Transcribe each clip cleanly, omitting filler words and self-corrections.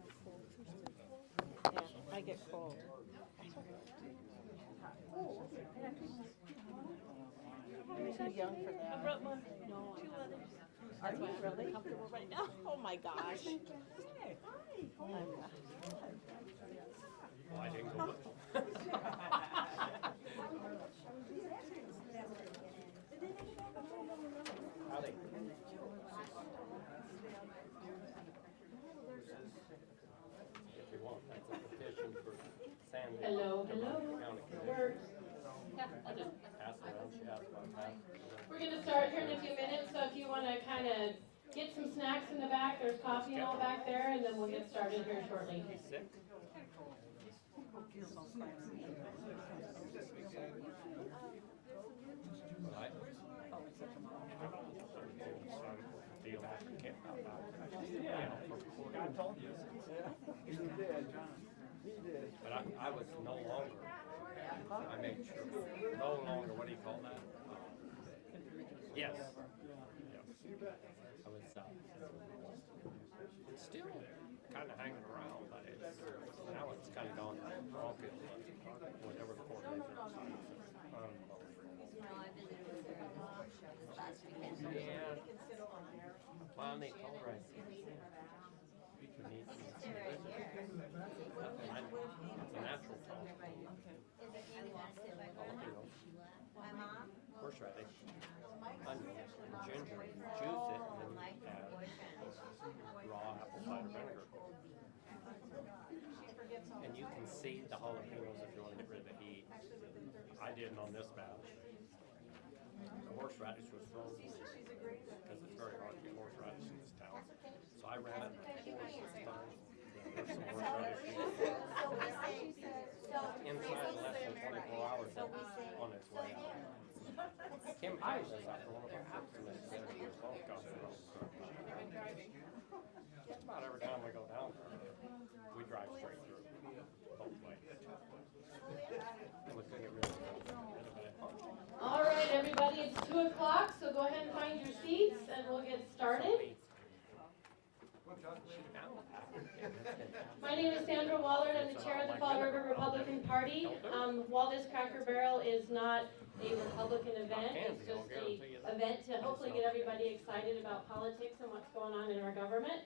Yeah, I get cold. You're too young for that. I brought my two others. Are you really comfortable right now? Oh my gosh. I didn't go. Howdy. If you want, that's a petition for Sandy. Hello, to hello. run for county commissioner. I'll just, Pass it around, she has about half. we're gonna start here in a few minutes, so if you wanna kinda get some snacks in the back, there's coffee and all back there, and then we'll get started here shortly. He's sick. Right. Deal with the camp out there. I told you. He did. He did. But I was no longer, I made sure, no longer, what do you call that? Yes. I was, it's still kind of hanging around, but it's, now it's kind of gone off it, whatever the court is. Yeah. Well, they told her, I said, you need some, it's a natural problem. Horseradish, onions, and ginger, juice it, and then add raw apple cider vinegar. And you can seed the jalapenos if you want to get rid of the heat. I didn't on this batch. The horseradish was frozen because it's very hard to get horseradish in this town. So I ran it 4 or 6 times. There's some horseradish inside less than 24 hours on its way out. Kim Kay was out for one of our trips in Mississippi. We both got the road. Just about every time we go down there, we drive straight through both ways. And we couldn't get rid of it. All right, everybody, it's 2 o'clock, so go ahead and find your seats, and we'll get started. My name is Sandra Wallard. I'm the chair of the Fall River Republican Party. Walden's Cracker Barrel is not a Republican event. It's just an event to hopefully get everybody excited about politics and what's going on in our government.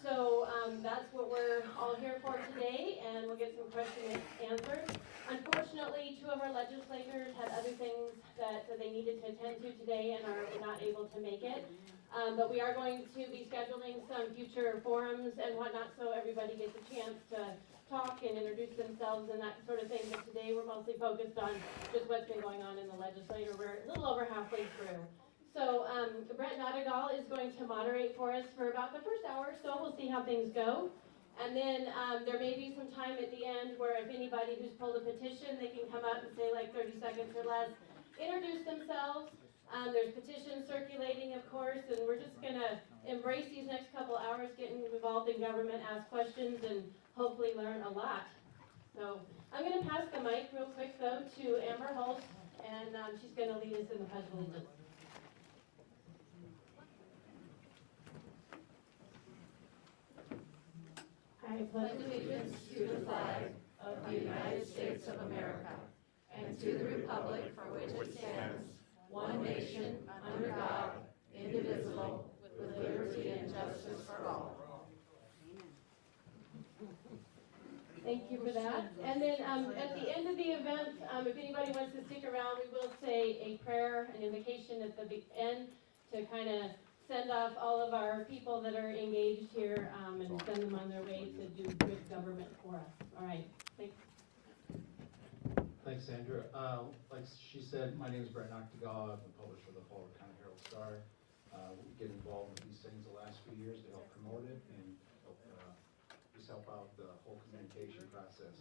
So that's what we're all here for today, and we'll get some questions answered. Unfortunately, 2 of our legislators had other things that they needed to attend to today and are not able to make it. But we are going to be scheduling some future forums and whatnot, so everybody gets a chance to talk and introduce themselves and that sort of thing. But today we're mostly focused on just what's been going on in the legislature. We're a little over halfway through. So Brett Nadagal is going to moderate for us for about the first hour or so. We'll see how things go. And then there may be some time at the end where if anybody who's pulled a petition, they can come up and say like 30 seconds or less, introduce themselves. There's petitions circulating, of course, and we're just going to embrace these next couple hours, getting involved in government, ask questions, and hopefully learn a lot. So I'm going to pass the mic real quick, though, to Amber Hulse, and she's going to lead us in the Pledge of Allegiance. I pledge allegiance to the flag of the United States of America and to the republic for which it stands, one nation, under God, indivisible, with liberty and justice for all. Thank you for that. And then at the end of the event, if anybody wants to stick around, we will say a prayer, an invocation at the end to kind of send off all of our people that are engaged here and send them on their way to do good government for us. All right. Thanks. Thanks, Sandra. Like she said, my name is Brett Noctegal. I'm a publisher of the Fall River County Herald Star. We get involved with these things the last few years to help promote it and help out the whole communication process.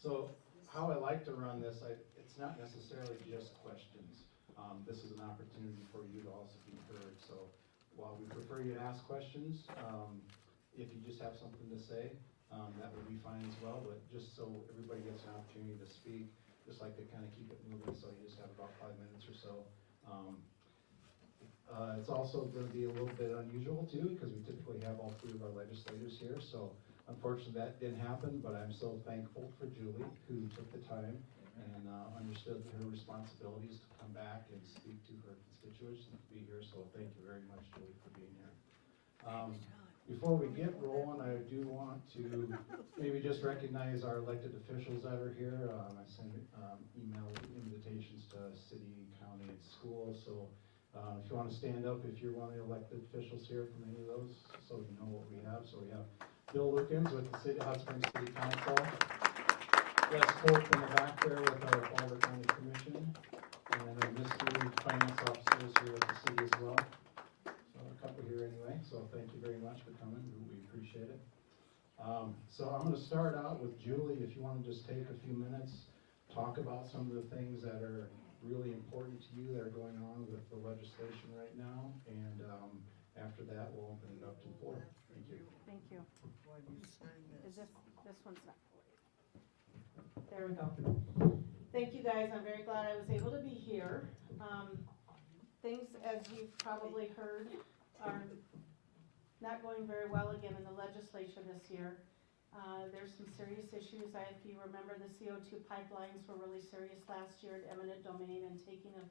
So how I like to run this, it's not necessarily just questions. This is an opportunity for you to also be heard. So while we prefer you to ask questions, if you just have something to say, that would be fine as well. But just so everybody gets an opportunity to speak, just like to kind of keep it moving, so you just have about 5 minutes or so. It's also going to be a little bit unusual too, because we typically have all 3 of our legislators here. So Unfortunately, that didn't happen, but I'm so thankful for Julie, who took the time and understood her responsibilities to come back and speak to her constituents and to be here, so thank you very much, Julie, for being here. Before we get rolling, I do want to maybe just recognize our elected officials that are here. I send email invitations to city, county, and school, so if you want to stand up if you're one of the elected officials here from any of those, so you know what we have. So we have Bill Lukens with the Hot Springs City Council. Yes, Hope in the back there with our Fowler County Commission. And then Misty, finance officers here with the city as well. So a couple here anyway, so thank you very much for coming, we appreciate it. So I'm gonna start out with Julie, if you wanna just take a few minutes, talk about some of the things that are really important to you that are going on with the legislation right now, and after that, we'll open it up to the floor. Thank you. Thank you. Is this one's not. There we go. Thank you guys, I'm very glad I was able to be here. Things, as you've probably heard, are not going very well again in the legislature this year. There's some serious issues. If you remember, the CO2 pipelines were really serious last year at eminent domain and taking of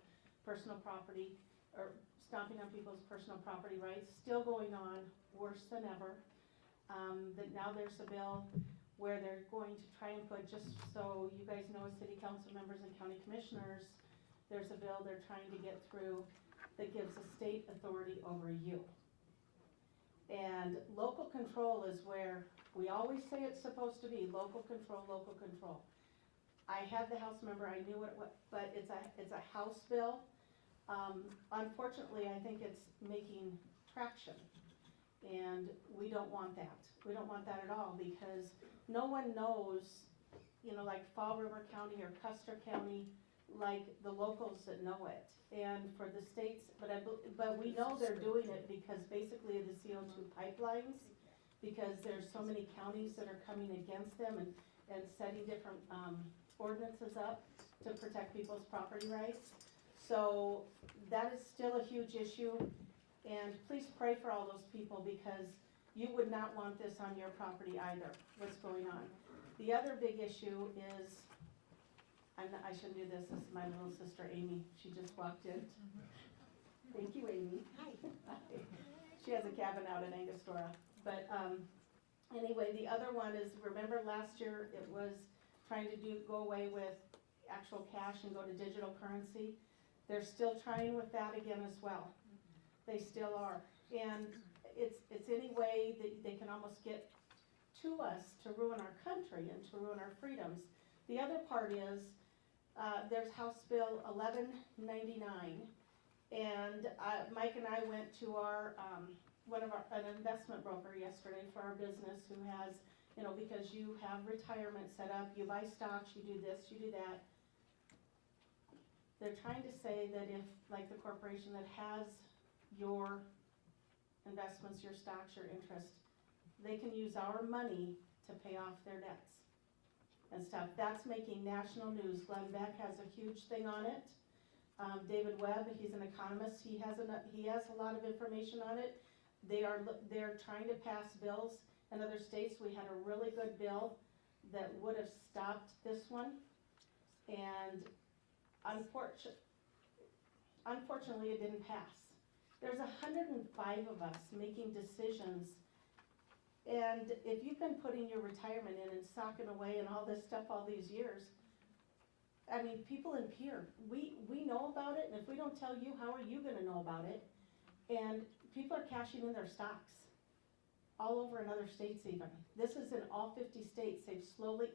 personal property, or stomping on people's personal property rights, still going on, worse than ever. That now there's a bill where they're going to try and put, just so you guys know, as city council members and county commissioners, there's a bill they're trying to get through that gives a state authority over you. And local control is where we always say it's supposed to be, local control, local control. I had the House member, I knew what it was, but it's a House bill. Unfortunately, I think it's making traction, and we don't want that. We don't want that at all, because no one knows, you know, like Fall River County or Custer County, like the locals that know it. And for the states, but we know they're doing it because basically of the CO2 pipelines, because there's so many counties that are coming against them and setting different ordinances up to protect people's property rights. So that is still a huge issue, and please pray for all those people, because you would not want this on your property either, what's going on. The other big issue is, I shouldn't do this, this is my little sister Amy, she just walked in. Thank you, Amy. Hi. She has a cabin out in Angostura. But anyway, the other one is, remember last year it was trying to go away with actual cash and go to digital currency. They're still trying with that again as well. They still are. And it's any way that they can almost get to us to ruin our country and to ruin our freedoms. The other part is, there's House Bill 1199, and Mike and I went to our an investment broker yesterday for our business, who has, you know, because you have retirement set up, you buy stocks, you do this, you do that. They're trying to say that if, like the corporation that has your investments, your stocks, your interest, they can use our money to pay off their debts and stuff. That's making national news. Glenn Beck has a huge thing on it. David Webb, he's an economist. He has a lot of information on it. They're trying to pass bills in other states. We had a really good bill that would have stopped this one, and unfortunately it didn't pass. There's 105 of us making decisions. And if you've been putting your retirement in and socking away and all this stuff all these years, I mean, people in Pierre, we know about it, and if we don't tell you, how are you gonna know about it? And people are cashing in their stocks all over in other states even. This is in all 50 states. They've slowly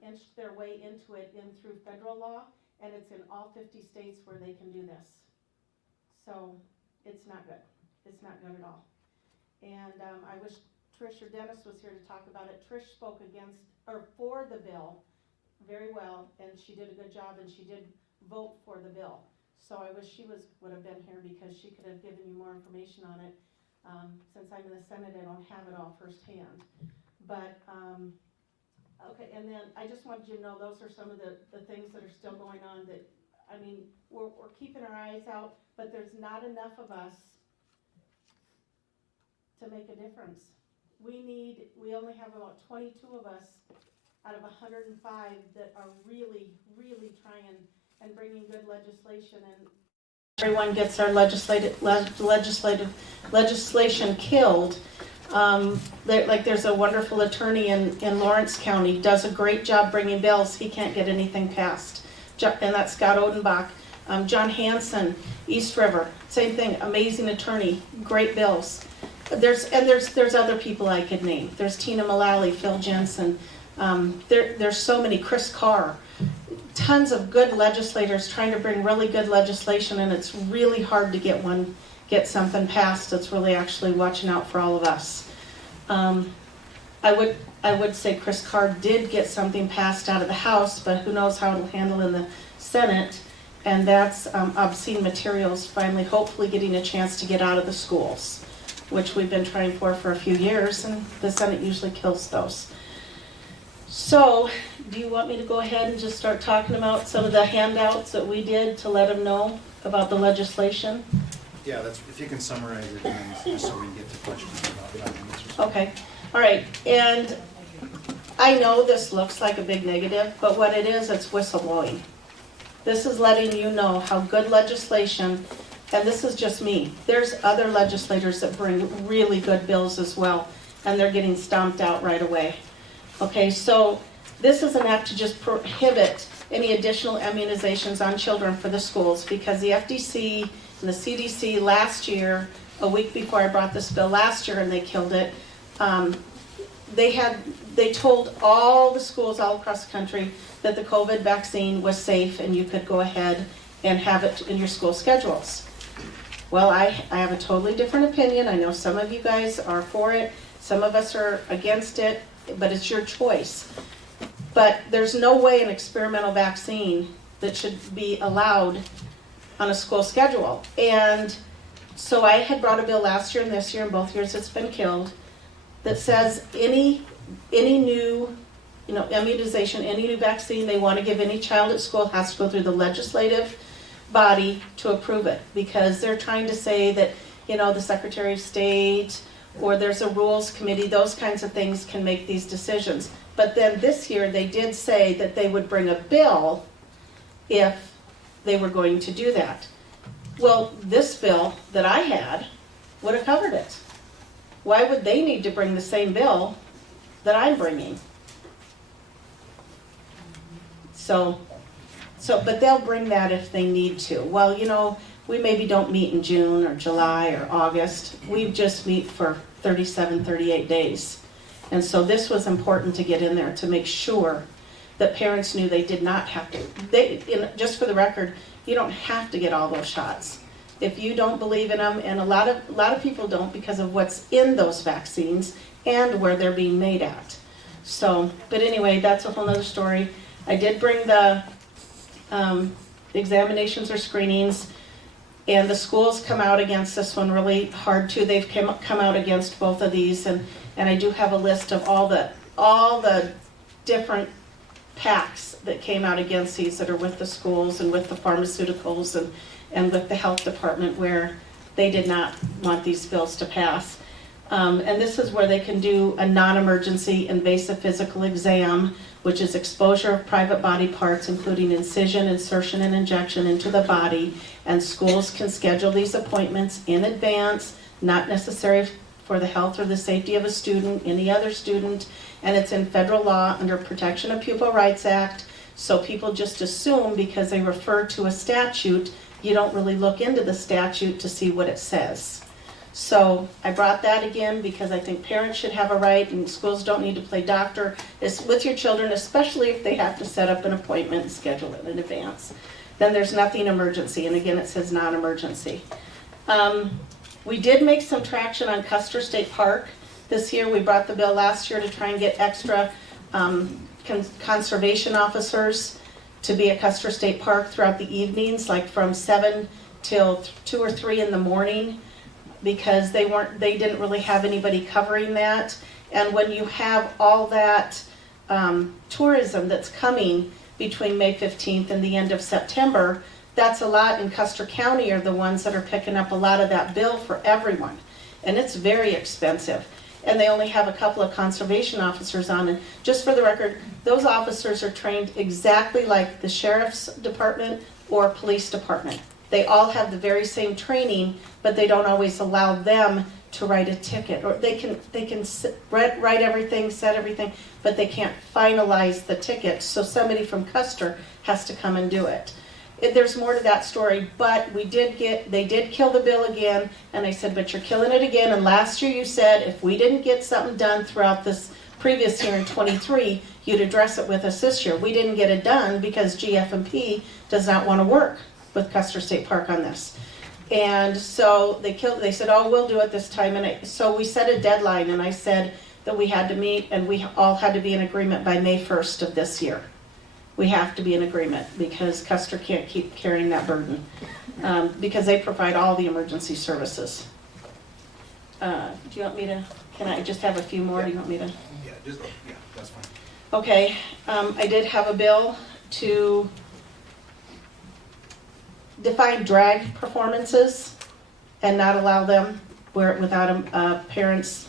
inched their way into it through federal law, and it's in all 50 states where they can do this. So it's not good. It's not good at all. And I wish Trish or Dennis was here to talk about it. Trish spoke for the bill very well, and she did a good job, and she did vote for the bill. So I wish she would have been here, because she could have given you more information on it. Since I'm in the Senate, I don't have it all firsthand. But, okay, and then I just wanted you to know those are some of the things that are still going on that, I mean, we're keeping our eyes out, but there's not enough of us to make a difference. we only have about 22 of us out of 105 that are really, really trying and bringing good legislation, and everyone gets our legislation killed. There's a wonderful attorney in Lawrence County, does a great job bringing bills. He can't get anything passed, and that's Scott Odenbach. John Hanson, East River, same thing, amazing attorney, great bills. There's other people I could name. There's Tina Mullally, Phil Jensen. There's so many, Chris Carr. Tons of good legislators trying to bring really good legislation, and it's really hard to get something passed that's really actually watching out for all of us. I would say Chris Carr did get something passed out of the House, but who knows how it'll handle in the Senate, and that's obscene materials finally hopefully getting a chance to get out of the schools, which we've been trying for a few years, and the Senate usually kills those. So, do you want me to go ahead and just start talking about some of the handouts that we did to let them know about the legislation? Yeah, that's, if you can summarize it, and just so we can get to questions about 5 minutes or so. Okay, all right, and I know this looks like a big negative, but what it is, it's whistleblowing. This is letting you know how good legislation, and this is just me, there's other legislators that bring really good bills as well, and they're getting stomped out right away. Okay, so this is an act to just prohibit any additional immunizations on children for the schools, because the FDC and the CDC last year, a week before I brought this bill last year and they killed it, they told all the schools all across the country that the COVID vaccine was safe and you could go ahead and have it in your school schedules. Well, I have a totally different opinion. I know some of you guys are for it, some of us are against it, but it's your choice. But there's no way an experimental vaccine that should be allowed on a school schedule. And so I had brought a bill last year and this year, and both years it's been killed, that says any new immunization, any new vaccine they want to give any child at school has to go through the legislative body to approve it, because they're trying to say that, the Secretary of State or there's a rules committee, those kinds of things can make these decisions. But then this year they did say that they would bring a bill if they were going to do that. Well, this bill that I had would have covered it. Why would they need to bring the same bill that I'm bringing? But they'll bring that if they need to. Well, we maybe don't meet in June or July or August. We just meet for 37, 38 days. And so this was important to get in there to make sure that parents knew they did not have to. Just for the record, you don't have to get all those shots. If you don't believe in them, and a lot of people don't because of what's in those vaccines and where they're being made at. So, but anyway, that's a whole nother story. I did bring the examinations or screenings, and the schools come out against this one really hard too. They've come out against both of these, and I do have a list of all the different PACs that came out against these that are with the schools and with the pharmaceuticals and with the health department where they did not want these bills to pass. And this is where they can do a non-emergency invasive physical exam, which is exposure of private body parts, including incision, insertion, and injection into the body. And schools can schedule these appointments in advance, not necessary for the health or the safety of a student, any other student. And it's in federal law under Protection of Pupil Rights Act. So people just assume because they refer to a statute, you don't really look into the statute to see what it says. So I brought that again because I think parents should have a right, and schools don't need to play doctor with your children, especially if they have to set up an appointment and schedule it in advance. Then there's nothing emergency, and again it says non-emergency. We did make some traction on Custer State Park this year. We brought the bill last year to try and get extra conservation officers to be at Custer State Park throughout the evenings, like from 7 till 2 or 3 in the morning, because they didn't really have anybody covering that. And when you have all that tourism that's coming between May 15th and the end of September, that's a lot, and Custer County are the ones that are picking up a lot of that bill for everyone. And it's very expensive. and they only have a couple of conservation officers on. And just for the record, those officers are trained exactly like the sheriff's department or police department. They all have the very same training, but they don't always allow them to write a ticket. Or they can write everything, set everything, but they can't finalize the ticket. So somebody from Custer has to come and do it. There's more to that story, but they did kill the bill again, and I said, but you're killing it again, and last year you said if we didn't get something done throughout this previous year in 23, you'd address it with us this year. We didn't get it done because GF&P does not want to work with Custer State Park on this. And so they said, oh, we'll do it this time, and so we set a deadline, and I said that we had to meet, and we all had to be in agreement by May 1st of this year. We have to be in agreement because Custer can't keep carrying that burden because they provide all the emergency services. Do you want me to, can I just have a few more? Do you want me to? Yeah, that's fine. Okay, I did have a bill to define drag performances and not allow them without a parent's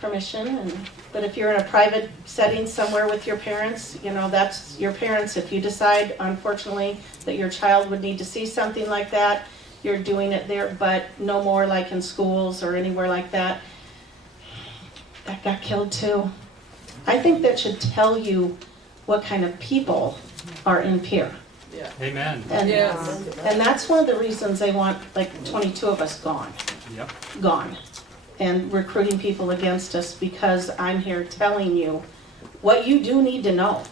permission. But if you're in a private setting somewhere with your parents, that's your parents. If you decide, unfortunately, that your child would need to see something like that, you're doing it there, but no more like in schools or anywhere like that. That got killed too. I think that should tell you what kind of people are in Pierre. Yeah. Amen. And, Yes. and that's one of the reasons they want like 22 of us gone. Yep. Gone. And recruiting people against us because I'm here telling you what you do need to know.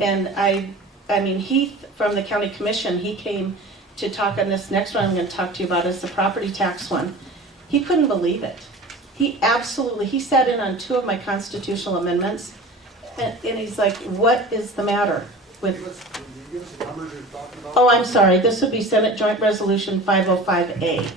And I mean, Heath from the county commission, he came to talk on this next one I'm going to talk to you about is the property tax one. He couldn't believe it. He sat in on 2 of my constitutional amendments and he's like, what is the matter with... Oh, I'm sorry. This would be Senate Joint Resolution 505A.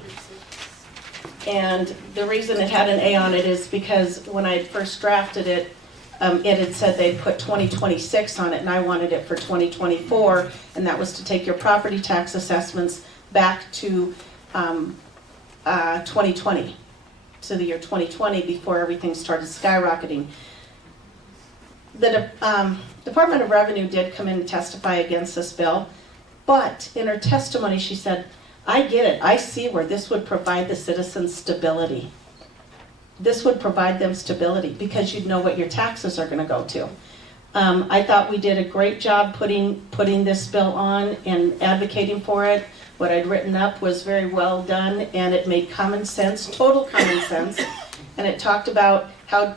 And the reason it had an A on it is because when I first drafted it, it had said they'd put 2026 on it, and I wanted it for 2024, and that was to take your property tax assessments back to 2020, to the year 2020, before everything started skyrocketing. The Department of Revenue did come in and testify against this bill, but in her testimony she said, I get it. I see where this would provide the citizens stability. This would provide them stability because you'd know what your taxes are going to go to. I thought we did a great job putting this bill on and advocating for it. What I'd written up was very well done, and it made common sense, total common sense. And it talked about how,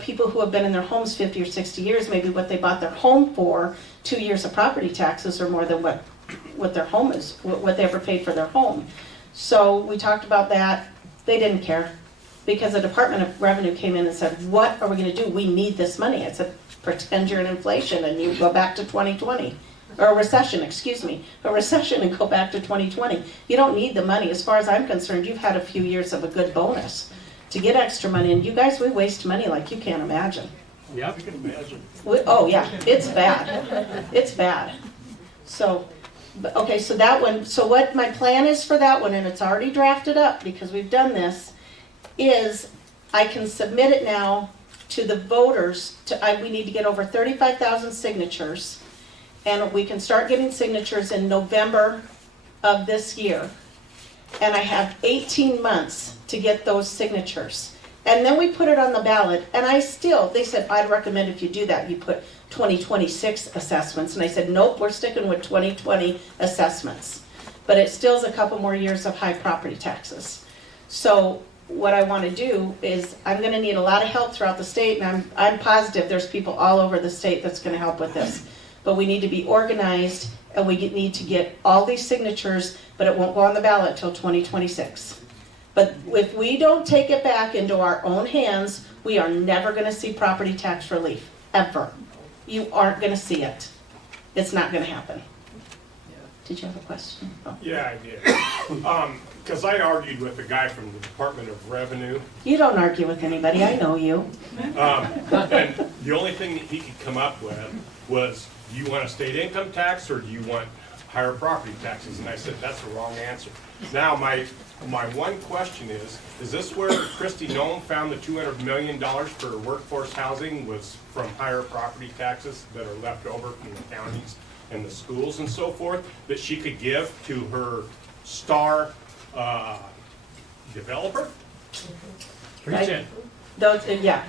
people who have been in their homes 50 or 60 years, maybe what they bought their home for, 2 years of property taxes are more than what their home is, what they ever paid for their home. So we talked about that. They didn't care because the Department of Revenue came in and said, what are we going to do? We need this money. I said, pretend you're in inflation and you go back to 2020. Or a recession, a recession and go back to 2020. You don't need the money. As far as I'm concerned, you've had a few years of a good bonus to get extra money. And you guys, we waste money like you can't imagine. Yep. You can imagine. Oh yeah, it's bad. It's bad. So, okay, so that one, so what my plan is for that one, and it's already drafted up because we've done this, is I can submit it now to the voters. We need to get over 35,000 signatures, and we can start getting signatures in November of this year. And I have 18 months to get those signatures. And then we put it on the ballot, and they said, I'd recommend if you do that, you put 2026 assessments. And I said, nope, we're sticking with 2020 assessments. But it still is a couple more years of high property taxes. So what I want to do is I'm going to need a lot of help throughout the state, and I'm positive there's people all over the state that's going to help with this. But we need to be organized, and we need to get all these signatures, but it won't go on the ballot till 2026. But if we don't take it back into our own hands, we are never going to see property tax relief, ever. You aren't going to see it. It's not going to happen. Did you have a question? Oh. Yeah, I did. Because I argued with a guy from the Department of Revenue. You don't argue with anybody. I know you. And the only thing that he could come up with was, do you want a state income tax or do you want higher property taxes? And I said, that's the wrong answer. Now, my my one question is this where Christy Nolan found the $200 million for workforce housing was from higher property taxes that are left over from the counties and the schools and so forth, that she could give to her star developer? Right? Those, yeah.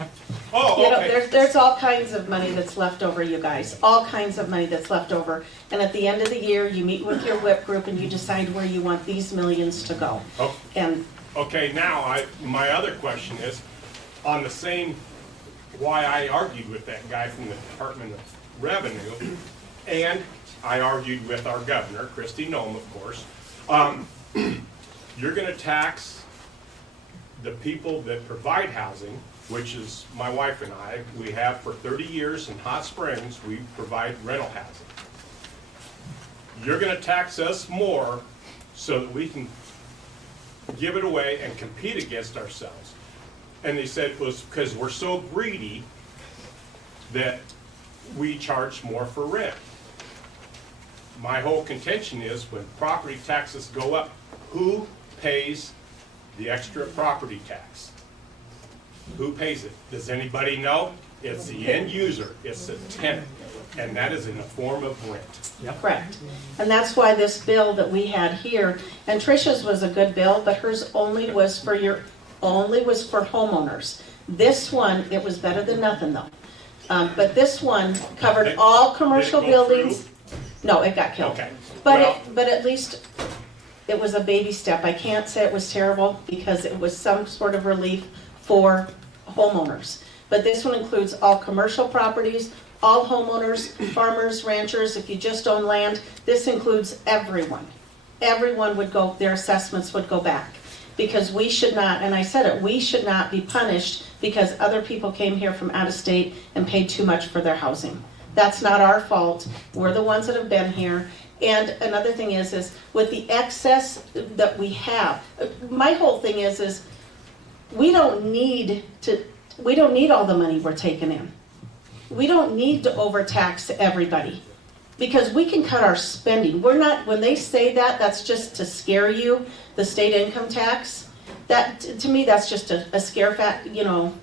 Oh, You know, okay. there's all kinds of money that's left over, you guys, all kinds of money that's left over. And at the end of the year, you meet with your WIP group and you decide where you want these millions to go. Oh. And Okay, now, my other question is, on the same, why I argued with that guy from the Department of Revenue, and I argued with our governor, Christy Noem, of course, you're gonna tax the people that provide housing, which is my wife and I. We have for 30 years in Hot Springs, we provide rental housing. You're gonna tax us more so that we can give it away and compete against ourselves. And they said it was because we're so greedy that we charge more for rent. My whole contention is when property taxes go up, who pays the extra property tax? Who pays it? Does anybody know? It's the end user, it's the tenant, and that is in the form of rent. correct. And that's why this bill that we had here, and Tricia's was a good bill, but hers only was for homeowners. This one, it was better than nothing though. But this one covered all commercial Did it go through? buildings. No, it got killed. Okay. But Well- but at least it was a baby step. I can't say it was terrible because it was some sort of relief for homeowners. But this one includes all commercial properties, all homeowners, farmers, ranchers, if you just own land. This includes everyone. Everyone would go, their assessments would go back. Because we should not, and I said it, we should not be punished because other people came here from out of state and paid too much for their housing. That's not our fault. We're the ones that have been here. And another thing is with the excess that we have, my whole thing is we don't need all the money we're taking in. We don't need to overtax everybody because we can cut our spending. We're not, when they say that, that's just to scare you, the state income tax. That, to me, that's just a scare fact, you know,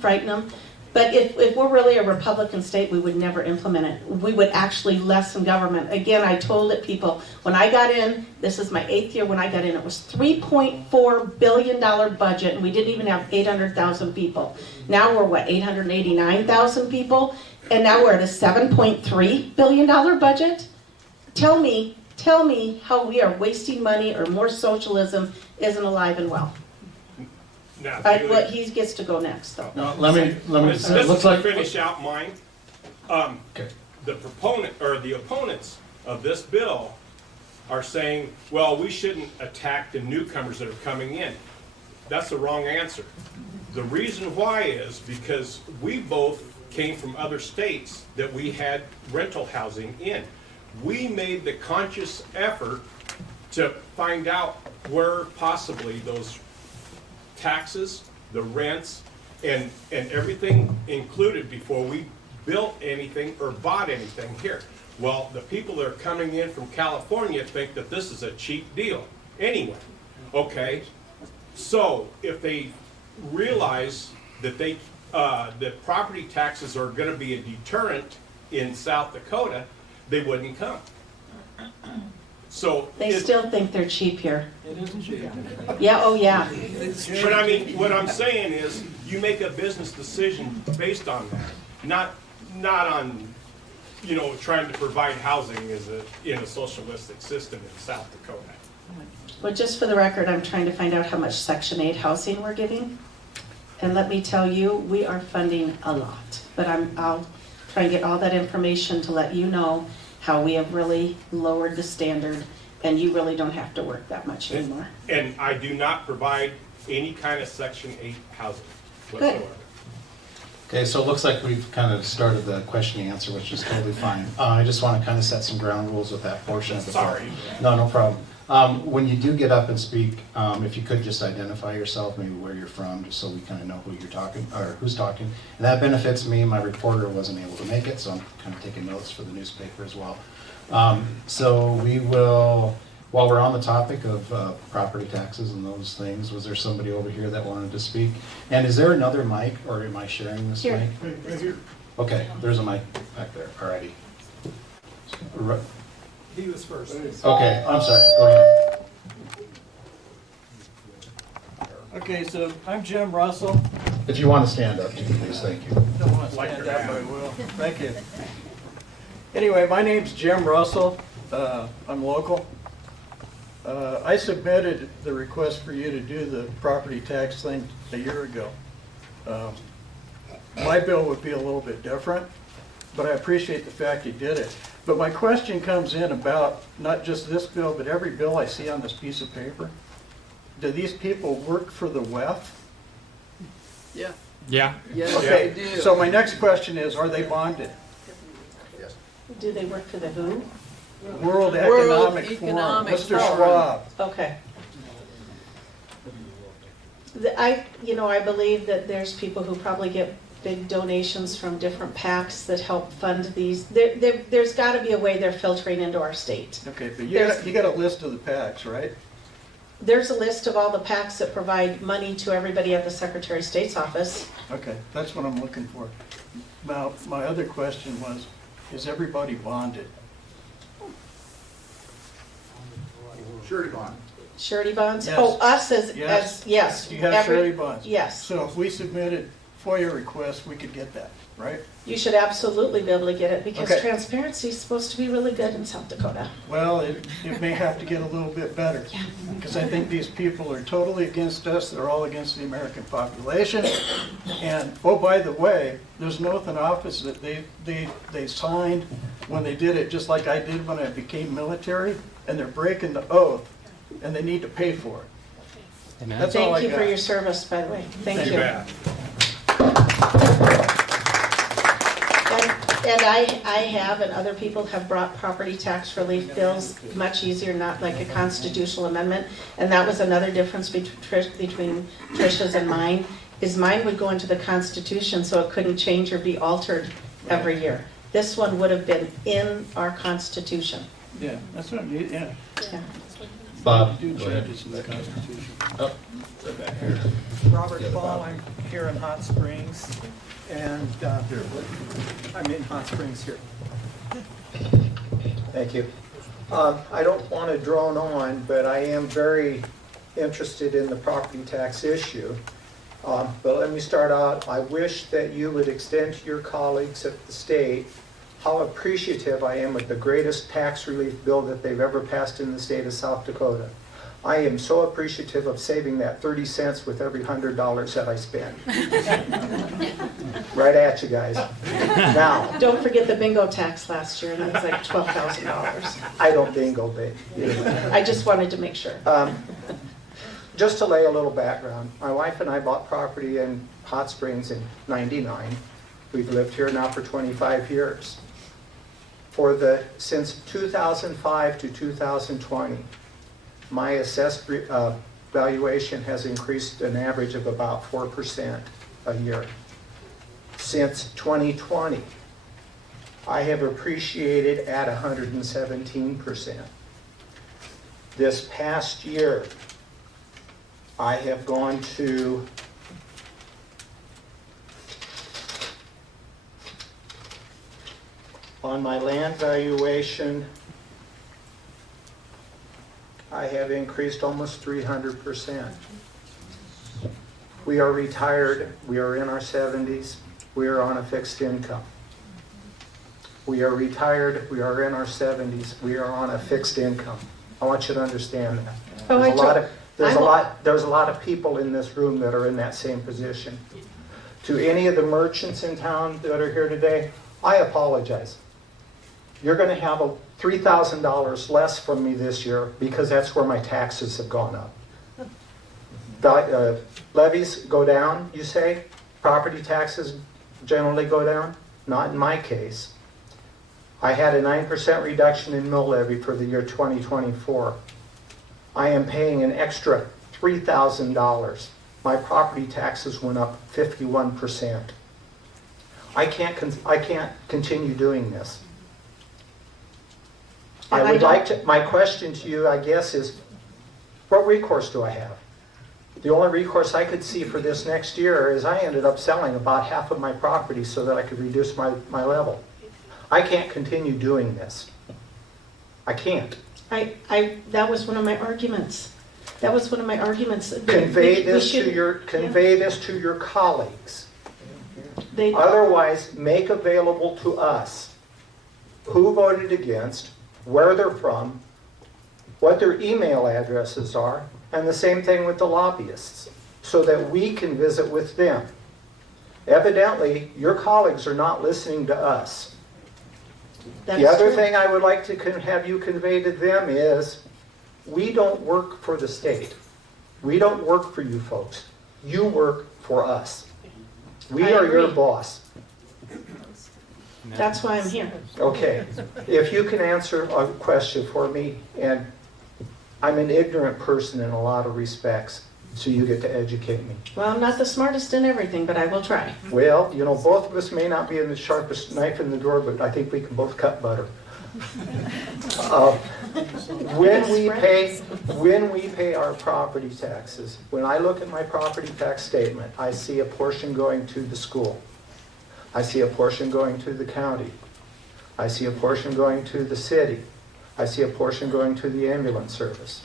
frighten them. But if we're really a Republican state, we would never implement it. We would actually lessen government. Again, I told it people, when I got in, this is my 8th year when I got in, it was $3.4 billion budget, and we didn't even have 800,000 people. Now we're, what, 889,000 people? And now we're at a $7.3 billion budget? Tell me how we are wasting money or more socialism isn't alive and well. Now, He gets to go next, though. No, let me, This it looks is to like. finish out mine. Okay. The proponent, or the opponents of this bill are saying, well, we shouldn't attack the newcomers that are coming in. That's the wrong answer. The reason why is because we both came from other states that we had rental housing in. We made the conscious effort to find out where possibly those taxes, the rents, and everything included before we built anything or bought anything here. Well, the people that are coming in from California think that this is a cheap deal anyway. Okay, so if they realize that that property taxes are going to be a deterrent in South Dakota, they wouldn't come. So They still think they're cheap here. It isn't cheap. Yeah, oh yeah. But I mean, what I'm saying is, you make a business decision based on that, not on, you know, trying to provide housing in a socialistic system in South Dakota. Well, just for the record, I'm trying to find out how much Section 8 housing we're giving. And let me tell you, we are funding a lot. But I'll try and get all that information to let you know how we have really lowered the standard and you really don't have to work that much anymore. And I do not provide any kind of Section 8 housing whatsoever. Okay, so it looks like we've kind of started the question and answer, which is totally fine. I just want to kind of set some ground rules with that portion of the bill. Sorry. No problem. When you do get up and speak, if you could just identify yourself, maybe where you're from, just so we kind of know who you're talking, or who's talking. And that benefits me. My reporter wasn't able to make it, so I'm kind of taking notes for the newspaper as well. So we will While we're on the topic of property taxes and those things, was there somebody over here that wanted to speak? And is there another mic, or am I sharing this Here. mic? Right here. Okay, there's a mic back there, alrighty. He was first. Okay, I'm sorry, go ahead. Okay, so I'm Jim Russell. If you want to stand up, please, thank you. Don't want to stand up, but I will. Thank you. Anyway, my name's Jim Russell. I'm local. I submitted the request for you to do the property tax thing a year ago. My bill would be a little bit different, but I appreciate the fact you did it. But my question comes in about not just this bill, but every bill I see on this piece of paper. Do these people work for the WEF? Yeah. Yeah. Yes, Okay, they do. so my next question is, are they bonded? Do they work for the who? World Economic Forum, Economic Mr. Forum. Schwab. Okay. I believe that there's people who probably get big donations from different PACs that help fund these. There's got to be a way they're filtering into our state. Okay, but There's- you got a list of the PACs, right? There's a list of all the PACs that provide money to everybody at the Secretary of State's office. Okay, that's what I'm looking for. Now, my other question was, is everybody bonded? Surety bond. Surety bonds? Yes. Oh, us Yes. yes. You have every- surety bonds? Yes. So if we submitted FOIA requests, we could get that, right? You should absolutely be able to get it because Okay. transparency is supposed to be really good in South Dakota. Well, it may have to get a little bit better. Because I think these people are totally against us, they're all against the American population. And, oh, by the way, there's an oath in office that they signed when they did it, just like I did when I became military, and they're breaking the oath, and they need to pay for it. That's all I Thank you for got. your service, by the way. Thank Too you. bad. And I have, and other people have brought property tax relief bills much easier, not like a constitutional amendment. And that was another difference between Tricia's and mine, is mine would go into the Constitution so it couldn't change or be altered every year. This one would have been in our Constitution. Yeah, that's what I need, yeah. Yeah. Bob, Do go ahead. changes in the Constitution. Oh, right back here. Robert Yeah, Ball, Bob. I'm here in Hot Springs, and I'm in Hot Springs here. Thank you. I don't want to drone on, but I am very interested in the property tax issue. But let me start out. I wish that you would extend to your colleagues at the state how appreciative I am of the greatest tax relief bill that they've ever passed in the state of South Dakota. I am so appreciative of saving that 30 cents with every $100 that I spend. Right at you guys. Now, Don't forget the bingo tax last year, and it was like $12,000. I don't bingo big. I just wanted to make sure. Just to lay a little background, my wife and I bought property in Hot Springs in '99. We've lived here now for 25 years. Since 2005 to 2020, my assessed valuation has increased an average of about 4% a year. Since 2020, I have appreciated at 117%. This past year, I have gone to on my land valuation, I have increased almost 300%. We are retired, we are in our 70s, we are on a fixed income. We are retired, we are in our 70s, we are on a fixed income. I want you to understand that. Oh, There's a lot of people in this room that are in that same position. To any of the merchants in town that are here today, I apologize. You're going to have $3,000 less from me this year because that's where my taxes have gone up. Levies go down, you say? Property taxes generally go down? Not in my case. I had a 9% reduction in mill levy for the year 2024. I am paying an extra $3,000. My property taxes went up 51%. I can't continue doing this. I I would don't- like to, my question to you, I guess, is what recourse do I have? The only recourse I could see for this next year is I ended up selling about half of my property so that I could reduce my level. I can't continue doing this. I can't. That was one of my arguments. That was one of my arguments. Convey We this to should- your colleagues. They, Otherwise, make available to us who voted against, where they're from, what their email addresses are, and the same thing with the lobbyists, so that we can visit with them. Evidently, your colleagues are not listening to us. that's The other true. thing I would like to have you convey to them is, we don't work for the state. We don't work for you folks. You work for us. We I are your agree. boss. That's why I'm here. Okay, if you can answer a question for me, and I'm an ignorant person in a lot of respects, so you get to educate me. Well, I'm not the smartest in everything, but I will try. Well, you know, both of us may not be in the sharpest knife in the drawer, but I think we can both cut butter. When we pay our property taxes, when I look at my property tax statement, I see a portion going to the school. I see a portion going to the county. I see a portion going to the city. I see a portion going to the ambulance service.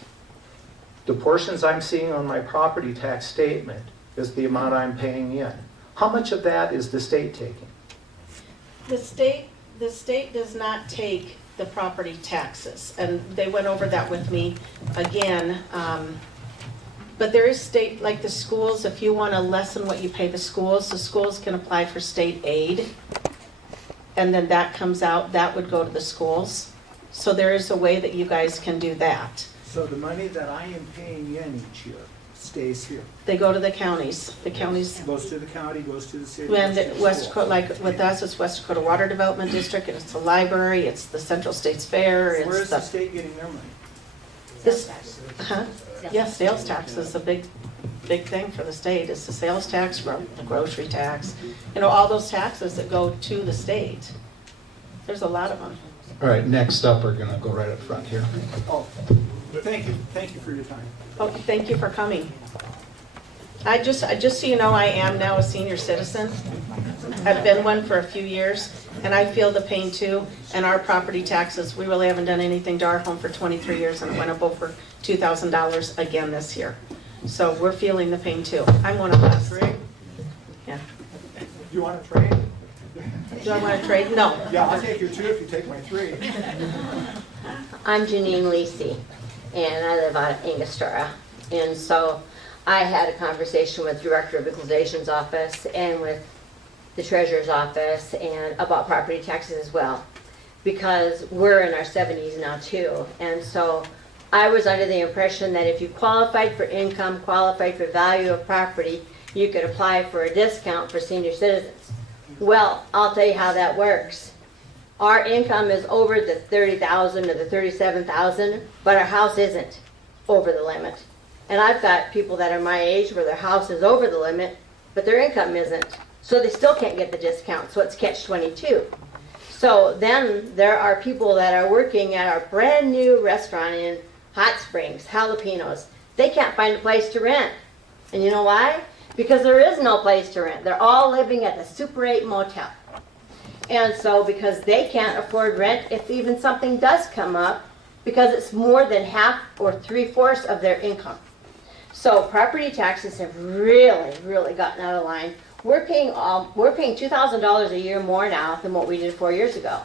The portions I'm seeing on my property tax statement is the amount I'm paying in. How much of that is the state taking? The state does not take the property taxes, and they went over that with me again. But there is state, like the schools, if you want to lessen what you pay the schools can apply for state aid. And then that comes out, that would go to the schools. So there is a way that you guys can do that. So the money that I am paying in each year stays here. They go to the counties. The counties, Goes to the county, goes to the city. when goes to the West school. Dakota, like with us, it's West Dakota Water Development District, and it's the library, it's the Central States Fair, Where it's is the the. state getting their money? This, huh? Yeah, sales tax is a big thing for the state. It's the sales tax, the grocery tax, all those taxes that go to the state. There's a lot of them. All right, next up, we're gonna go right up front here. Oh, thank you for your time. Oh, thank you for coming. Just so you know, I am now a senior citizen. I've been one for a few years, and I feel the pain too. And our property taxes, we really haven't done anything to our home for 23 years, and it went up over $2,000 again this year. So we're feeling the pain too. I'm one of us. Yeah. Do you want to trade? Do I want to trade? No. Yeah, I'll take your 2 if you take my 3. I'm Janine Lacey, and I live out of Angostura. And so I had a conversation with Director of Equalization's office and with the Treasurer's office and about property taxes as well, because we're in our 70s now too. And so I was under the impression that if you qualified for income, qualified for value of property, you could apply for a discount for senior citizens. Well, I'll tell you how that works. Our income is over the $30,000 or the $37,000, but our house isn't over the limit. And I've got people that are my age where their house is over the limit, but their income isn't. So they still can't get the discount, so it's catch-22. So then there are people that are working at our brand new restaurant in Hot Springs, Jalapenos. They can't find a place to rent. And you know why? Because there is no place to rent. They're all living at the Super 8 motel. And so because they can't afford rent, if even something does come up, because it's more than half or 3/4 of their income. So property taxes have really gotten out of line. We're paying $2,000 a year more now than what we did 4 years ago.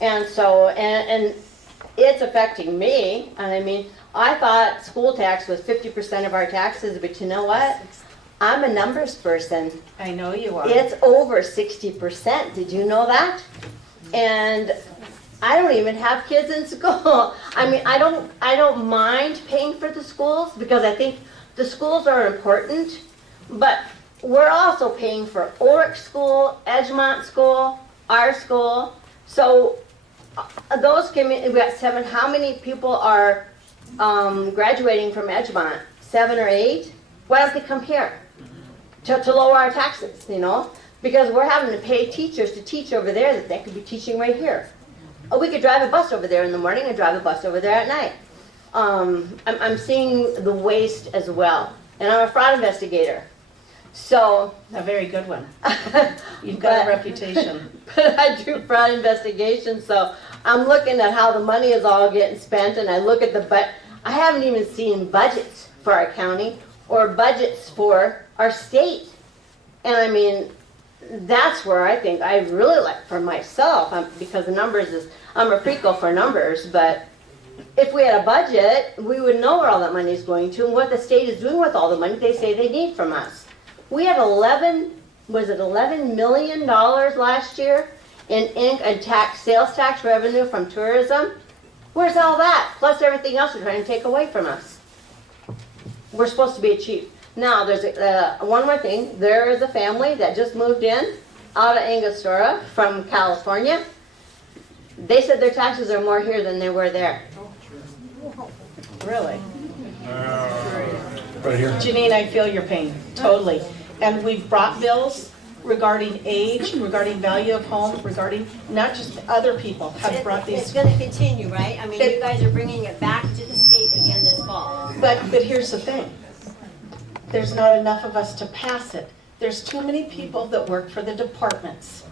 And so, and it's affecting me. And I mean, I thought school tax was 50% of our taxes, but you know what? I'm a numbers person. I know you are. It's over 60%. Did you know that? And I don't even have kids in school. I mean, I don't mind paying for the schools because I think the schools are important, but we're also paying for Oric School, Edgemont School, our school. So those we got 7. How many people are graduating from Edgemont? 7 or 8? Why don't they come here to lower our taxes, Because we're having to pay teachers to teach over there that they could be teaching right here. Oh, we could drive a bus over there in the morning and drive a bus over there at night. I'm seeing the waste as well. And I'm a fraud investigator. So, A very good one. You've got a But- reputation. but I do fraud investigations, so I'm looking at how the money is all getting spent, and I look at I haven't even seen budgets for our county or budgets for our state. And I mean, that's where I think I really like for myself, because the numbers I'm a freako for numbers, but if we had a budget, we would know where all that money is going to and what the state is doing with all the money they say they need from us. We had $11 million last year in sales tax revenue from tourism. Where's all that? Plus everything else they're trying to take away from us. We're supposed to be cheap. Now, there's one more thing. There is a family that just moved in out of Angostura from California. They said their taxes are more here than they were there. Really. Right here. Janine, I feel your pain, totally. And we've brought bills regarding age, regarding value of home, regarding, not just other people have brought It's these. going to continue, right? I mean, you guys are bringing it back to the state again this fall. But here's the thing. There's not enough of us to pass it. There's too many people that work for the departments.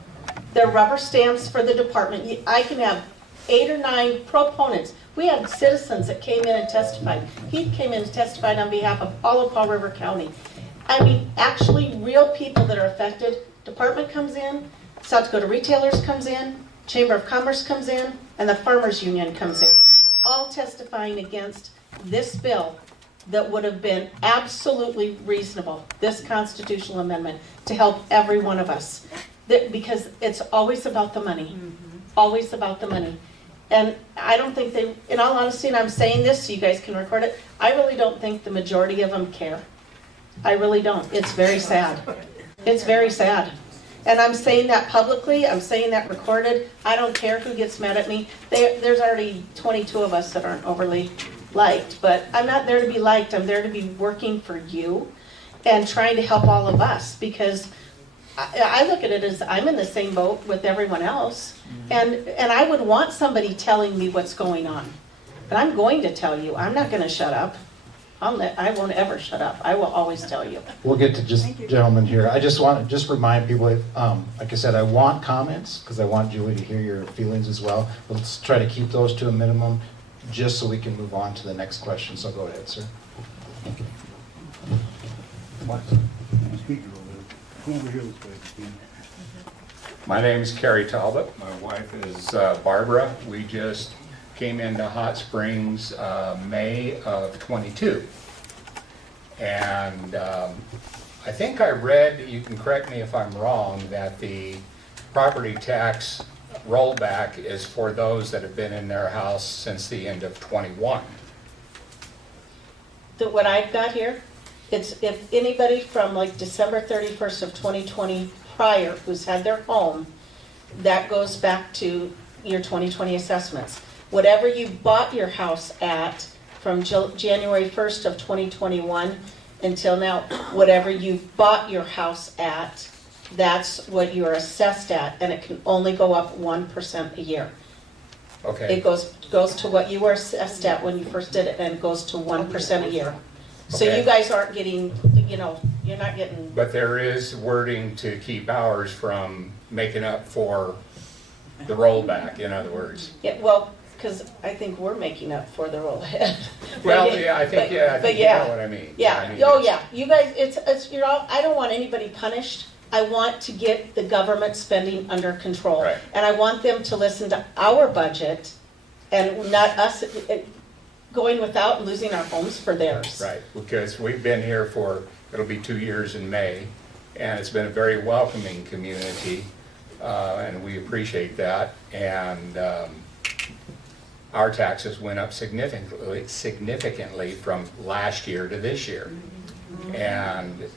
They're rubber stamps for the department. I can have 8 or 9 proponents. We had citizens that came in and testified. He came in and testified on behalf of all of Fall River County. I mean, actually, real people that are affected. Department comes in, South Dakota Retailers comes in, Chamber of Commerce comes in, and the Farmers Union comes in. All testifying against this bill that would have been absolutely reasonable, this constitutional amendment, to help every one of us. Because it's always about the money. Always about the money. And I don't think they, in all honesty, and I'm saying this so you guys can record it, I really don't think the majority of them care. I really don't. It's very sad. It's very sad. And I'm saying that publicly, I'm saying that recorded. I don't care who gets mad at me. There's already 22 of us that aren't overly liked, but I'm not there to be liked. I'm there to be working for you and trying to help all of us, because I look at it as I'm in the same boat with everyone else, and I would want somebody telling me what's going on. But I'm going to tell you. I'm not going to shut up. I won't ever shut up. I will always tell you. We'll get to just gentlemen here. I just want to just remind people, like I said, I want comments because I want Julie to hear your feelings as well. Let's try to keep those to a minimum just so we can move on to the next question. So go ahead, sir. My name is Carrie Talbot. My wife is Barbara. We just came into Hot Springs May of '22. And I think I read, you can correct me if I'm wrong, that the property tax rollback is for those that have been in their house since the end of '21. What I've got here, it's if anybody from like December 31st of 2020 prior who's had their home, that goes back to your 2020 assessments. Whatever you bought your house at from January 1st of 2021 until now, whatever you bought your house at, that's what you're assessed at, and it can only go up 1% a year. Okay. It goes to what you were assessed at when you first did it, and it goes to 1% a year. So Okay. you guys aren't getting, you're not getting, But there is wording to keep ours from making up for the rollback, in other words. yeah, well, because I think we're making up for the roll ahead. Well, yeah, I think you know what I mean. Yeah, I mean, oh yeah, you guys, it's, I don't want anybody punished. I want to get the government spending under control. Right. And I want them to listen to our budget and not us going without and losing our homes for theirs. Right, because we've been here for, it'll be 2 years in May, and it's been a very welcoming community, and we appreciate that. And our taxes went up significantly from last year to this year. And,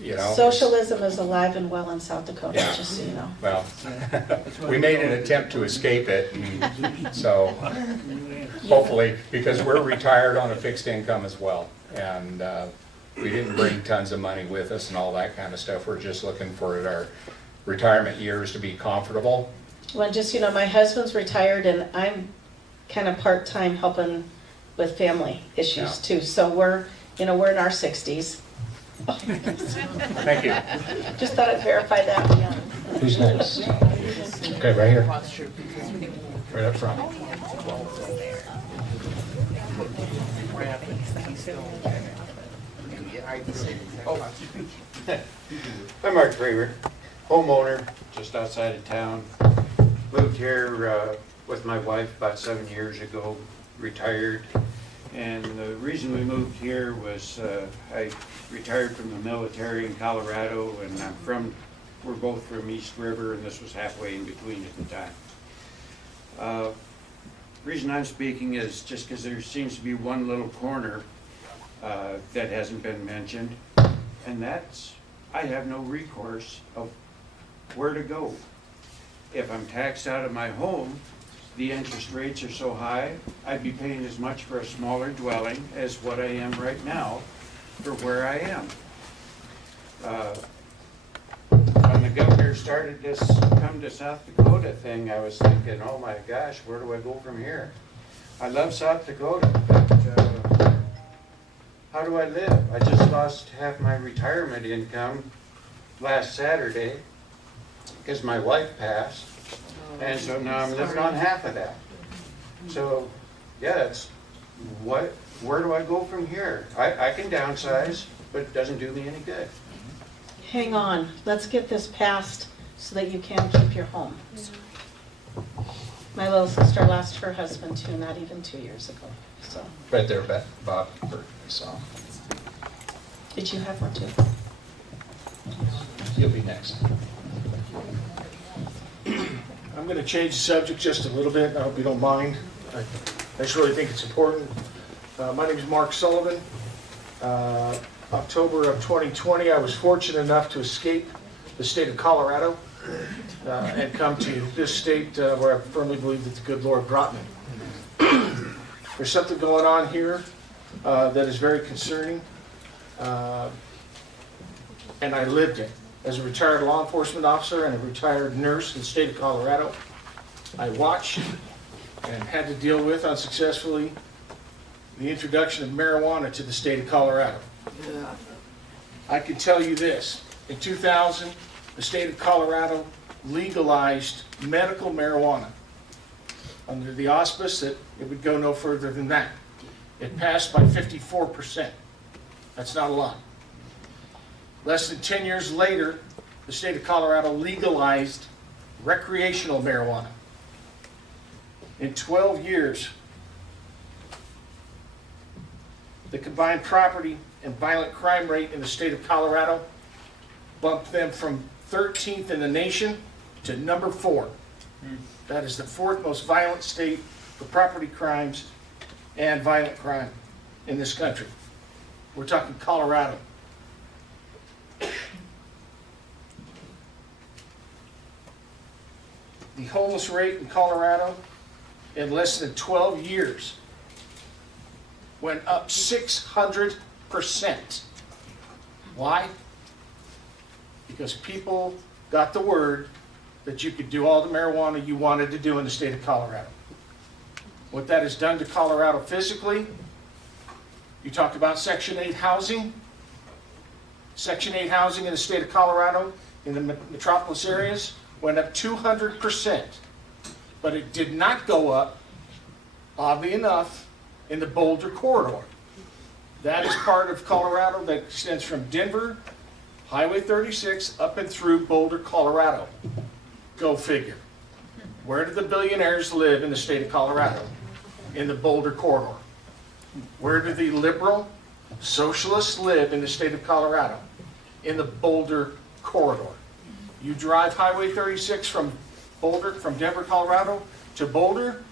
you know. Socialism is alive and well in South Dakota, Yeah. just so you know. Well, we made an attempt to escape it, and so hopefully, because we're retired on a fixed income as well, and we didn't bring tons of money with us and all that kind of stuff. We're just looking for our retirement years to be comfortable, Well, just, my husband's retired and I'm kind of part-time helping with family issues Yeah. too. So we're in our 60s. Thank you. Just thought I'd verify that. Who's next? Okay, right here. Right up front. I'm Mark Draver, homeowner just outside of town. Moved here with my wife about 7 years ago, retired. And the reason we moved here was I retired from the military in Colorado, and we're both from East River, and this was halfway in between at the time. Reason I'm speaking is just because there seems to be one little corner that hasn't been mentioned, and that's I have no recourse of where to go. If I'm taxed out of my home, the interest rates are so high, I'd be paying as much for a smaller dwelling as what I am right now for where I am. When the governor started this come to South Dakota thing, I was thinking, oh my gosh, where do I go from here? I love South Dakota, but how do I live? I just lost half my retirement income last Saturday because my wife passed, and so now I'm living on half of that. So, yeah, where do I go from here? I can downsize, but it doesn't do me any good. Hang on, let's get this passed so that you can keep your home. My little sister lost her husband too, not even 2 years ago, so. Right there, Bob. So Did you have one too? you'll be next. I'm going to change the subject just a little bit. I hope you don't mind. I just really think it's important. My name is Mark Sullivan. October of 2020, I was fortunate enough to escape the state of Colorado and come to this state where I firmly believe that the good Lord brought me. There's something going on here that is very concerning, and I lived it. As a retired law enforcement officer and a retired nurse in the state of Colorado, I watched and had to deal with unsuccessfully the introduction of marijuana to the state of Colorado. I can tell you this, in 2000, the state of Colorado legalized medical marijuana under the auspice that it would go no further than that. It passed by 54%. That's not a lot. Less than 10 years later, the state of Colorado legalized recreational marijuana. In 12 years, the combined property and violent crime rate in the state of Colorado bumped them from 13th in the nation to number 4. That is the 4th most violent state for property crimes and violent crime in this country. We're talking Colorado. The homeless rate in Colorado in less than 12 years went up 600%. Why? Because people got the word that you could do all the marijuana you wanted to do in the state of Colorado. What that has done to Colorado physically, you talked about Section 8 housing. Section 8 housing in the state of Colorado, in the metropolis areas, went up 200%. But it did not go up, oddly enough, in the Boulder corridor. That is part of Colorado that extends from Denver, Highway 36, up and through Boulder, Colorado. Go figure. Where do the billionaires live in the state of Colorado? In the Boulder corridor. Where do the liberal socialists live in the state of Colorado? In the Boulder corridor. You drive Highway 36 from Denver, Colorado to Boulder,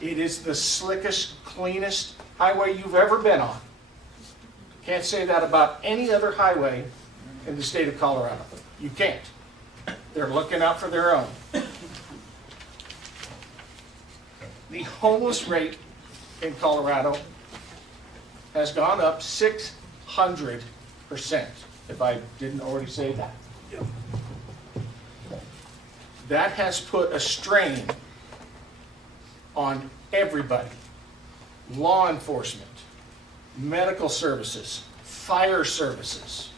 it is the slickest, cleanest highway you've ever been on. Can't say that about any other highway in the state of Colorado. You can't. They're looking out for their own. The homeless rate in Colorado has gone up 600%, if I didn't already say that. that has put a strain on everybody. Law enforcement, medical services, fire services,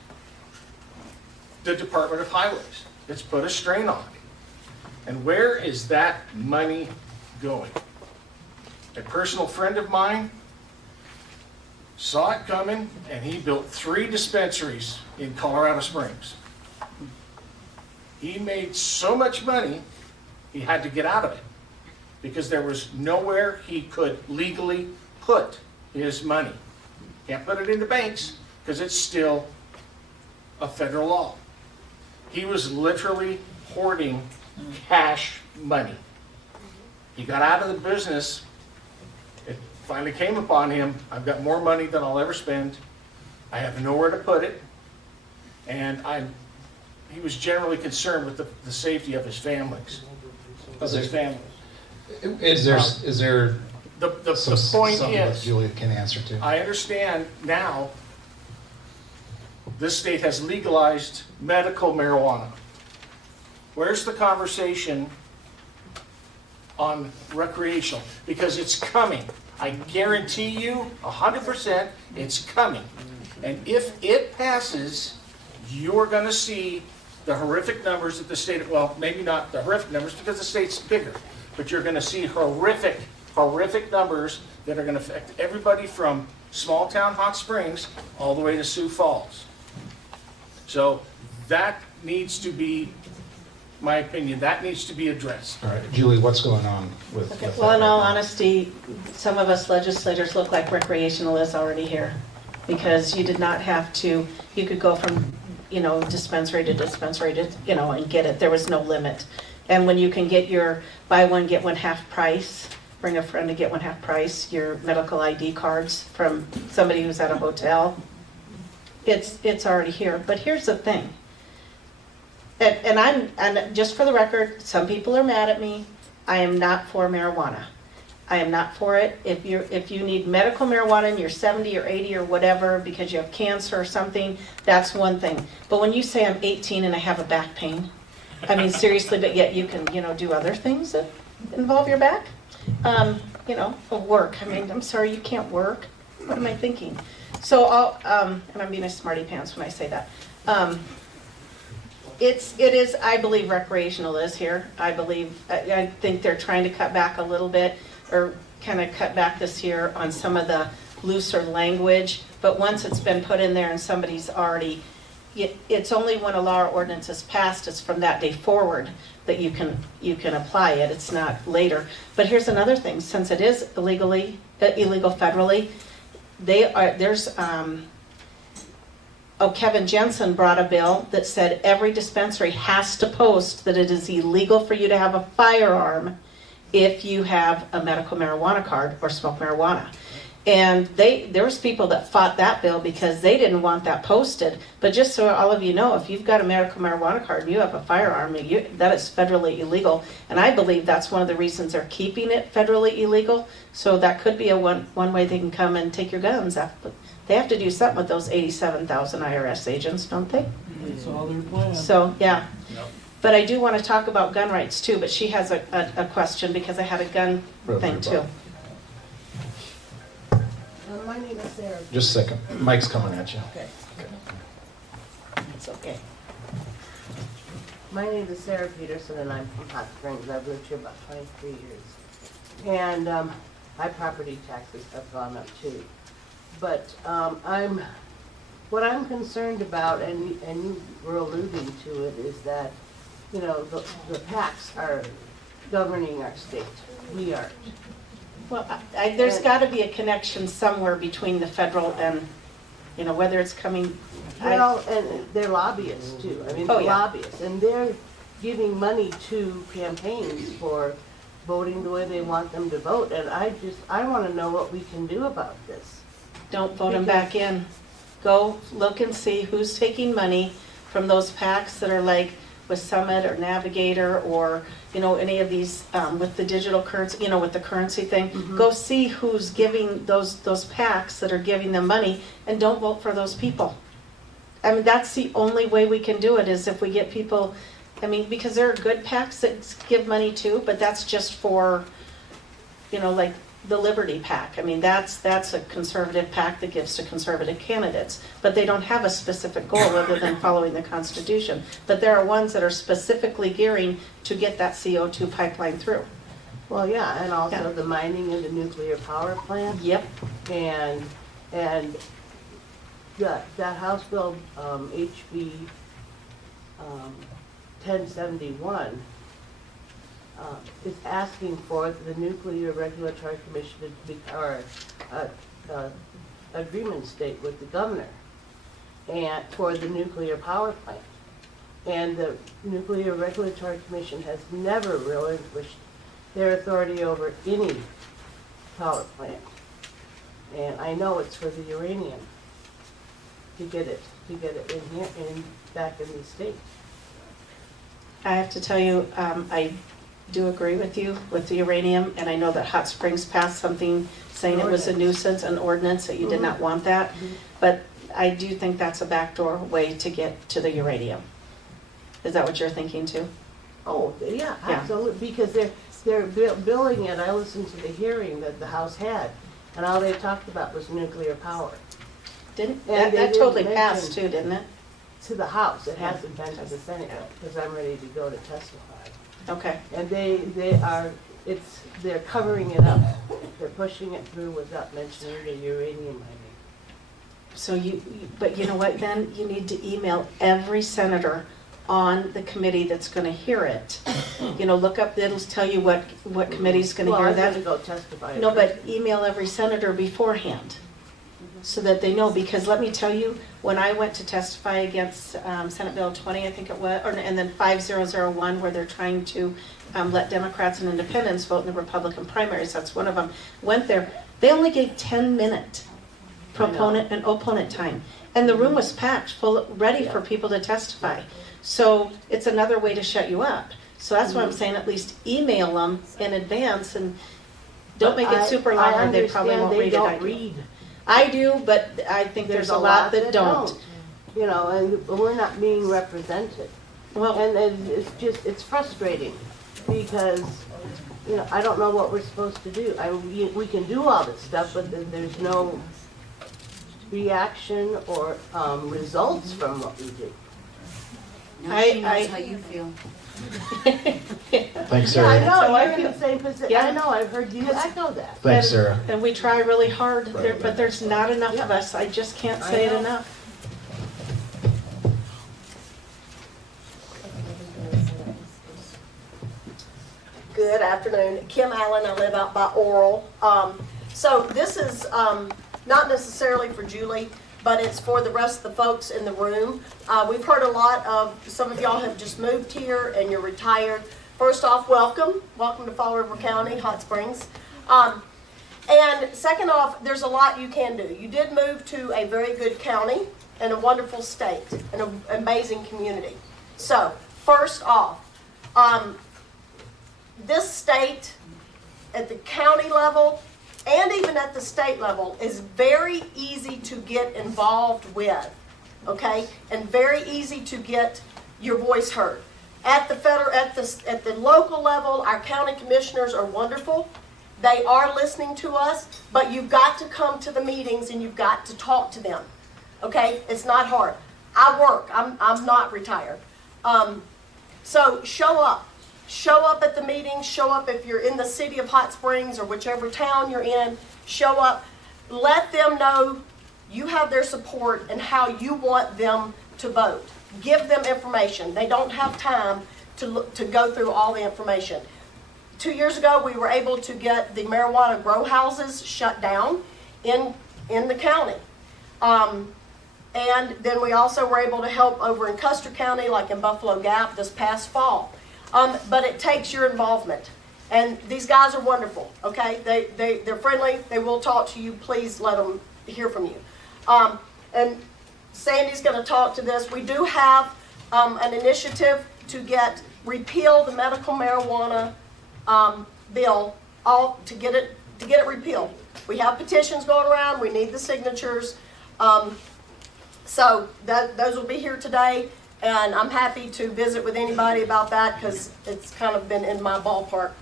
the Department of Highways. It's put a strain on it. And where is that money going? A personal friend of mine saw it coming, and he built 3 dispensaries in Colorado Springs. He made so much money, he had to get out of it because there was nowhere he could legally put his money. Can't put it in the banks because it's still a federal law. He was literally hoarding cash money. He got out of the business. It finally came upon him. I've got more money than I'll ever spend. I have nowhere to put it. And he was generally concerned with the safety of his families. Of his family. Is there The point something that is, Julie can answer to? I understand now this state has legalized medical marijuana. Where's the conversation on recreational? Because it's coming. I guarantee you 100% it's coming. And if it passes, you're going to see the horrific numbers that the state, well, maybe not the horrific numbers because the state's bigger, but you're going to see horrific numbers that are going to affect everybody from small town Hot Springs all the way to Sioux Falls. So that needs to be, my opinion, that needs to be addressed. All right, Julie, what's going on with Okay, with well, that in all right now? honesty, some of us legislators look like recreational is already here. Because you did not have to, you could go from, dispensary to dispensary to, and get it. There was no limit. And when you can get your buy one, get one half price, bring a friend to get one half price, your medical ID cards from somebody who's at a hotel, it's already here. But here's the thing. And just for the record, some people are mad at me. I am not for marijuana. I am not for it. If you need medical marijuana and you're 70 or 80 or whatever because you have cancer or something, that's one thing. But when you say I'm 18 and I have a back pain, I mean seriously, but yet you can, do other things that involve your back, work. I mean, I'm sorry, you can't work. What am I thinking? So and I'm being a smarty pants when I say that. It is, I believe recreational is here. I think they're trying to cut back a little bit or kind of cut back this year on some of the looser language. But once it's been put in there and somebody's already, it's only when a law or ordinance is passed, it's from that day forward that you can apply it. It's not later. But here's another thing, since it is illegal federally, Kevin Jensen brought a bill that said every dispensary has to post that it is illegal for you to have a firearm if you have a medical marijuana card or smoke marijuana. And there was people that fought that bill because they didn't want that posted. But just so all of you know, if you've got a medical marijuana card and you have a firearm, that is federally illegal. And I believe that's one of the reasons they're keeping it federally illegal. So that could be one way they can come and take your guns. They have to do something with those 87,000 IRS agents, don't they? That's all their plan. So, yeah. But I do want to talk about gun rights too, but she has a question because I had a gun thing too. My name is Sarah. Just a second. Mike's coming at you. Okay. It's okay. My name is Sarah Peterson, and I'm from Hot Springs. I've lived here about 23 years. And my property taxes have gone up too. But what I'm concerned about, and you were alluding to it, is that, the PACs are governing our state. We aren't. Well, there's got to be a connection somewhere between the federal and, whether it's coming. Well, and they're lobbyists too. I mean, Oh, they're yeah. lobbyists, and they're giving money to campaigns for voting the way they want them to vote. And I want to know what we can do about this. Don't vote them back in. Go look and see who's taking money from those PACs that are like with Summit or Navigator or, any of these with the digital currency, with the currency thing. Mm-hmm. Go see who's giving those PACs that are giving them money and don't vote for those people. I mean, that's the only way we can do it is if we get people I mean, because there are good PACs that give money too, but that's just for, you know, like the Liberty PAC. I mean, that's a conservative PAC that gives to conservative candidates, but they don't have a specific goal other than following the Constitution. But there are ones that are specifically gearing to get that CO2 pipeline through. Well, yeah, and also Yeah. the mining of the nuclear power plant. Yep. And that House Bill, HB 1071, is asking for the Nuclear Regulatory Commission to be, or agreement state with the governor and for the nuclear power plant. And the Nuclear Regulatory Commission has never relinquished their authority over any power plant. And I know it's for the uranium to get it in here and back in the state. I have to tell you, I do agree with you with the uranium, and I know that Hot Springs passed something saying it was a nuisance, an ordinance, that you did not want that. But I do think that's a backdoor way to get to the uranium. Is that what you're thinking too? Oh, yeah, Yeah. absolutely, because they're billing it. I listened to the hearing that the House had, and all they talked about was nuclear power. Didn't, And they that totally didn't passed mention- too, didn't it? To the House, it Yeah. hasn't been to the Senate yet, because I'm ready to go to testify. Okay. And they're covering it up. They're pushing it through without mentioning the uranium mining. So but you know what, then you need to email every senator on the committee that's gonna hear it. You know, look up, it'll tell you what committee's gonna Well, hear I'm that. gonna go testify. No, but email every senator beforehand, so that they know, because let me tell you, when I went to testify against Senate Bill 20, I think it was, and then 5001, where they're trying to let Democrats and independents vote in the Republican primaries, that's one of them, went there, they only gave 10-minute proponent and opponent time. And the room was packed, full, ready for people to testify. So it's another way to shut you up. So that's why I'm saying at least email them in advance and don't make it super long or they probably won't read it. I read. I do, but I think there's a lot that don't. You know, and we're not being represented. Well, And it's frustrating because, you know, I don't know what we're supposed to do. We can do all this stuff, but then there's no reaction or results from what we do. She knows how you feel. Thanks, Yeah, I Sarah. know, So you're I in the same position. Yeah. I know, I've heard you echo that. Thanks, Sarah. And we try really hard, but there's not enough of us. I just can't say it enough. Good afternoon. Kim Allen, I live out by Oral. So this is not necessarily for Julie, but it's for the rest of the folks in the room. We've heard a lot of, some of y'all have just moved here and you're retired. First off, welcome. Welcome to Fall River County, Hot Springs. And second off, there's a lot you can do. You did move to a very good county and a wonderful state and an amazing community. So first off, this state at the county level and even at the state level is very easy to get involved with, okay? And very easy to get your voice heard. At the local level, our county commissioners are wonderful. They are listening to us, but you've got to come to the meetings and you've got to talk to them, okay? It's not hard. I work. I'm not retired. So show up. Show up at the meetings, show up if you're in the city of Hot Springs or whichever town you're in, show up. Let them know you have their support and how you want them to vote. Give them information. They don't have time to go through all the information. 2 years ago, we were able to get the marijuana grow houses shut down in the county. And then we also were able to help over in Custer County, like in Buffalo Gap this past fall. But it takes your involvement. And these guys are wonderful, okay? They're friendly. They will talk to you. Please let them hear from you. And Sandy's going to talk to this. We do have an initiative to repeal the medical marijuana bill, to get it repealed. We have petitions going around. We need the signatures. So those will be here today. And I'm happy to visit with anybody about that because it's kind of been in my ballpark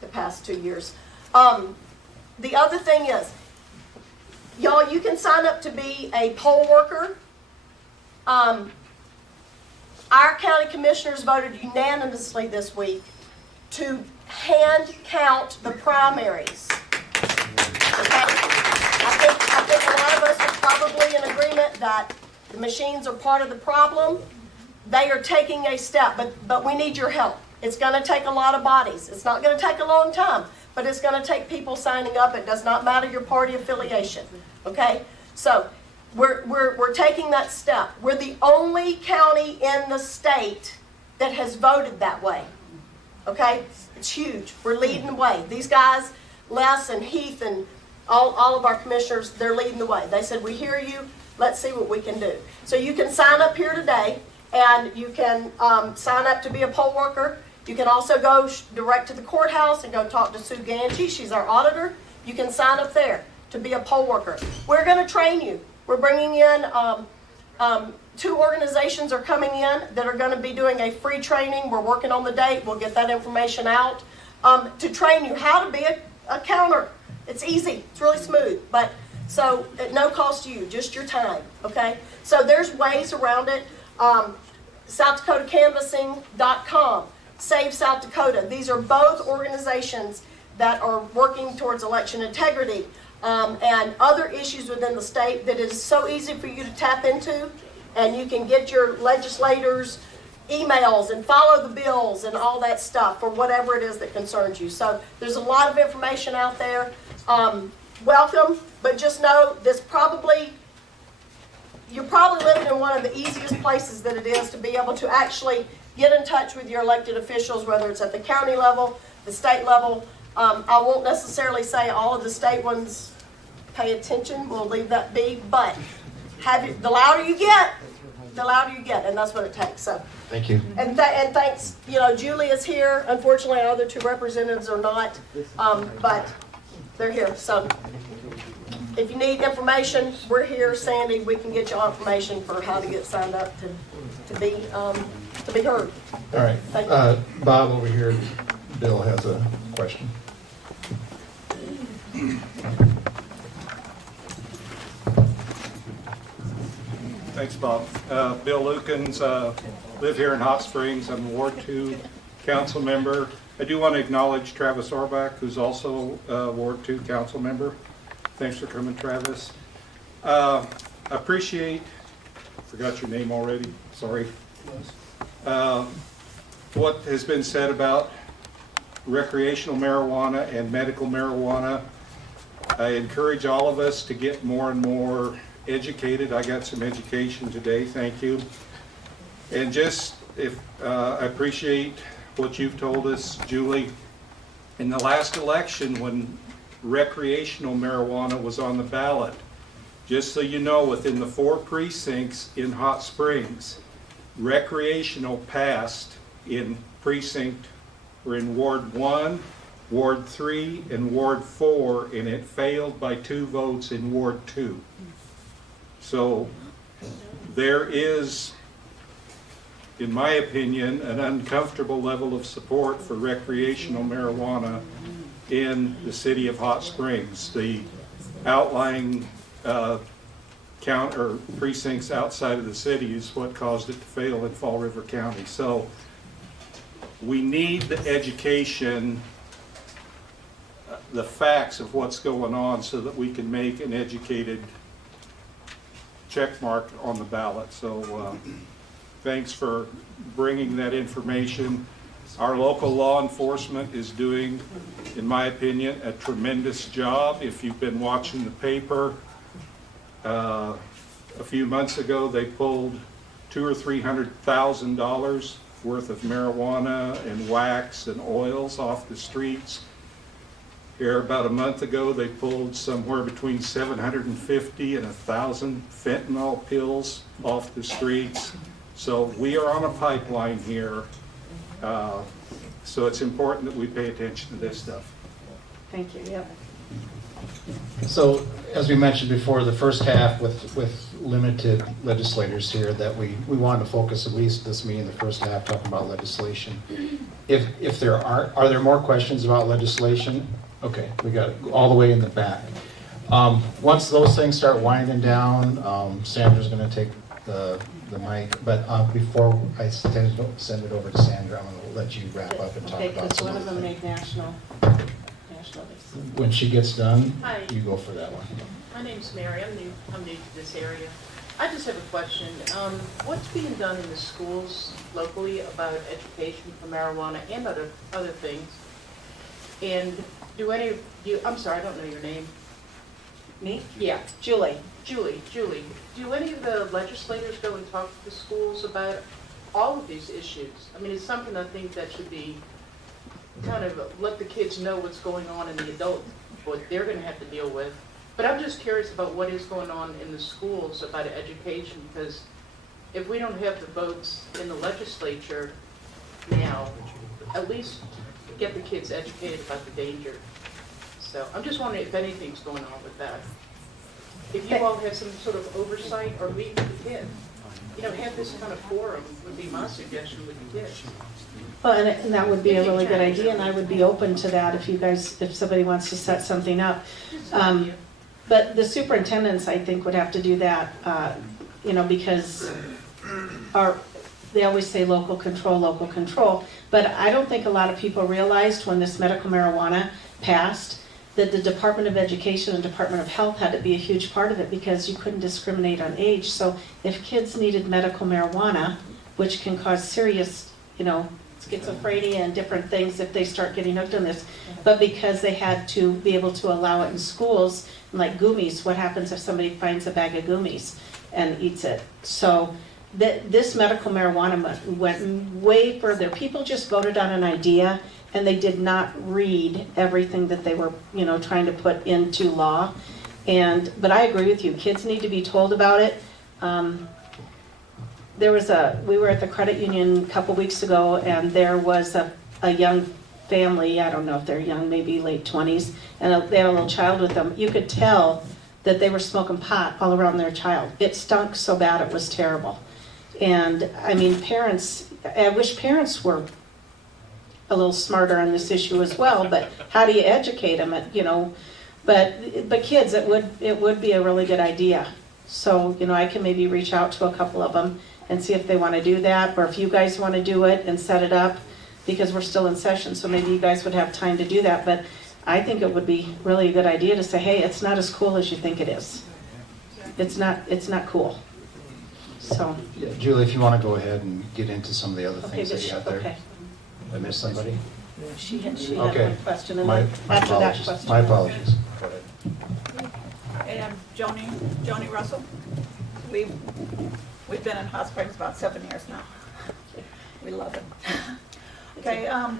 the past 2 years. The other thing is, y'all, you can sign up to be a poll worker. Our county commissioners voted unanimously this week to hand count the primaries. Okay? I think a lot of us are probably in agreement that the machines are part of the problem. They are taking a step, but we need your help. It's going to take a lot of bodies. It's not going to take a long time, but it's going to take people signing up. It does not matter your party affiliation. Okay? So we're taking that step. We're the only county in the state that has voted that way. Okay? It's huge. We're leading the way. These guys, Les and Heath and all of our commissioners, they're leading the way. They said, we hear you. Let's see what we can do. So you can sign up here today, and you can sign up to be a poll worker. You can also go direct to the courthouse and go talk to Sue Ganji. She's our auditor. You can sign up there to be a poll worker. We're going to train you. We're bringing in 2 organizations are coming in that are going to be doing a free training. We're working on the date. We'll get that information out to train you how to be a counter. It's easy. It's really smooth. But so at no cost to you, just your time. Okay? So there's ways around it. SouthDakotaCanvassing.com, Save South Dakota. These are both organizations that are working towards election integrity and other issues within the state that is so easy for you to tap into, and you can get your legislators' emails and follow the bills and all that stuff for whatever it is that concerns you. So there's a lot of information out there. Welcome, but just know you're probably living in one of the easiest places that it is to be able to actually get in touch with your elected officials, whether it's at the county level, the state level. I won't necessarily say all of the state ones pay attention. We'll leave that be. But the louder you get, and that's what it takes. So Thank you. and thanks. Julie is here. Unfortunately, our other 2 representatives are not, but they're here. So if you need information, we're here. Sandy, we can get you information for how to get signed up to be heard. All right. Thank you. Bob over here, Bill has a question. Thanks, Bob. Bill Lukens, live here in Hot Springs. I'm a Ward 2 council member. I do want to acknowledge Travis Orbach, who's also a Ward 2 council member. Thanks for coming, Travis. Appreciate, forgot your name already, sorry. What has been said about recreational marijuana and medical marijuana. I encourage all of us to get more and more educated. I got some education today, thank you. And just, I appreciate what you've told us, Julie. In the last election, when recreational marijuana was on the ballot, just so you know, within the 4 precincts in Hot Springs, recreational passed in precinct, or in Ward 1, Ward 3, and Ward 4, and it failed by 2 votes in Ward 2. So there is, in my opinion, an uncomfortable level of support for recreational marijuana in the city of Hot Springs. The outlying precincts outside of the city is what caused it to fail in Fall River County. So we need the education, the facts of what's going on so that we can make an educated check mark on the ballot. So thanks for bringing that information. Our local law enforcement is doing, in my opinion, a tremendous job. If you've been watching the paper, a few months ago they pulled $200,000 or $300,000 worth of marijuana and wax and oils off the streets. Here about a month ago they pulled somewhere between 750 and 1,000 fentanyl pills off the streets. So we are on a pipeline here. So it's important that we pay attention to this stuff. Thank you. Yep. So, as we mentioned before, the first half with limited legislators here that we wanted to focus at least this meeting, the first half, talking about legislation. If there are there more questions about legislation? Okay, we got it all the way in the back. Once those things start winding down, Sandra's going to take the mic, but before I send it over to Sandra, I'm going to let you wrap up and talk Okay, about because some one of of the them things. made national list. When she gets done, Hi. you go for that one. My name's Mary. I'm new to this area. I just have a question. What's being done in the schools locally about education for marijuana and other things? And do any of you, I'm sorry, I don't know your name. Me? Yeah, Julie. Julie. Do any of the legislators go and talk to the schools about all of these issues? I mean, it's something I think that should be kind of let the kids know what's going on in the adult, what they're going to have to deal with. But I'm just curious about what is going on in the schools about education, because if we don't have the votes in the legislature now, at least get the kids educated about the danger. So I'm just wondering if anything's going on with that. If you all have some sort of oversight or meet with the kids, have this kind of forum would be my suggestion with the kids. Well, and that would be a really good idea, and I would be open to that if somebody wants to set something up. But the superintendents, I think, would have to do that, because they always say local control. But I don't think a lot of people realized when this medical marijuana passed that the Department of Education and Department of Health had to be a huge part of it because you couldn't discriminate on age. So if kids needed medical marijuana, which can cause serious, schizophrenia and different things if they start getting hooked on this, but because they had to be able to allow it in schools, like gummies, what happens if somebody finds a bag of gummies and eats it? So this medical marijuana went way further. People just voted on an idea and they did not read everything that they were, trying to put into law. But I agree with you. Kids need to be told about it. We were at the credit union a couple weeks ago, and there was a young family. I don't know if they're young, maybe late 20s, and they had a little child with them. You could tell that they were smoking pot all around their child. It stunk so bad, it was terrible. And I mean, I wish parents were a little smarter on this issue as well, but how do you educate them? But kids, it would be a really good idea. So, I can maybe reach out to a couple of them and see if they want to do that, or if you guys want to do it and set it up, because we're still in session, so maybe you guys would have time to do that. But I think it would be really a good idea to say, hey, it's not as cool as you think it is. It's not cool. So. Yeah, Julie, if you want to go ahead and get into some of the other things that you have there. Okay. I missed somebody? She had Okay. one question, and My then after that apologies. question. My apologies. Go ahead. Hey, I'm Joni Russell. We've been in Hot Springs about 7 years now. We love it. Okay, I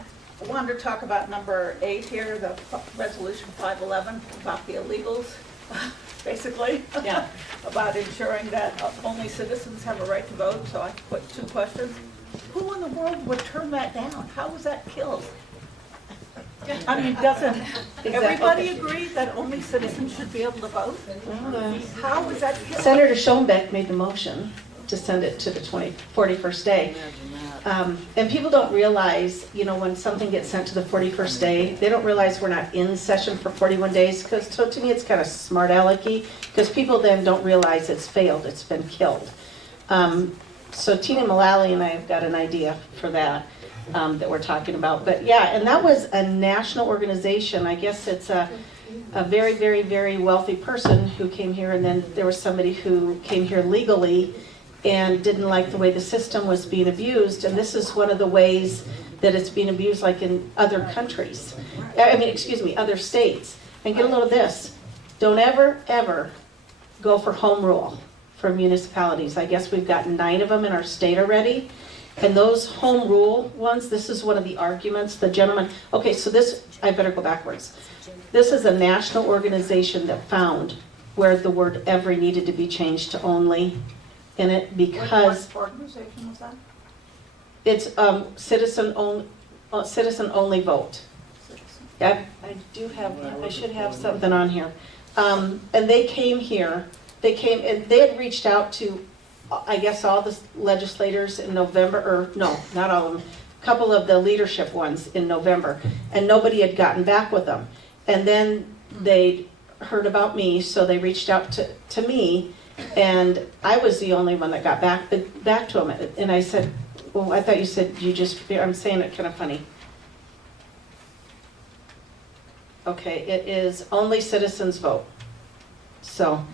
wanted to talk about number 8 here, the resolution 511 about the illegals, basically. Yeah. About ensuring that only citizens have a right to vote. So I put 2 questions. Who in the world would turn that down? How was that killed? I mean, doesn't everybody agree that only citizens should be able to vote? How was that killed? Senator Schoenbeck made the motion to send it to the 41st day. And people don't realize, when something gets sent to the 41st day, they don't realize we're not in session for 41 days. So to me, it's kind of smart alecky, because people then don't realize it's failed, it's been killed. So Tina Mullally and I have got an idea for that we're talking about. But yeah, and that was a national organization. I guess it's a very, very, very wealthy person who came here, and then there was somebody who came here legally and didn't like the way the system was being abused. And this is one of the ways that it's being abused, like in other countries. Other states. And get a load of this. Don't ever go for home rule for municipalities. I guess we've got 9 of them in our state already. And those home rule ones, this is one of the arguments. The gentleman, okay, so this, I better go backwards. This is a national organization that found where the word every needed to be changed to only in it, because What organization was that? it's citizen only vote. I should have something on here. And they came here they came, and they had reached out to, I guess, all the legislators in November, or no, not all of them, a couple of the leadership ones in November, and nobody had gotten back with them. And then they heard about me, so they reached out to me, and I was the only one that got back to them. And I said, well, I thought you said you just, I'm saying it kind of funny. Okay, it is only citizens vote. So,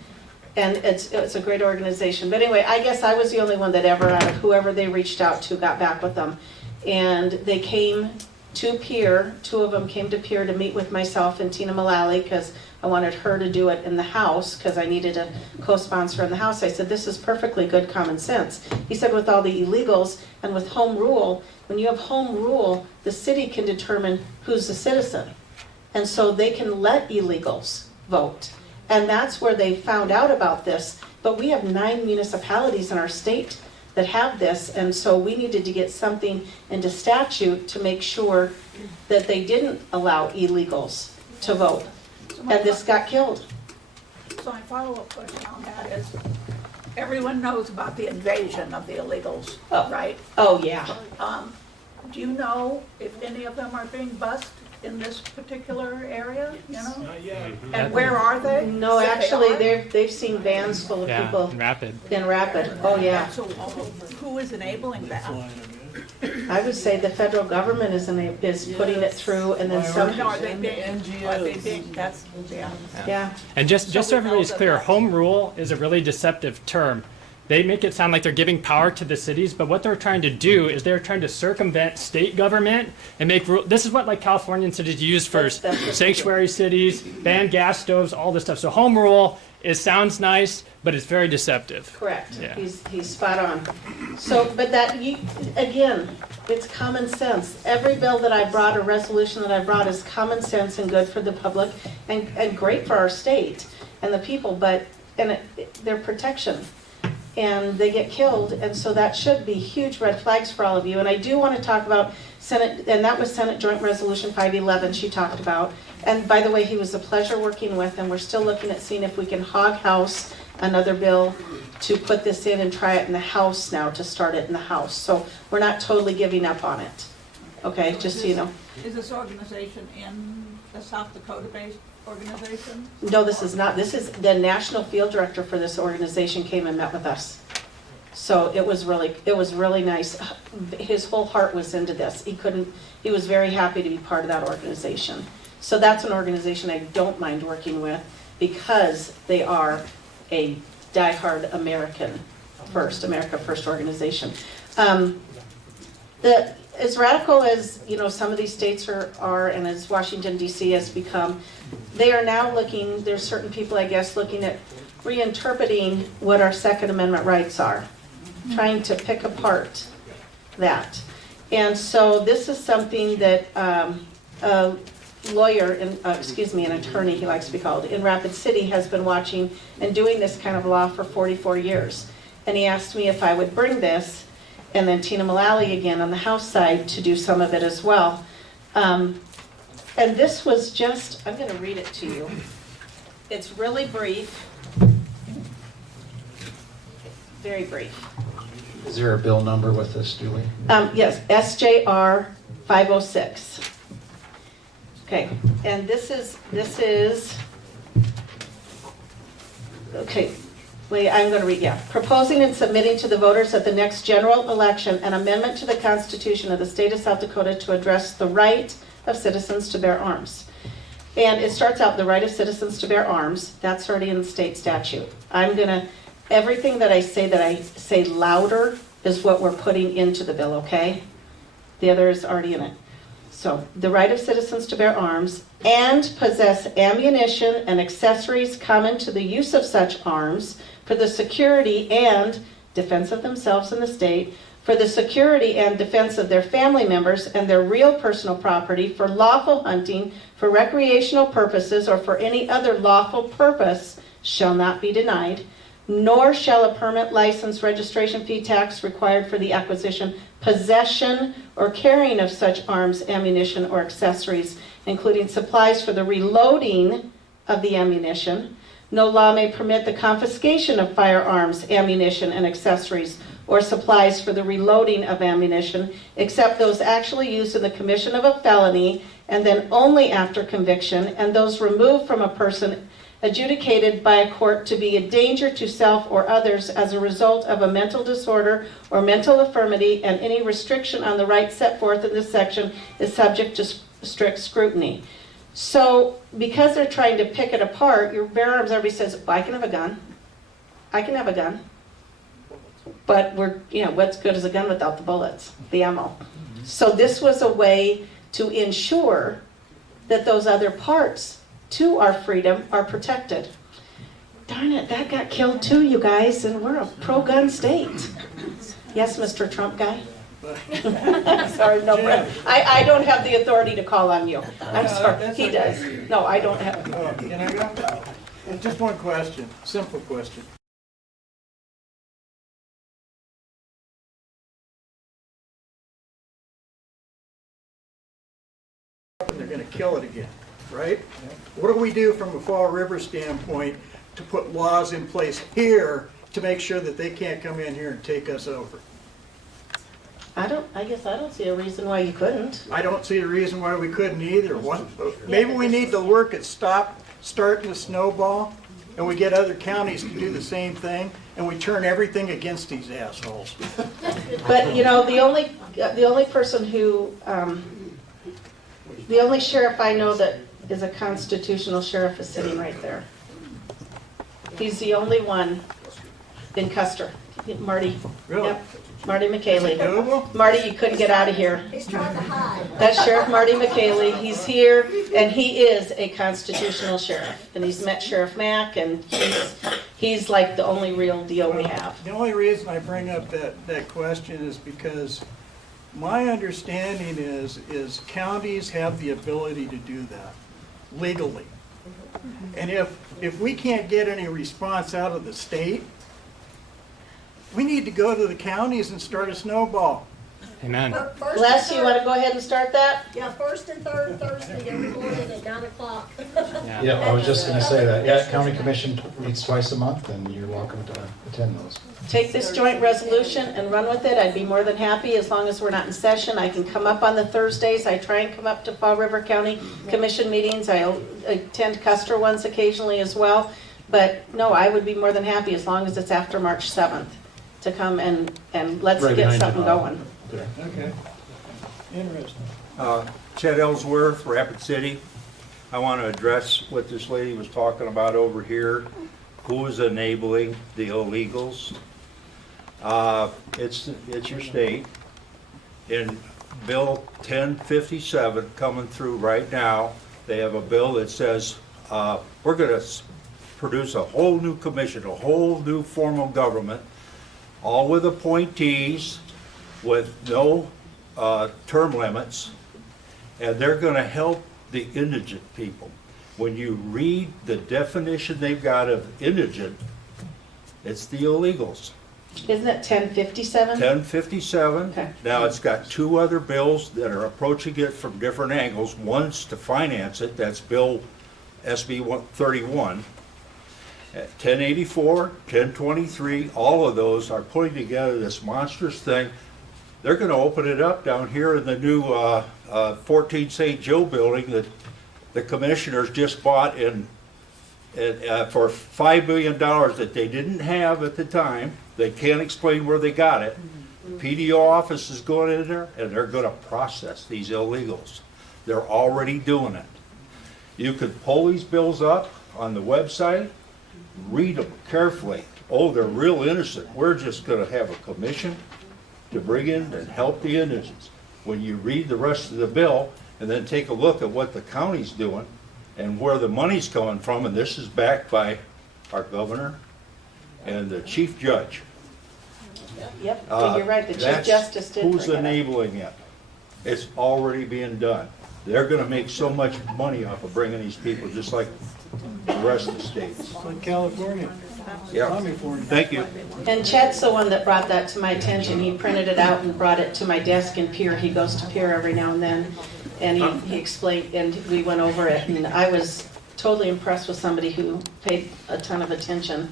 and it's a great organization. But anyway, I guess I was the only one that ever, out of whoever they reached out to, got back with them. And they came to Pier, two of them came to Pier to meet with myself and Tina Mullally, because I wanted her to do it in the House, because I needed a co-sponsor in the House. I said, this is perfectly good common sense. He said, with all the illegals and with home rule, when you have home rule, the city can determine who's a citizen. And so they can let illegals vote. And that's where they found out about this. But we have 9 municipalities in our state that have this, and so we needed to get something into statute to make sure that they didn't allow illegals to vote. And this got killed. So my follow-up question on that is, everyone knows about the invasion of the illegals, right? Oh, yeah. Do you know if any of them are being bussed in this particular area, you know? Not yet. And where are they? No, If they actually, are? they've seen vans full of people. in Rapid. In Rapid, oh, yeah. So who is enabling that? I would say the federal government is putting it through, and then some. No, are they being, that's, yeah. Yeah. And just so everybody's clear, home rule is a really deceptive term. They make it sound like they're giving power to the cities, but what they're trying to do is they're trying to circumvent state government and make this is what like Californian cities use for sanctuary cities, ban gas stoves, all this stuff. So home rule sounds nice, but it's very deceptive. Correct. Yeah. He's spot on. So, but again, it's common sense. Every bill that I brought, a resolution that I brought, is common sense and good for the public and great for our state and the people, but they're protection. And they get killed, and so that should be huge red flags for all of you. And I do want to talk about Senate, and that was Senate Joint Resolution 511 she talked about. And by the way, he was a pleasure working with, and we're still looking at seeing if we can hog house another bill to put this in and try it in the House now, to start it in the House. So we're not totally giving up on it. Okay, just so you know. Is this organization in a South Dakota-based organization? No, this is not. This is the national field director for this organization came and met with us. So it was really nice. His whole heart was into this. He was very happy to be part of that organization. So that's an organization I don't mind working with, because they are a diehard America First organization. As radical as some of these states are, and as Washington D.C. has become, they are now looking. There's certain people, I guess, looking at reinterpreting what our Second Amendment rights are, trying to pick apart that. And so this is something that a lawyer, an attorney, he likes to be called, in Rapid City has been watching and doing this kind of law for 44 years. And he asked me if I would bring this, and then Tina Mullally again on the House side to do some of it as well. And this was just, I'm going to read it to you. It's really brief, very brief. Is there a bill number with this, Julie? Yes, SJR 506. Okay, and this is, okay, wait, I'm going to read, Proposing and submitting to the voters at the next general election an amendment to the Constitution of the state of South Dakota to address the right of citizens to bear arms. And it starts out, the right of citizens to bear arms, that's already in the state statute. Everything that I say louder is what we're putting into the bill, okay? The other is already in it. So, the right of citizens to bear arms and possess ammunition and accessories common to the use of such arms for the security and defense of themselves and the state, for the security and defense of their family members and their real personal property, for lawful hunting, for recreational purposes, or for any other lawful purpose, shall not be denied, nor shall a permit, license, registration fee, tax required for the acquisition, possession, or carrying of such arms, ammunition, or accessories, including supplies for the reloading of the ammunition, No law may permit the confiscation of firearms, ammunition, and accessories or supplies for the reloading of ammunition, except those actually used in the commission of a felony, and then only after conviction, and those removed from a person adjudicated by a court to be a danger to self or others as a result of a mental disorder or mental infirmity, and any restriction on the rights set forth in this section is subject to strict scrutiny. So because they're trying to pick it apart, your bear arms, everybody says, well, I can have a gun. I can have a gun. But what's good is a gun without the bullets, the ammo. So this was a way to ensure that those other parts to our freedom are protected. Darn it, that got killed too, you guys, and we're a pro-gun state. Yes, Mr. Trump guy? Sorry, no, Brett. I don't have the authority to call on you. I'm sorry, he does. No, I don't have. Can I go? Just one question, simple question. They're going to kill it again, right? What do we do from a Fall River standpoint to put laws in place here to make sure that they can't come in here and take us over? I guess I don't see a reason why you couldn't. I don't see a reason why we couldn't either. Maybe we need to work at starting the snowball, and we get other counties to do the same thing, and we turn everything against these assholes. But the only person who, the only sheriff I know that is a constitutional sheriff is sitting right there. He's the only one in Custer. Marty. Really? Yep. Marty Is it McKaylee. doable? Marty, you couldn't get out of here. He's trying to hide. That's Sheriff Marty McKaylee. He's here, and he is a constitutional sheriff. And he's met Sheriff Mack, and he's like the only real deal we have. The only reason I bring up that question is because my understanding is counties have the ability to do that legally. And if we can't get any response out of the state, we need to go to the counties and start a snowball. Amen. Les, you want to go ahead and start that? Yeah, first and third Thursday every morning at 9 o'clock. Yeah, I was just going to say that. Yeah, county commission meets twice a month, and you're welcome to attend those. Take this joint resolution and run with it. I'd be more than happy as long as we're not in session. I can come up on the Thursdays. I try and come up to Fall River County Commission meetings. I attend Custer ones occasionally as well. But no, I would be more than happy as long as it's after March 7th to come and let's get something going. Okay. Interesting. Chet Ellsworth, Rapid City. I want to address what this lady was talking about over here. Who is enabling the illegals? It's your state. In Bill 1057 coming through right now, they have a bill that says we're going to produce a whole new commission, a whole new form of government, all with appointees, with no term limits, and they're going to help the indigent people. When you read the definition they've got of indigent, it's the illegals. Isn't it 1057? 1057. Okay. Now it's got two other bills that are approaching it from different angles. One's to finance it, that's Bill SB 131. 1084, 1023, all of those are putting together this monstrous thing. They're going to open it up down here in the new 14 St. Joe building that the commissioners just bought for $5 billion that they didn't have at the time. They can't explain where they got it. The PDO office is going in there, and they're going to process these illegals. They're already doing it. You could pull these bills up on the website, read them carefully. Oh, they're real innocent. We're just going to have a commission to bring in and help the indigents. When you read the rest of the bill and then take a look at what the county's doing and where the money's coming from, and this is backed by our governor and the chief judge. Yep, you're right, the Chief Justice did bring Who's it up. enabling it? It's already being done. They're going to make so much money off of bringing these people, just like the rest of the states. It's like California. Yeah. California. Thank you. And Chet's the one that brought that to my attention. He printed it out and brought it to my desk in Pierre. He goes to Pierre every now and then. And he explained, and we went over it. And I was totally impressed with somebody who paid a ton of attention.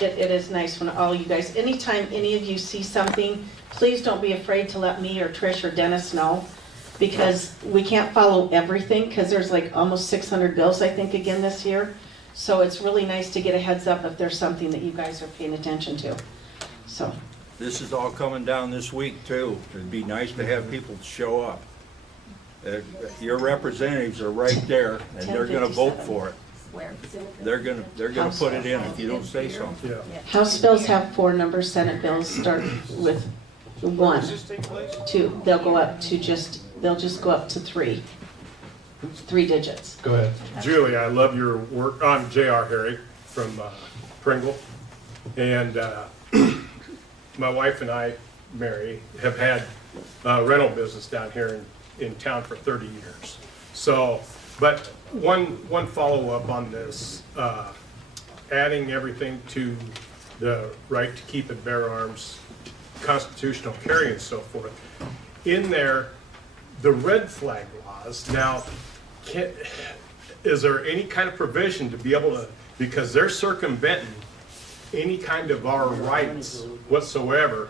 It is nice when all you guys, anytime any of you see something, please don't be afraid to let me or Trish or Dennis know, because we can't follow everything, because there's like almost 600 bills, I think, again this year. So it's really nice to get a heads up if there's something that you guys are paying attention to. So. This is all coming down this week too. It'd be nice to have people show up. Your representatives are right there, and they're gonna vote for it. They're gonna put it in if you don't say something. House bills have 4 numbers, Senate bills start with 1, 2. They'll go up to they'll just go up to 3 digits. Go ahead. Julie, I love your work. I'm J.R. Harry from Pringle. And my wife and I, Mary, have had a rental business down here in town for 30 years. So, but one follow-up on this, adding everything to the right to keep and bear arms, constitutional carry and so forth. In there, the red flag laws, now, is there any kind of provision to be able to, because they're circumventing any kind of our rights whatsoever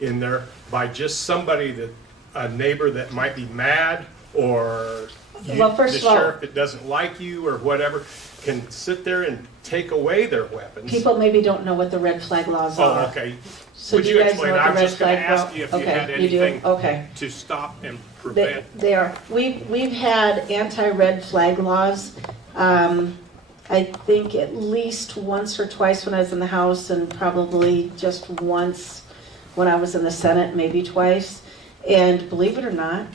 in there by just somebody that, a neighbor that might be mad, or Well, first the of all, sheriff that doesn't like you or whatever can sit there and take away their weapons? people maybe don't know what the red flag laws are. Oh, okay. So Would do you you guys explain? know what I the was red just going to flag ask you if you okay, had you do? anything Okay. to stop and prevent. They are. We've had anti-red flag laws. I think at least once or twice when I was in the House, and probably just once when I was in the Senate, maybe twice. And believe it or not,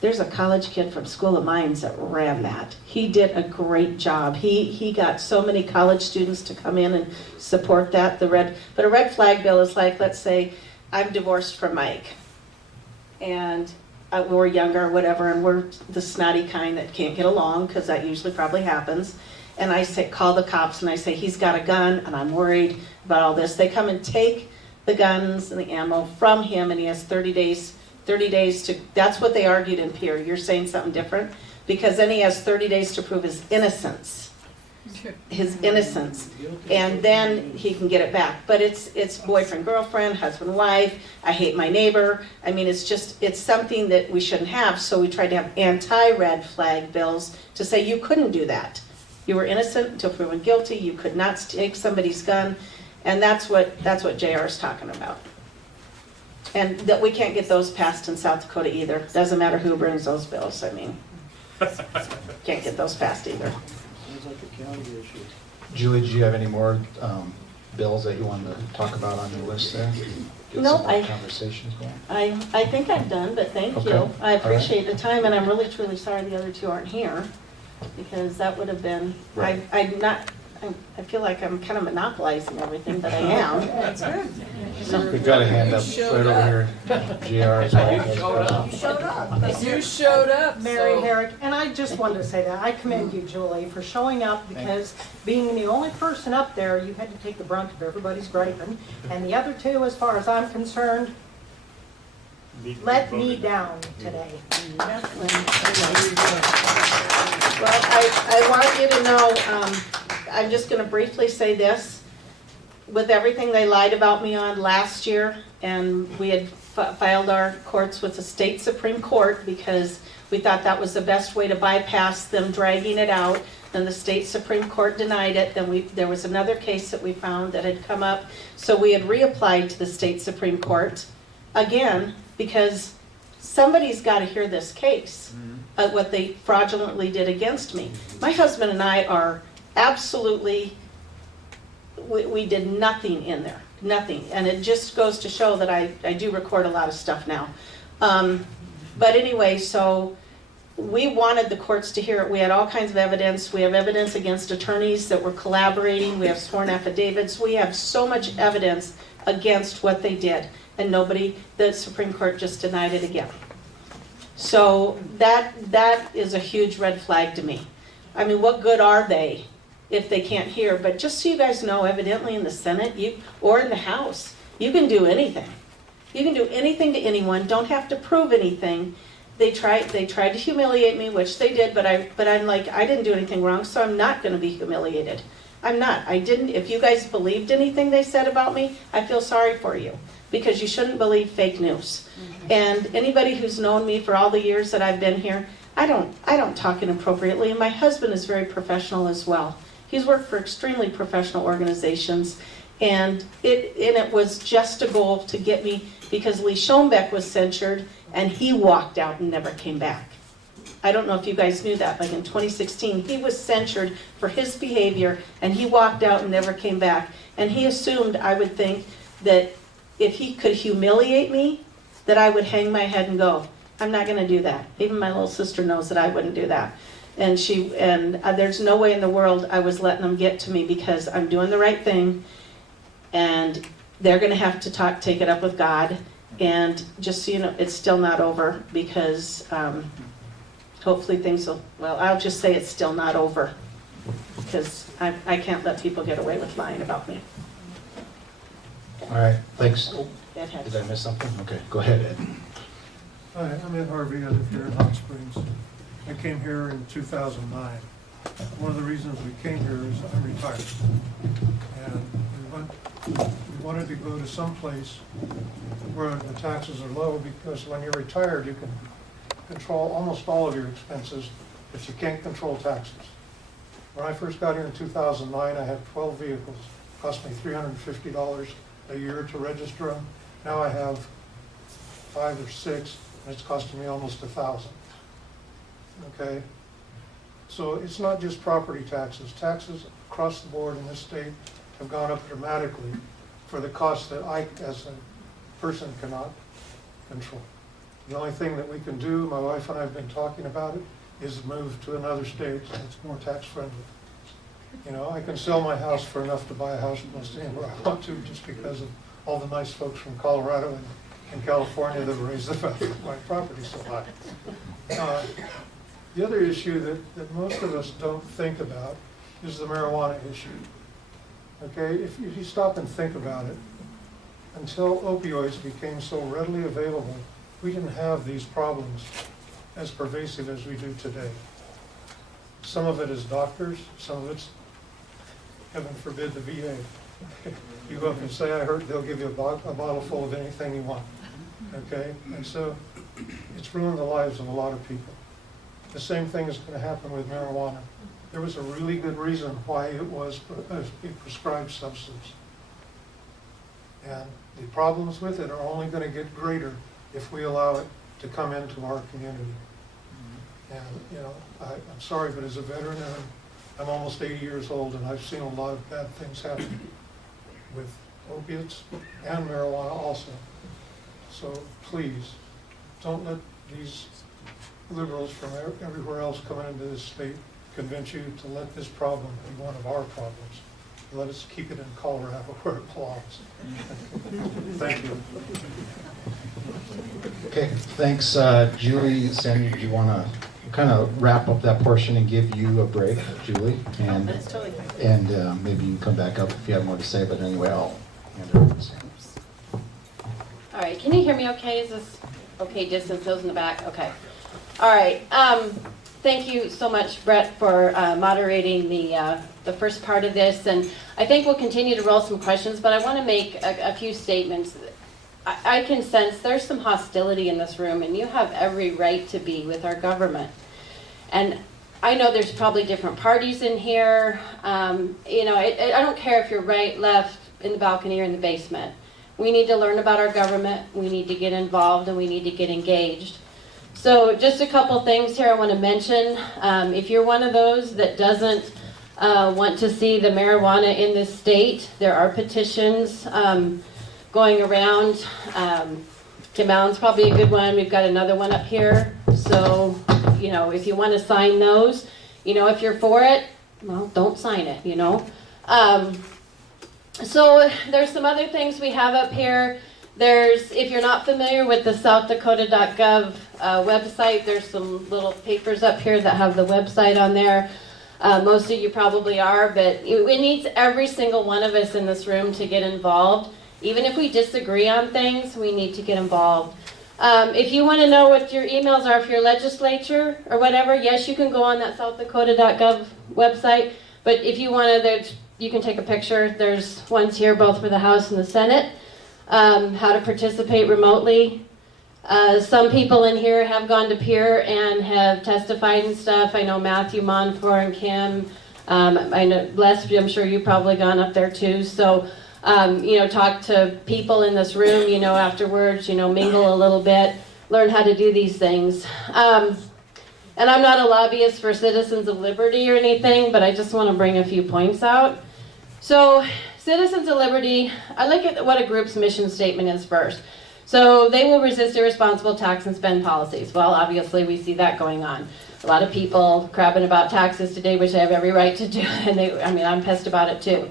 there's a college kid from School of Mines that ran that. He did a great job. He got so many college students to come in and support that. But a red flag bill is like, let's say I'm divorced from Mike, and we're younger or whatever, and we're the snotty kind that can't get along, because that usually probably happens. And I say, call the cops, and I say, he's got a gun, and I'm worried about all this. They come and take the guns and the ammo from him, and he has 30 days to, that's what they argued in Pierre. You're saying something different? Because then he has 30 days to prove his innocence. And then he can get it back. But it's boyfriend, girlfriend, husband, wife, I hate my neighbor. I mean, it's something that we shouldn't have. So we tried to have anti-red flag bills to say you couldn't do that. You were innocent until proven guilty. You could not take somebody's gun. And that's what JR is talking about. And that we can't get those passed in South Dakota either. Doesn't matter who brings those bills. I mean, can't get those passed either. Sounds like a county issue. Julie, do you have any more bills that you wanted to talk about on your list there? Get No, some more conversations going. I think I'm done, but thank Okay. you. I All right. appreciate the time, and I'm really truly sorry the other two aren't here, because that would have been, Right. I feel like I'm kind of monopolizing everything, but I am. That's good. We've got a hand up right over here. GR as well. You showed up. You showed up, Mary so- Herrick, and I just wanted to say that I commend you, Julie, for showing up, because being the only person up there, you had to take the brunt of everybody's griping. And the other two, as far as I'm concerned, let me down today. Well, I want you to know, I'm just going to briefly say this. With everything they lied about me on last year, and we had filed our courts with the state Supreme Court because we thought that was the best way to bypass them dragging it out. Then the state Supreme Court denied it. Then there was another case that we found that had come up. So we had reapplied to the state Supreme Court again, because somebody's got to hear this case, what they fraudulently did against me. My husband and I are absolutely, we did nothing in there, nothing. And it just goes to show that I do record a lot of stuff now. But anyway, so we wanted the courts to hear it. We had all kinds of evidence. We have evidence against attorneys that were collaborating. We have sworn affidavits. We have so much evidence against what they did. And the Supreme Court just denied it again. So that is a huge red flag to me. I mean, what good are they if they can't hear? But just so you guys know, evidently in the Senate or in the House, you can do anything. You can do anything to anyone, don't have to prove anything. they tried to humiliate me, which they did, but I'm like, I didn't do anything wrong, so I'm not going to be humiliated. I'm not. I didn't. If you guys believed anything they said about me, I feel sorry for you, because you shouldn't believe fake news. And anybody who's known me for all the years that I've been here, I don't talk inappropriately, and my husband is very professional as well. He's worked for extremely professional organizations, and it was just a goal to get me, because Lee Schoenbeck was censured, and he walked out and never came back. I don't know if you guys knew that, like in 2016, he was censured for his behavior, and he walked out and never came back. And he assumed, I would think, that if he could humiliate me, that I would hang my head and go. I'm not going to do that. Even my little sister knows that I wouldn't do that. And there's no way in the world I was letting them get to me, because I'm doing the right thing, and they're going to have to take it up with God. And just so you know, it's still not over, because hopefully things will, well, I'll just say it's still not over, because I can't let people get away with lying about me. All right, thanks. Ed has- Did I miss something? Okay, go ahead, Ed. Hi, I'm Ed Harvey. I live here in Hot Springs. I came here in 2009. One of the reasons we came here is I'm retired. And we wanted to go to some place where the taxes are low, because when you're retired, you can control almost all of your expenses, but you can't control taxes. When I first got here in 2009, I had 12 vehicles. It cost me $350 a year to register them. Now I have 5 or 6, and it's costing me almost $1,000. Okay? So it's not just property taxes. Taxes across the board in this state have gone up dramatically for the costs that I, as a person, cannot control. The only thing that we can do, my wife and I have been talking about it, is move to another state that's more tax friendly. You know, I can sell my house for enough to buy a house almost anywhere I want to, just because of all the nice folks from Colorado and California that raise the value of my property so high. The other issue that most of us don't think about is the marijuana issue. Okay, if you stop and think about it, until opioids became so readily available, we didn't have these problems as pervasive as we do today. Some of it is doctors, some of it's, heaven forbid, the VA. You go up and say, I heard, they'll give you a bottle full of anything you want. Okay, and so it's ruined the lives of a lot of people. The same thing is going to happen with marijuana. There was a really good reason why it was a prescribed substance. And the problems with it are only going to get greater if we allow it to come into our community. And, you know, I'm sorry, but as a veteran, and I'm almost 80 years old, and I've seen a lot of bad things happen with opiates and marijuana also. So please, don't let these liberals from everywhere else coming into this state convince you to let this problem be one of our problems. Let us keep it in Colorado where it belongs. Thank you. Okay, thanks, Julie. Sandy, do you want to kind of wrap up that portion and give you a break, Julie? And, that's totally fine. And maybe you can come back up if you have more to say, but anyway, I'll hand it over to Sandy. All right, can you hear me okay? Is this okay, distance, those in the back? Okay. All right, thank you so much, Brett, for moderating the first part of this. And I think we'll continue to roll some questions, but I want to make a few statements. I can sense there's some hostility in this room, and you have every right to be with our government. And I know there's probably different parties in here. You know, I don't care if you're right, left, in the balcony, or in the basement. We need to learn about our government. We need to get involved, and we need to get engaged. So just a couple things here I want to mention. If you're one of those that doesn't want to see the marijuana in this state, there are petitions going around. Kim Allen's probably a good one. We've got another one up here. So, you know, if you want to sign those, you know, if you're for it, well, don't sign it, you know. So there's some other things we have up here. There's, if you're not familiar with the southdakota.gov website, there's some little papers up here that have the website on there. Most of you probably are, but it needs every single one of us in this room to get involved. Even if we disagree on things, we need to get involved. If you want to know what your emails are for your legislature or whatever, yes, you can go on that southdakota.gov website. But if you want to, you can take a picture. There's ones here both for the House and the Senate. How to participate remotely. Some people in here have gone to Peer and have testified and stuff. I know Matthew Monfort and Kim. I know Les, I'm sure you've probably gone up there too. So, talk to people in this room, afterwards, mingle a little bit, learn how to do these things. And I'm not a lobbyist for Citizens of Liberty or anything, but I just want to bring a few points out. So, Citizens of Liberty, I look at what a group's mission statement is first. So they will resist irresponsible tax and spend policies. Well, obviously we see that going on. A lot of people crabbing about taxes today, which they have every right to do, and I'm pissed about it too.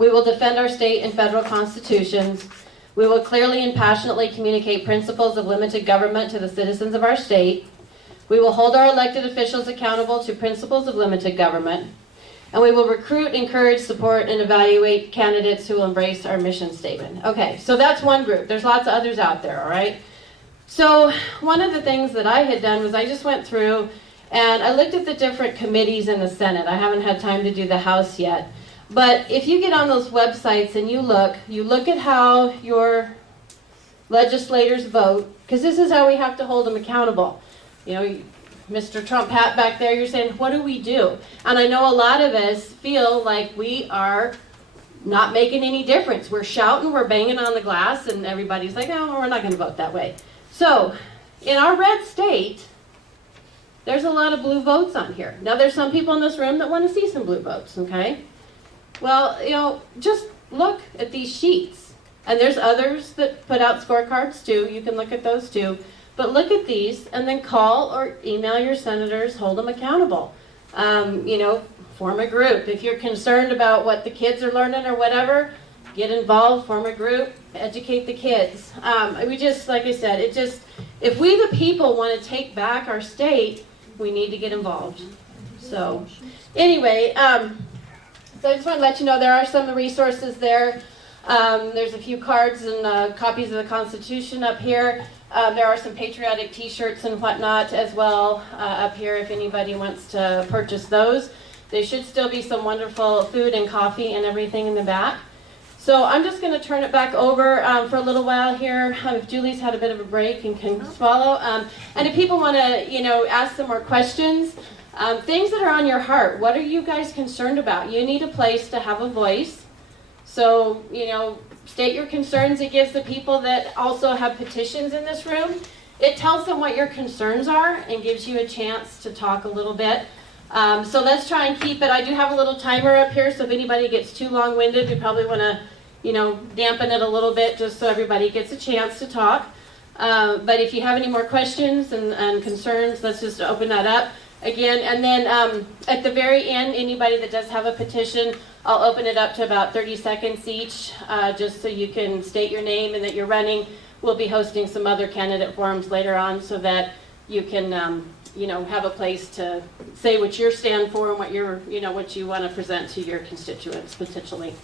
We will defend our state and federal constitutions. We will clearly and passionately communicate principles of limited government to the citizens of our state. We will hold our elected officials accountable to principles of limited government. And we will recruit, encourage, support, and evaluate candidates who will embrace our mission statement. Okay, so that's one group. There's lots of others out there, all right? So one of the things that I had done was I just went through and I looked at the different committees in the Senate. I haven't had time to do the House yet. But if you get on those websites and you look at how your legislators vote, because this is how we have to hold them accountable. Mr. Trump hat back there, you're saying, what do we do? And I know a lot of us feel like we are not making any difference. We're shouting, we're banging on the glass, and everybody's like, oh, we're not going to vote that way. So, in our red state, there's a lot of blue votes on here. Now, there's some people in this room that want to see some blue votes, okay? Well, just look at these sheets. And there's others that put out scorecards too. You can look at those too. But look at these and then call or email your senators, hold them accountable. Form a group. If you're concerned about what the kids are learning or whatever, get involved, form a group, educate the kids. Like I said, if we the people want to take back our state, we need to get involved. So, anyway, so I just want to let you know there are some resources there. There's a few cards and copies of the Constitution up here. There are some patriotic t-shirts and whatnot as well up here if anybody wants to purchase those. There should still be some wonderful food and coffee and everything in the back. So I'm just going to turn it back over for a little while here. If Julie's had a bit of a break and can swallow. And if people want to, ask some more questions, things that are on your heart. What are you guys concerned about? You need a place to have a voice. So, state your concerns. It gives the people that also have petitions in this room, it tells them what your concerns are and gives you a chance to talk a little bit. So let's try and keep it. I do have a little timer up here, so if anybody gets too long-winded, we probably want to, dampen it a little bit just so everybody gets a chance to talk. But if you have any more questions and concerns, let's just open that up again. And then at the very end, anybody that does have a petition, I'll open it up to about 30 seconds each, just so you can state your name and that you're running. We'll be hosting some other candidate forums later on so that you can, have a place to say what you stand for and what what you want to present to your constituents potentially.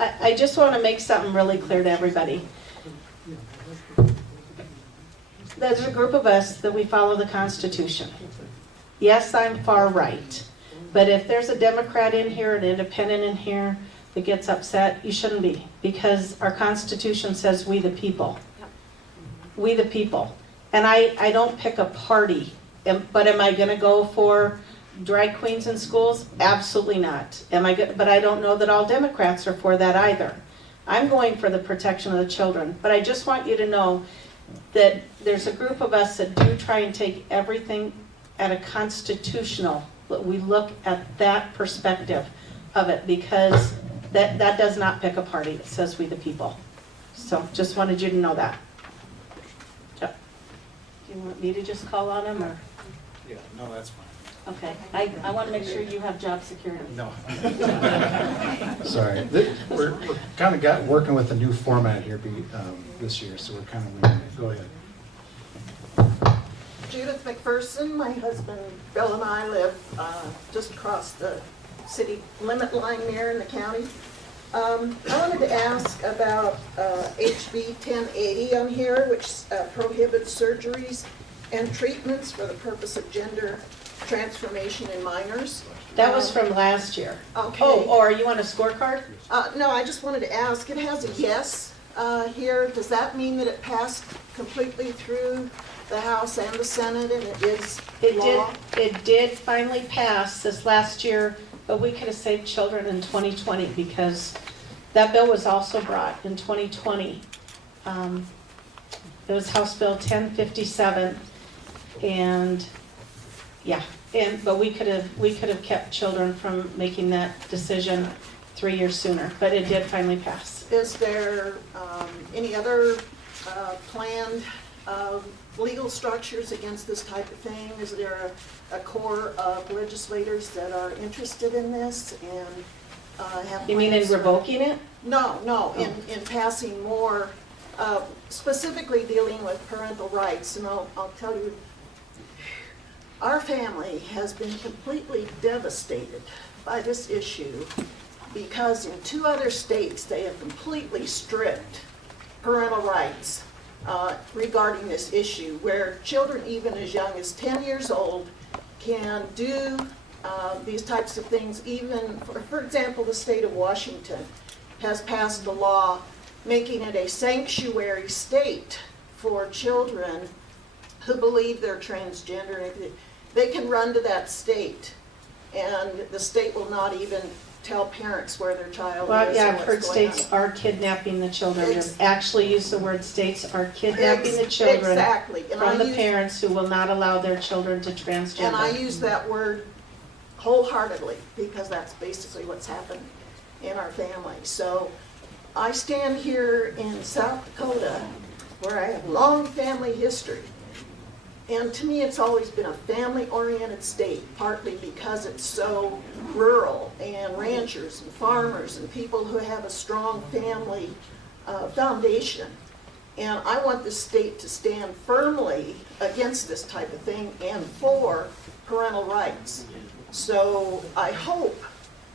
I just want to make something really clear to everybody. There's a group of us that we follow the Constitution. Yes, I'm far right. But if there's a Democrat in here, an independent in here that gets upset, you shouldn't be. Because our Constitution says we the people. We the people. And I don't pick a party. But am I going to go for drag queens in schools? Absolutely not. But I don't know that all Democrats are for that either. I'm going for the protection of the children. But I just want you to know that there's a group of us that do try and take everything at a constitutional, we look at that perspective of it, because that does not pick a party. It says we the people. So just wanted you to know that. Do you want me to just call on them, or? Yeah, no, that's fine. Okay, I want to make sure you have job security. No. Sorry. We're kind of working with a new format here this year, so we're kind of winging it. Go ahead. Judith McPherson, my husband Bill and I live just across the city limit line there in the county. I wanted to ask about HB 1080 on here, which prohibits surgeries and treatments for the purpose of gender transformation in minors. That was from last year. Okay. Oh, or you want a scorecard? No, I just wanted to ask, it has a yes here. Does that mean that it passed completely through the House and the Senate and it is law? It did finally pass this last year, but we could have saved children in 2020 because that bill was also brought in 2020. It was House Bill 1057, and yeah, but we could have kept children from making that decision 3 years sooner, but it did finally pass. Is there any other planned legal structures against this type of thing? Is there a core of legislators that are interested in this and have You mean in revoking it? No, in passing more, specifically dealing with parental rights. And I'll tell you, our family has been completely devastated by this issue because in 2 other states they have completely stripped parental rights regarding this issue, where children even as young as 10 years old can do these types of things. Even, for example, the state of Washington has passed a law making it a sanctuary state for children who believe they're transgender. They can run to that state, and the state will not even tell parents where their child Well, is. yeah, or I've heard what's going states on. are kidnapping the children. They actually use the word states are kidnapping the children Exactly. And from I the use- parents who will not allow their children to transgender. And I use that word wholeheartedly because that's basically what's happened in our family. So I stand here in South Dakota where I have long family history. And to me, it's always been a family-oriented state, partly because it's so rural, and ranchers and farmers and people who have a strong family foundation. And I want the state to stand firmly against this type of thing and for parental rights. So I hope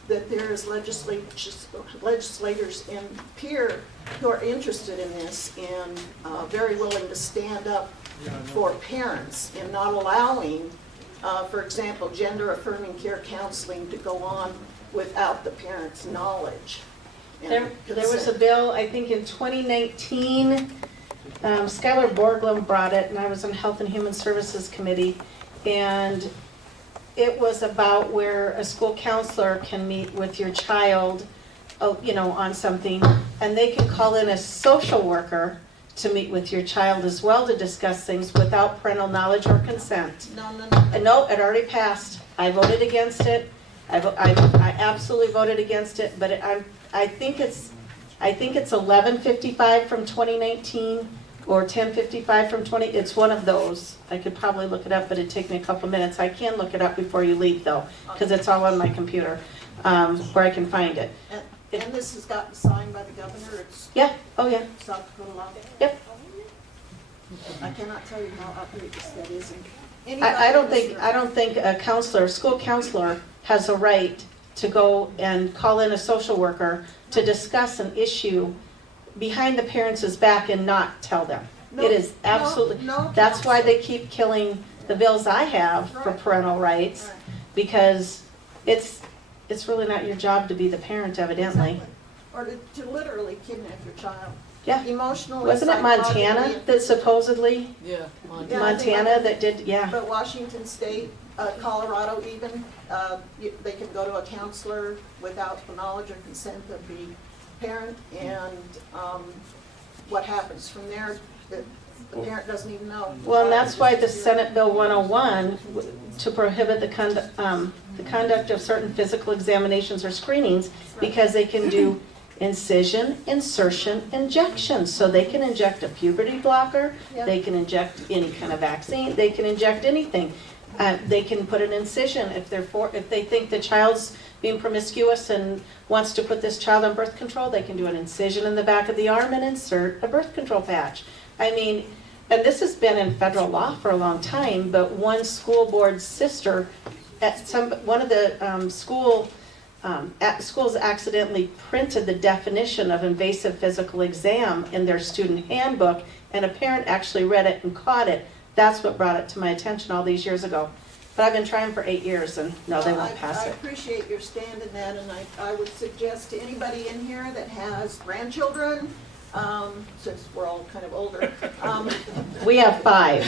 that there's legislators in Pierre who are interested in this and very willing to stand up for parents in not allowing, for example, gender-affirming care counseling to go on without the parents' knowledge. and There was a consent. bill, I think in 2019, Skylar Borglum brought it, and I was on Health and Human Services Committee, and it was about where a school counselor can meet with your child, on something, and they can call in a social worker to meet with your child as well to discuss things without parental knowledge or consent. No. And no, it already passed. I voted against it. I absolutely voted against it, but I think it's 1155 from 2019 or 1055 from 20. It's one of those. I could probably look it up, but it'd take me a couple minutes. I can look it up before you leave though, because it's all on my computer, where I can find it. And this has gotten signed by the governor. It's Yeah. Oh yeah. South Dakota law. Yep. I cannot tell you how outrageous that is. And I don't anybody think a school counselor has a right to go and call in a social worker to discuss an issue behind the parents' back and not tell them. No, It is absolutely, no that's why they keep killing the bills I have for parental rights, because it's really not your job to be the parent evidently. Or to literally kidnap your child. Yeah. Emotionally. Wasn't it Montana psychologically. that supposedly, Yeah. Montana that did, yeah. But Washington State, Colorado even, they can go to a counselor without the knowledge or consent of the parent, and what happens from there, the parent doesn't even know. Well, and that's why the Senate Bill 101 to prohibit the conduct of certain physical examinations or screenings, because they can do incision, insertion, injection. So they can inject a puberty blocker, Yep. they can inject any kind of vaccine, they can inject anything. They can put an incision if they think the child's being promiscuous and wants to put this child on birth control, they can do an incision in the back of the arm and insert a birth control patch. I mean, and this has been in federal law for a long time, but one school board sister at one of the school schools accidentally printed the definition of invasive physical exam in their student handbook, and a parent actually read it and caught it. That's what brought it to my attention all these years ago. But I've been trying for 8 years, and no, they won't pass I it. appreciate your stand in that, and I would suggest to anybody in here that has grandchildren, since we're all kind of older, We have 5.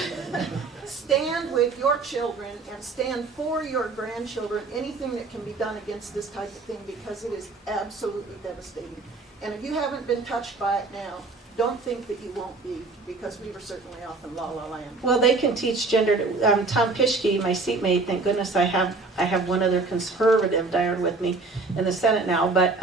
stand with your children and stand for your grandchildren, anything that can be done against this type of thing, because it is absolutely devastating. And if you haven't been touched by it now, don't think that you won't be, because we were certainly off in la la land. Well, they can teach gender. Tom Pischke, my seatmate, thank goodness I have one other conservative diehard with me in the Senate now, but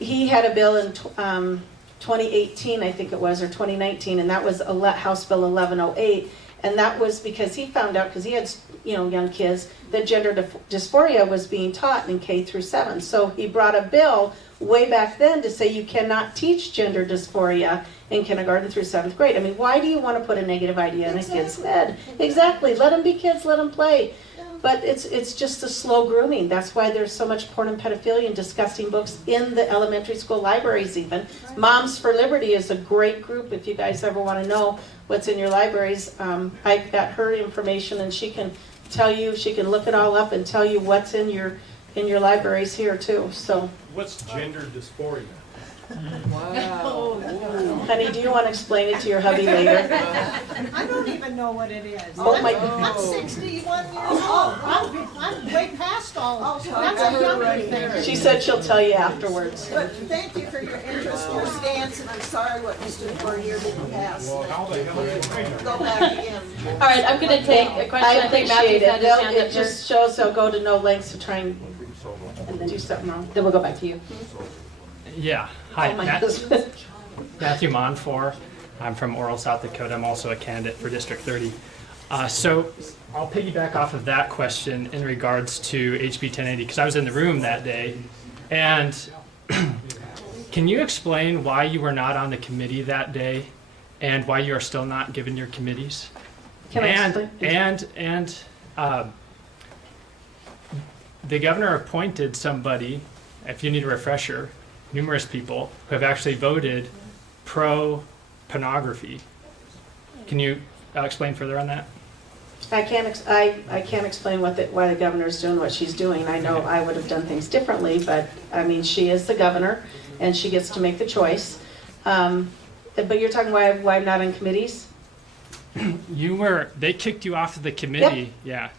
he had a bill in 2018, I think it was, or 2019, and that was House Bill 1108, and that was because he found out, because he had young kids, that gender dysphoria was being taught in K through 7. So he brought a bill way back then to say you cannot teach gender dysphoria in kindergarten through 7th grade. I mean, why do you want to put a negative idea in a kid's head? Exactly. Let them be kids, let them play. But it's just a slow grooming. That's why there's so much porn and pedophilia and disgusting books in the elementary school libraries even. Moms for Liberty is a great group if you guys ever want to know what's in your libraries. I've got her information, and she can tell you, she can look it all up and tell you what's in your libraries here too. So What's gender dysphoria? Wow. honey, do you want to explain it to your hubby later? I don't even know what it is. Oh my I'm 61 years old. I'm way past all of it. That's a young right there. She said she'll tell you afterwards. But thank you for your interest, your stance, and I'm sorry what you stood for here didn't pass. Go back again. All right, I'm going to take a question. I think appreciate Matthew's had his it. hand It up here. just shows they'll go to no lengths to try and do something wrong. Then we'll go back to you. Yeah. Hi, Oh, my husband. Matthew Monfort. I'm from Oral, South Dakota. I'm also a candidate for District 30. So I'll piggyback off of that question in regards to HB 1080, because I was in the room that day. And can you explain why you were not on the committee that day and why you are still not given your committees? Can I explain? And the governor appointed somebody, if you need a refresher, numerous people who have actually voted pro-pornography. Can you explain further on that? I can't explain why the governor's doing what she's doing. I know I would have done things differently, but I mean, she is the governor and she gets to make the choice. But you're talking why I'm not on committees? They kicked you off of the committee. Yep.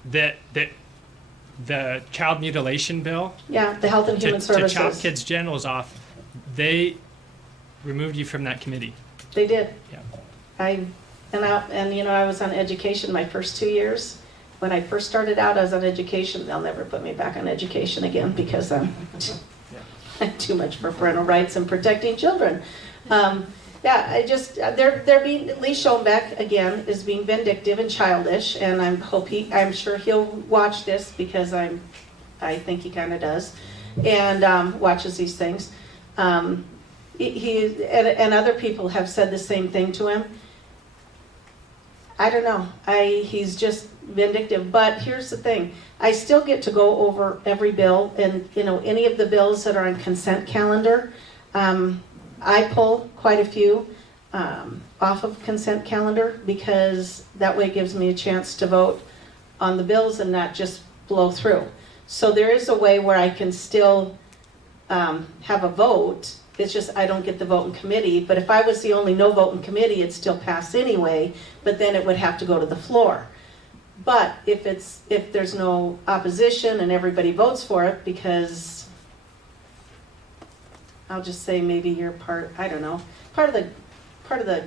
Yeah. The child mutilation bill. Yeah, the Health and Human Services. To chop kids' genitals off, they removed you from that committee. They did. Yeah. I was on education my first 2 years. When I first started out, I was on education. They'll never put me back on education again because I'm too much for parental rights and protecting children. They're being, Lee Schoenbeck, again, is being vindictive and childish, and I'm sure he'll watch this because I think he kind of does, and watches these things. He and other people have said the same thing to him. I don't know. He's just vindictive. But here's the thing. I still get to go over every bill, and any of the bills that are on consent calendar. I pull quite a few off of consent calendar because that way it gives me a chance to vote on the bills and not just blow through. So there is a way where I can still have a vote. It's just I don't get the vote in committee. But if I was the only no vote in committee, it'd still pass anyway, but then it would have to go to the floor. But if there's no opposition and everybody votes for it, because I'll just say maybe you're part of the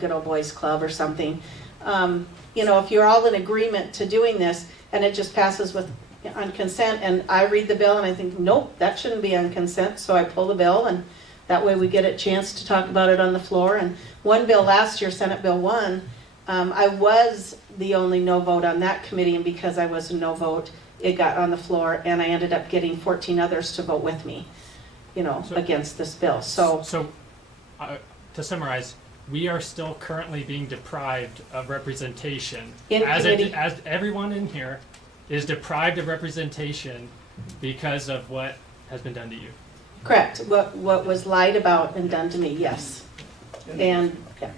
good old boys club or something. If you're all in agreement to doing this and it just passes on consent, and I read the bill and I think, nope, that shouldn't be on consent, so I pull the bill, and that way we get a chance to talk about it on the floor. And one bill last year, Senate Bill 1, I was the only no vote on that committee, and because I was a no vote, it got on the floor, and I ended up getting 14 others to vote with me, against this bill. So to summarize, we are still currently being deprived of representation. In committee. As everyone in here is deprived of representation because of what has been done to you. Correct. What was lied about and done to me, yes. And, yeah.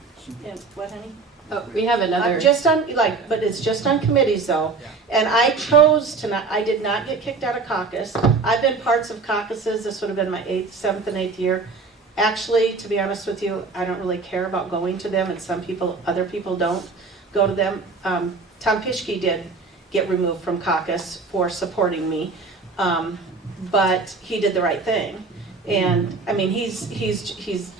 And what, honey? Oh, we have another. Just on, like, but it's just on committees though. And I chose to not, I did not get kicked out of caucus. I've been parts of caucuses. This would have been my 7th and 8th year. Actually, to be honest with you, I don't really care about going to them, and other people don't go to them. Tom Pischke did get removed from caucus for supporting me, but he did the right thing. And I mean, he's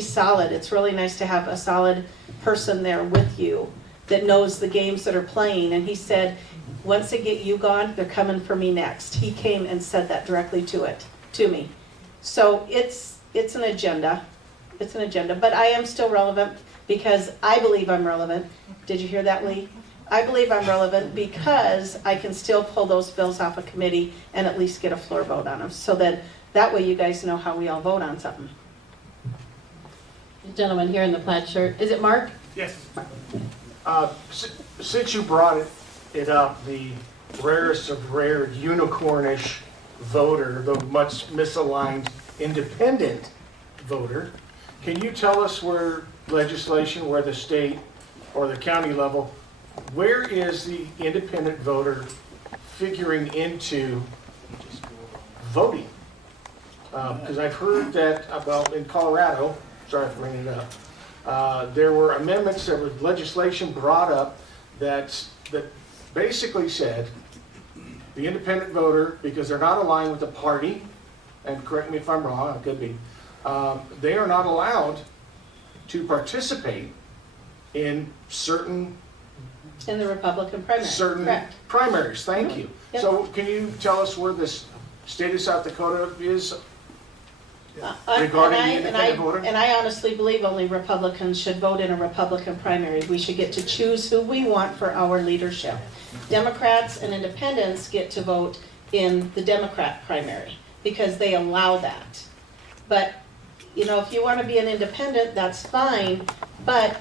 solid. It's really nice to have a solid person there with you that knows the games that are playing. And he said, once they get you gone, they're coming for me next. He came and said that directly to me. So it's an agenda. It's an agenda. But I am still relevant because I believe I'm relevant. Did you hear that, Lee? I believe I'm relevant because I can still pull those bills off a committee and at least get a floor vote on them. So that way you guys know how we all vote on something. The gentleman here in the plaid shirt. Is it Mark? Yes. Since you brought it up, the rarest of rare unicornish voter, the much misaligned independent voter, can you tell us where legislation, where the state or the county level, where is the independent voter figuring into voting? Because I've heard that, well, in Colorado, sorry for bringing it up, there were amendments, there was legislation brought up that basically said the independent voter, because they're not aligned with the party, and correct me if I'm wrong, it could be, they are not allowed to participate in certain In the Republican primary. Correct. Primaries. Thank you. Yep. So can you tell us where this state of South Dakota is regarding the independent voter? And I honestly believe only Republicans should vote in a Republican primary. We should get to choose who we want for our leadership. Democrats and independents get to vote in the Democrat primary because they allow that. But, you know, if you want to be an independent, that's fine, but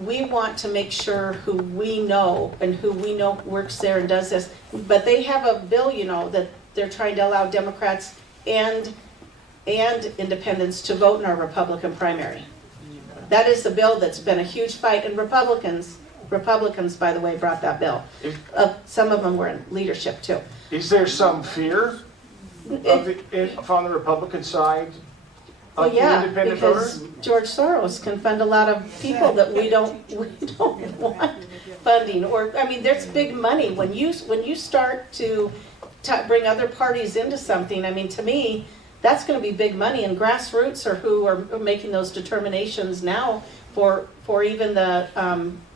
we want to make sure who we know and who we know works there and does this. But they have a bill, you know, that they're trying to allow Democrats and independents to vote in our Republican primary. That is a bill that's been a huge fight, and Republicans, by the way, brought that bill. Some of them were in leadership too. Is there some fear from the Republican side Well, of the yeah, independent voter? because George Soros can fund a lot of people that we don't want funding. Or, I mean, there's big money. When you start to bring other parties into something, I mean, to me, that's going to be big money. And grassroots are who are making those determinations now for even the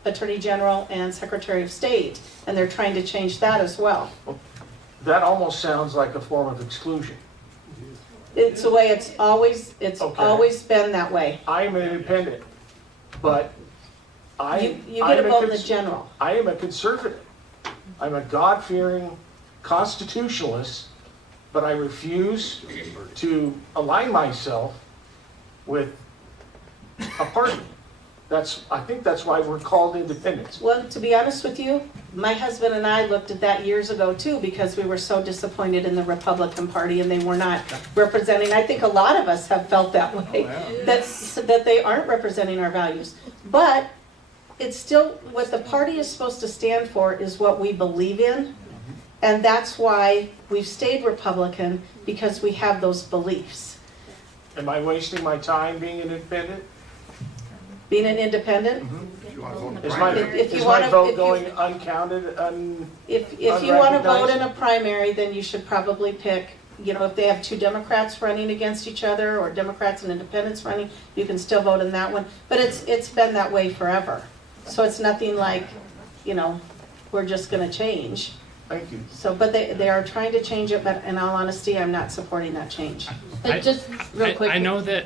Attorney General and Secretary of State. And they're trying to change that as well. That almost sounds like a form of exclusion. It's the way it's always been that way. I'm an independent, but You get a vote in the general. I am a conservative. I'm a God-fearing constitutionalist, but I refuse to align myself with a party. I think that's why we're called independents. Well, to be honest with you, my husband and I looked at that years ago too, because we were so disappointed in the Republican Party and they were not representing. I think a lot of us have felt that way, that they aren't representing our values. But it's still, what the party is supposed to stand for is what we believe in. And that's why we've stayed Republican, because we have those beliefs. Am I wasting my time being an independent? Being an independent? Is my vote going uncounted, If you want to vote in a primary, then you should probably pick, you know, if they have two Democrats running against each other, or Democrats and independents running, you can still vote in that one. But it's been that way forever. So it's nothing like, you know, we're just going to change. Thank you. So, but they are trying to change it, but in all honesty, I'm not supporting that change. But just real quick. I know that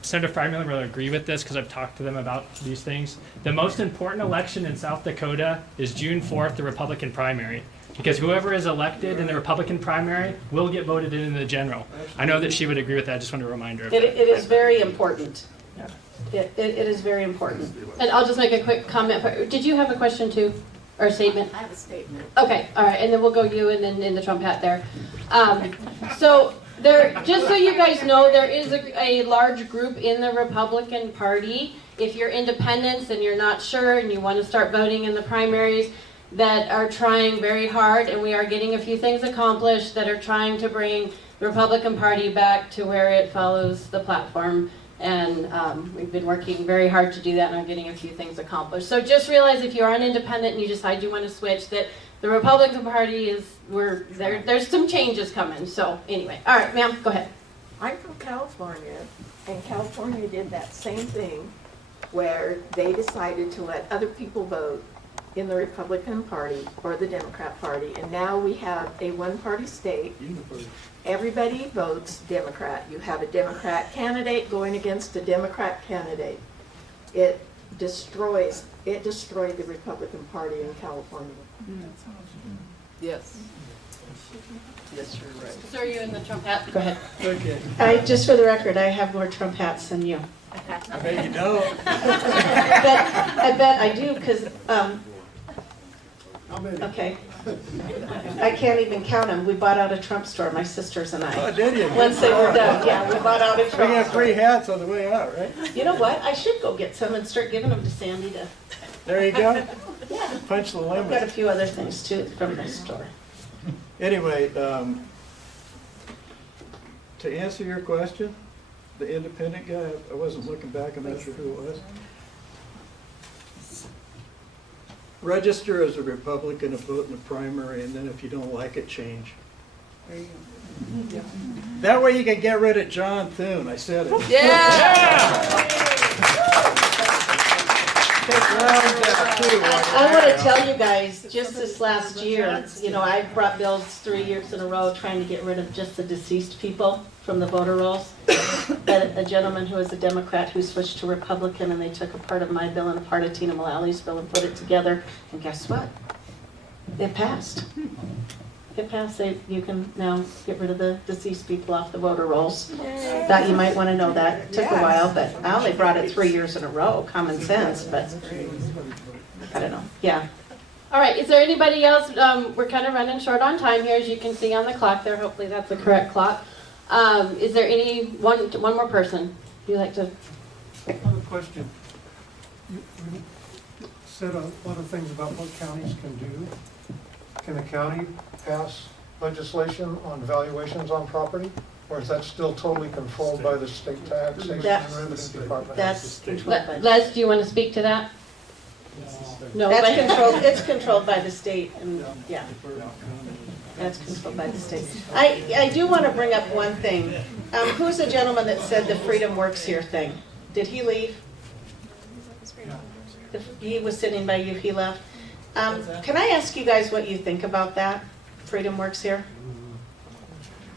Senator Freimiller will agree with this because I've talked to them about these things. The most important election in South Dakota is June 4th, the Republican primary. Because whoever is elected in the Republican primary will get voted in the general. I know that she would agree with that. I just want to remind her of that. It is very important. It is very important. And I'll just make a quick comment. Did you have a question too? Or a statement? I have a statement. Okay, all right, and then we'll go you and then in the Trump hat there. So there, just so you guys know, there is a large group in the Republican Party. If you're independents and you're not sure and you want to start voting in the primaries, that are trying very hard, and we are getting a few things accomplished that are trying to bring the Republican Party back to where it follows the platform. And we've been working very hard to do that, and are getting a few things accomplished. So just realize if you are an independent and you decide you want to switch, that the Republican Party is, there's some changes coming. So anyway, all right, ma'am, go ahead. I'm from California, and California did that same thing where they decided to let other people vote in the Republican Party or the Democrat Party, and now we have a one-party state. Everybody votes Democrat. You have a Democrat candidate going against a Democrat candidate. It destroyed the Republican Party in California. Yes. Yes, you're right. So are you in the Trump hat? Go ahead. Okay. Just for the record, I have more Trump hats than you. I bet you don't. I bet I do, because, okay. I can't even count them. We bought out a Trump store, my sisters and I. Oh, did you? Once they were done, yeah, we bought out a We Trump got store. free hats on the way out, right? You know what? I should go get some and start giving them to Sandy to, There you go. yeah. Punch the I've got a limit. few other things too from this store. Anyway, to answer your question, the independent guy, I wasn't looking back, I'm not sure who it was. Register as a Republican and vote in the primary, and then if you don't like it, change. That way you can get rid of John Thune, I said it. I want to tell you guys, just this last year, you know, I brought bills 3 years in a row trying to get rid of just the deceased people from the voter rolls. A gentleman who was a Democrat who switched to Republican, and they took a part of my bill and a part of Tina Mullally's bill and put it together, and guess what? It passed. It passed. You can now get rid of the deceased people off the voter rolls. That, you might want to know that. It took a while, but I only brought it 3 years in a row, common sense, but I don't know. Yeah. All right, is there anybody else? We're kind of running short on time here, as you can see on the clock there. Hopefully that's the correct clock. Is there one more person you'd like to? I have a question. You said a lot of things about what counties can do. Can the county pass legislation on valuations on property? Or is that still totally controlled by the state taxation and revenue department? That's controlled by the Les, do you want to speak to that? No, That's but- controlled, it's controlled by the state, and, yeah. That's controlled by the state. I do want to bring up one thing. Who's the gentleman that said the Freedom Works Here thing? Did he leave? He was sitting by you, he left. Can I ask you guys what you think about that? Freedom Works Here?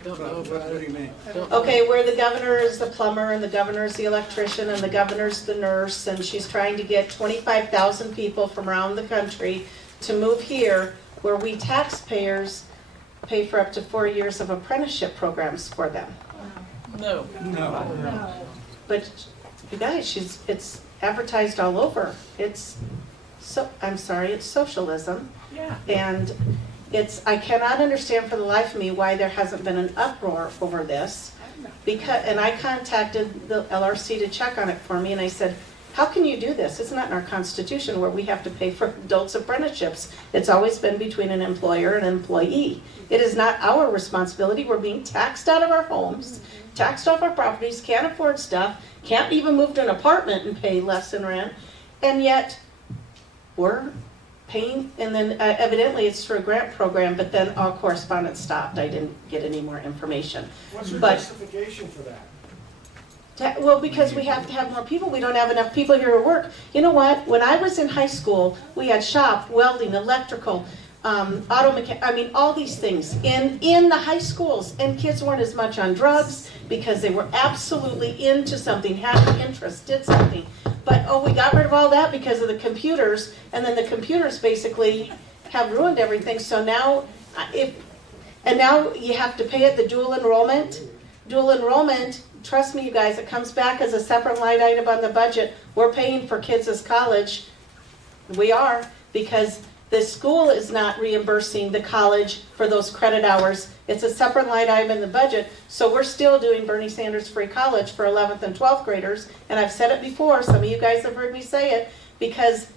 What do you mean? Okay, where the governor is the plumber, and the governor is the electrician, and the governor's the nurse, and she's trying to get 25,000 people from around the country to move here, where we taxpayers pay for up to 4 years of apprenticeship programs for them. No. But you guys, it's advertised all over. It's socialism. Yeah. And I cannot understand for the life of me why there hasn't been an uproar over this. And I contacted the LRC to check on it for me, and I said, how can you do this? It's not in our Constitution where we have to pay for adults' apprenticeships. It's always been between an employer and an employee. It is not our responsibility. We're being taxed out of our homes, taxed off our properties, can't afford stuff, can't even move to an apartment and pay less in rent, and yet we're paying, and then evidently it's through a grant program, but then all correspondence stopped. I didn't get any more information. What's your But justification for that? well, because we have to have more people. We don't have enough people here to work. You know what? When I was in high school, we had shop, welding, electrical, auto mechanic, all these things in the high schools. And kids weren't as much on drugs because they were absolutely into something, had an interest, did something. But, we got rid of all that because of the computers. And then the computers basically have ruined everything. So now, now you have to pay it, the dual enrollment. Dual enrollment, trust me, you guys, it comes back as a separate line item on the budget. We're paying for kids' college. We are, because The school is not reimbursing the college for those credit hours. It's a separate line item in the budget, so we're still doing Bernie Sanders free college for 11th and 12th graders. And I've said it before, some of you guys have heard me say it, because,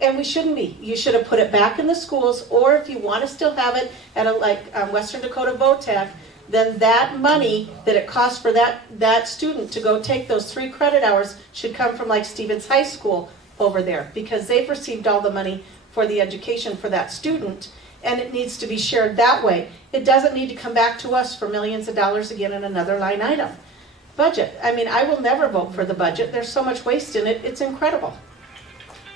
and we shouldn't be. You should have put it back in the schools, or if you want to still have it at Western Dakota VOTEC, then that money that it costs for that student to go take those 3 credit hours should come from like Stevens High School over there, because they've received all the money for the education for that student, and it needs to be shared that way. It doesn't need to come back to us for millions of dollars again in another line item. Budget. I mean, I will never vote for the budget. There's so much waste in it. It's incredible.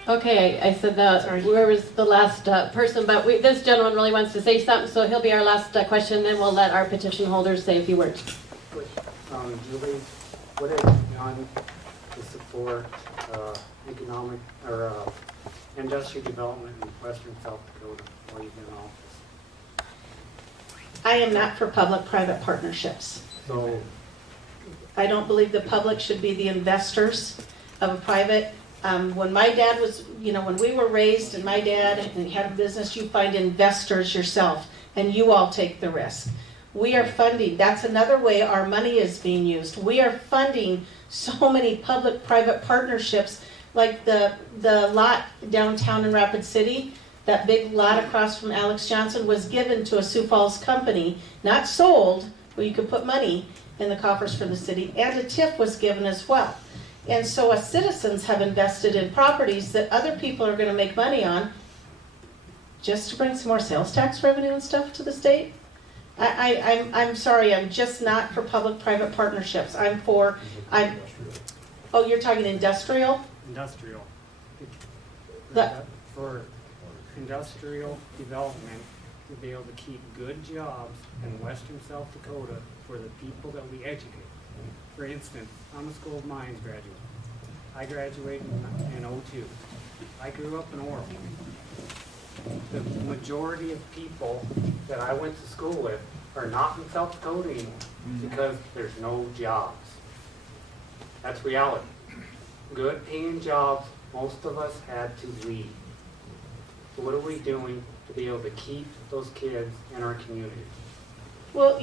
Okay, I said that, where was the last person, but this gentleman really wants to say something, so he'll be our last question, then we'll let our petition holders say a few words. Julie, what have you done to support economic or industrial development in western South Dakota while you've been in office? I am not for public-private partnerships. So, I don't believe the public should be the investors of a private. When my dad was, when we were raised and my dad and had a business, you find investors yourself and you all take the risk. We are funding, that's another way our money is being used. We are funding so many public-private partnerships, like the lot downtown in Rapid City, that big lot across from Alex Johnson was given to a Sioux Falls company, not sold, where you could put money in the coffers for the city, and a TIF was given as well. And so us citizens have invested in properties that other people are going to make money on just to bring some more sales tax revenue and stuff to the state. I'm sorry, I'm just not for public-private partnerships. Oh, you're talking industrial? industrial. The- For industrial development, to be able to keep good jobs in western South Dakota for the people that we educate. For instance, I'm a School of Mines graduate. I graduated in '02. I grew up in Oregon. The majority of people that I went to school with are not in South Dakota anymore because there's no jobs. That's reality. Good paying jobs, most of us had to leave. So what are we doing to be able to keep those kids in our community? Well,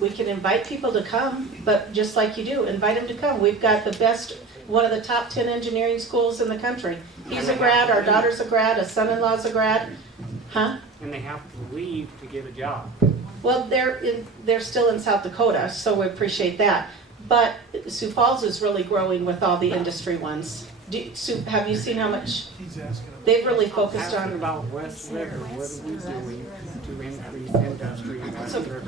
we can invite people to come, but just like you do, invite them to come. We've got the best, one of the top 10 engineering schools in the country. He's a grad, our daughter's a grad, a son-in-law's a grad. Huh? And they have to leave to get a job. Well, they're still in South Dakota, so we appreciate that. But Sioux Falls is really growing with all the industry ones. Have you seen how much they've really focused on? Asking about West River, what are we doing to increase industry in West River?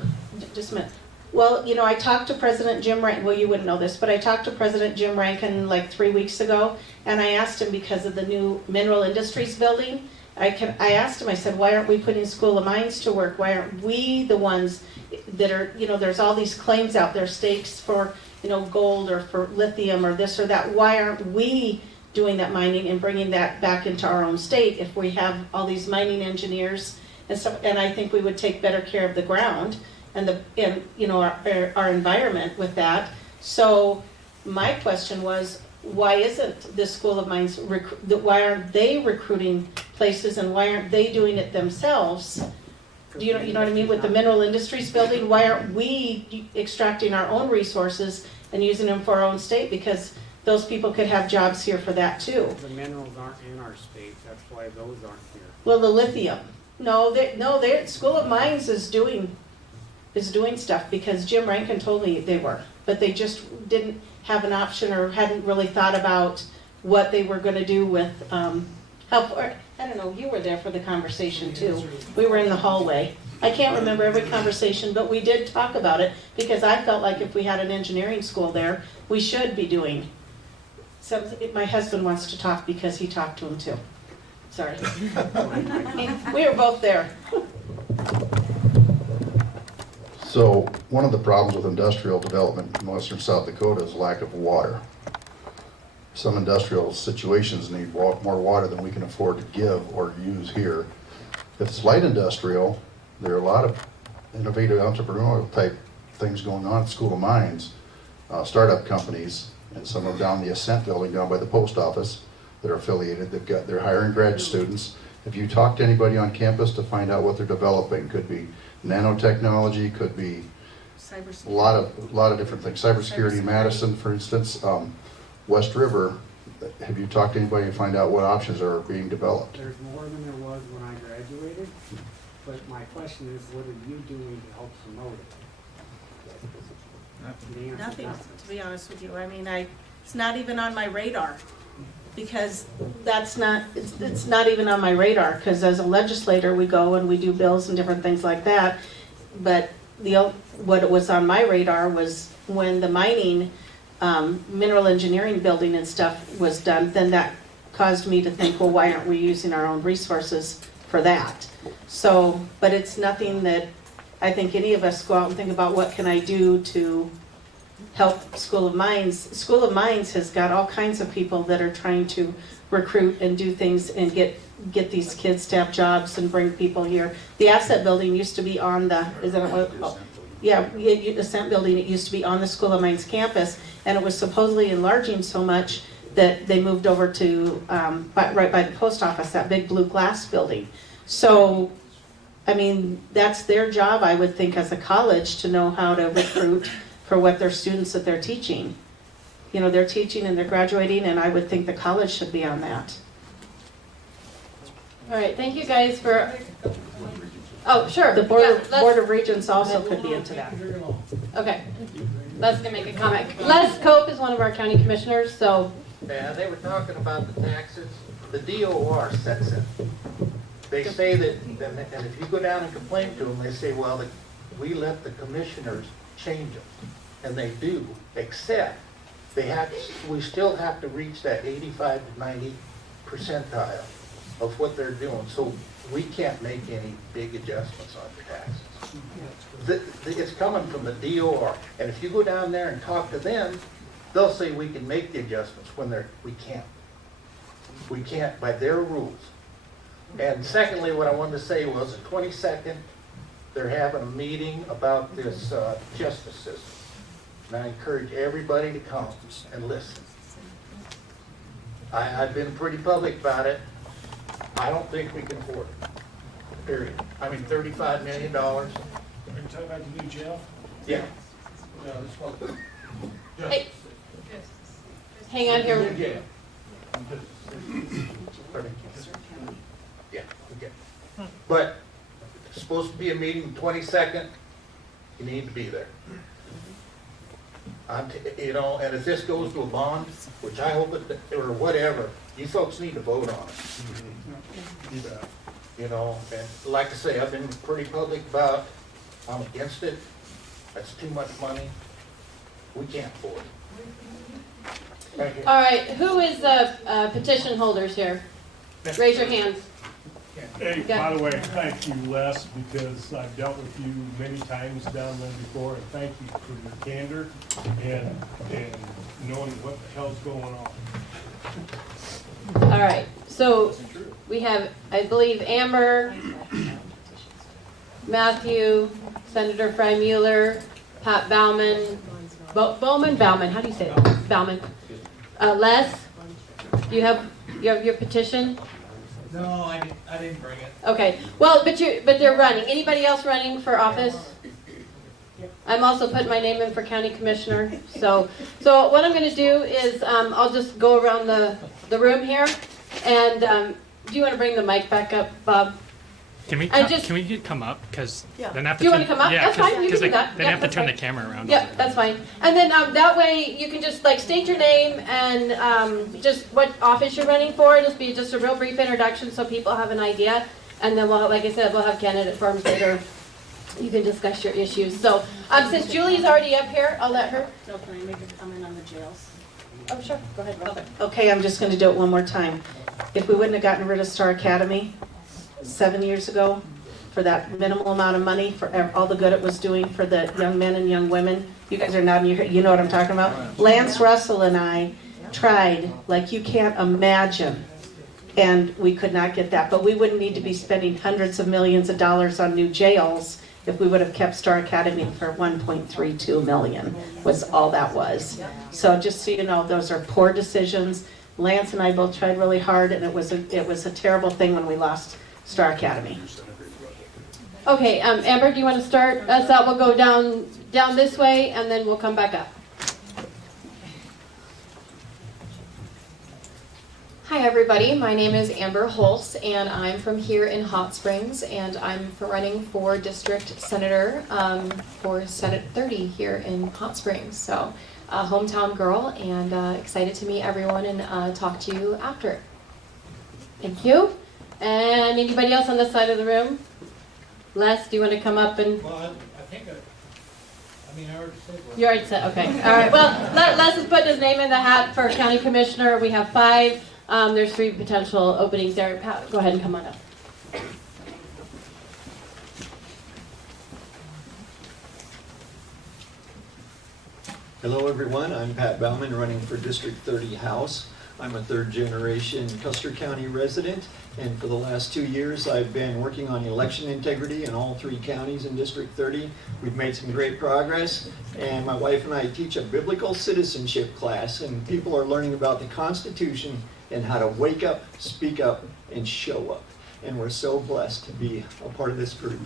Just a minute. Well, I talked to President Jim Rankin, well, you wouldn't know this, but I talked to President Jim Rankin like 3 weeks ago, and I asked him, because of the new mineral industries building, I asked him, I said, why aren't we putting School of Mines to work? Why aren't we the ones that are, there's all these claims out there, stakes for, gold or for lithium or this or that. Why aren't we doing that mining and bringing that back into our own state if we have all these mining engineers and stuff? And I think we would take better care of the ground and our environment with that. So my question was, why isn't the School of Mines, why aren't they recruiting places and why aren't they doing it themselves? Do you know what I mean? With the mineral industries building, why aren't we extracting our own resources and using them for our own state? Because those people could have jobs here for that too. The minerals aren't in our state, that's why those aren't here. Well, the lithium. No, School of Mines is doing stuff, because Jim Rankin told me they were, but they just didn't have an option or hadn't really thought about what they were going to do with help. Or, I don't know, you were there for the conversation too. We were in the hallway. I can't remember every conversation, but we did talk about it, because I felt like if we had an engineering school there, we should be doing. So my husband wants to talk because he talked to him too. Sorry. We were both there. So one of the problems with industrial development in western South Dakota is lack of water. Some industrial situations need more water than we can afford to give or use here. If it's light industrial, there are a lot of innovative entrepreneurial type things going on at School of Mines, startup companies, and some of them down the Ascent building down by the post office that are affiliated. They're hiring grad students, Have you talked to anybody on campus to find out what they're developing? Could be nanotechnology, could be a lot of different things. Cybersecurity in Madison, for instance. West River, have you talked to anybody to find out what options are being developed? There's more than there was when I graduated, but my question is, what are you doing to help promote it? The answer's Nothing, to be honest with you. I mean, it's not even on my radar, because it's not even on my radar, because as a legislator, we go and we do bills and different things like that. But what was on my radar was when the mining, mineral engineering building and stuff was done, then that caused me to think, well, why aren't we using our own resources for that? So, but it's nothing that I think any of us go out and think about, what can I do to help School of Mines. School of Mines has got all kinds of people that are trying to recruit and do things and get these kids to have jobs and bring people here. The Asset Building used to be on the, is that what? Oh, yeah, the Ascent Building, it used to be on the School of Mines campus, and it was supposedly enlarging so much that they moved over to, right by the post office, that big blue glass building. So, I mean, that's their job, I would think, as a college, to know how to recruit for what their students that they're teaching. You know, they're teaching and they're graduating, and I would think the college should be on that. All right, thank you guys for, oh, sure. The Board Yeah, of Regents also could be into that. okay. Les can make a comment. Les Cope is one of our county commissioners, so. Yeah, they were talking about the taxes. The DOR sets it. They say that, and if you go down and complain to them, they say, well, we let the commissioners change them. And they do, except we still have to reach that 85 to 90 percentile of what they're doing. So we can't make any big adjustments on their taxes. It's coming from the DOR. And if you go down there and talk to them, they'll say we can make the adjustments when we can't. We can't by their rules. And secondly, what I wanted to say was the 22nd, they're having a meeting about this justice system. And I encourage everybody to come and listen. I've been pretty public about it. I don't think we can afford it, period. I mean, $35 million. Are you talking about the new jail? Yeah. No, this one. Hey, hang on here. Yeah. Yeah, okay. But it's supposed to be a meeting the 22nd. You need to be there. You know, and if this goes to a bond, which I hope it, or whatever, you folks need to vote on it. You know, and like I say, I've been pretty public about, I'm against it. That's too much money. We can't afford it. Thank you. All right, who is the petition holders here? Raise your hands. Hey, Yeah. by the way, thank you, Les, because I've dealt with you many times down there before, and thank you for your candor and knowing what the hell's going on. All right, so we have, I believe, Amber, Matthew, Senator Freimuller, Pat Bauman, Bowman, how do you say it? Bauman. Les, you have your petition? No, I didn't bring it. Okay, well, but they're running. Anybody else running for office? I'm also putting my name in for county commissioner. So what I'm going to do is I'll just go around the room here, and do you want to bring the mic back up, Bob? Can we come up? Because Yeah. then I have to Do you want to come up? Yeah, That's fine. You can do that. Then Yeah, I have to that's turn fine. the camera around. Yep, that's fine. And then that way you can just state your name and just what office you're running for. It'll be just a real brief introduction so people have an idea. And then like I said, we'll have candidate forums later. You can discuss your issues. So since Julie's already up here, I'll let her. So can I make a comment on the jails? Oh, sure. Go ahead, Rob. Okay, I'm just going to do it one more time. If we wouldn't have gotten rid of Star Academy 7 years ago, for that minimal amount of money, for all the good it was doing for the young men and young women. You guys are nodding your head, you know what I'm talking about? Lance Russell and I tried like you can't imagine, and we could not get that. But we wouldn't need to be spending hundreds of millions of dollars on new jails if we would have kept Star Academy for $1.32 million was all that was. So just so you know, those are poor decisions. Lance and I both tried really hard, and it was a terrible thing when we lost Star Academy. Okay, Amber, do you want to start us out? We'll go down this way, and then we'll come back up. Hi everybody, my name is Amber Holtz and I'm from here in Hot Springs and I'm running for District Senator for Senate 30 here in Hot Springs. So a hometown girl and excited to meet everyone and talk to you after. Thank you. And anybody else on this side of the room? Les, do you want to come up and... Well, I think I already said one. You already said, okay. All right, well, Les has put his name in the hat for county commissioner. We have 5. There's 3 potential openings there. Pat, go ahead and come on up. Hello everyone, I'm Pat Bauman running for District 30 House. I'm a 3rd generation Custer County resident and for the last 2 years I've been working on election integrity in all 3 counties in District 30. We've made some great progress and my wife and I teach a biblical citizenship class and people are learning about the Constitution and how to wake up, speak up, and show up. And we're so blessed to be a part of this group.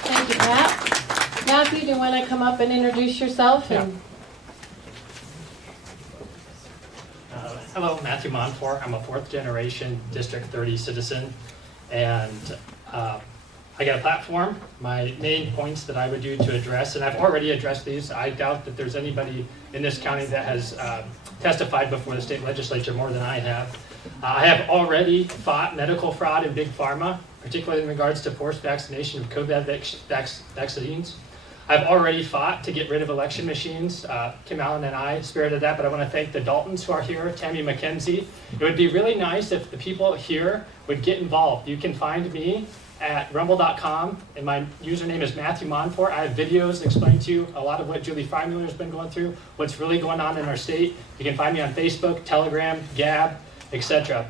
Thank you, Pat. Matthew, do you want to come up and introduce yourself? And Hello, Matthew Monfort. I'm a 4th generation District 30 citizen, and I got a platform. My main points that I would do to address, and I've already addressed these. I doubt that there's anybody in this county that has testified before the state legislature more than I have. I have already fought medical fraud in Big Pharma, particularly in regards to forced vaccination of COVID vaccines. I've already fought to get rid of election machines. Kim Allen and I spearheaded that, but I want to thank the Daltons who are here, Tammy McKenzie. It would be really nice if the people here would get involved. You can find me at rumble.com, and my username is Matthew Monfort. I have videos explaining to you a lot of what Julie Freimüller has been going through, what's really going on in our state. You can find me on Facebook, Telegram, Gab, etc.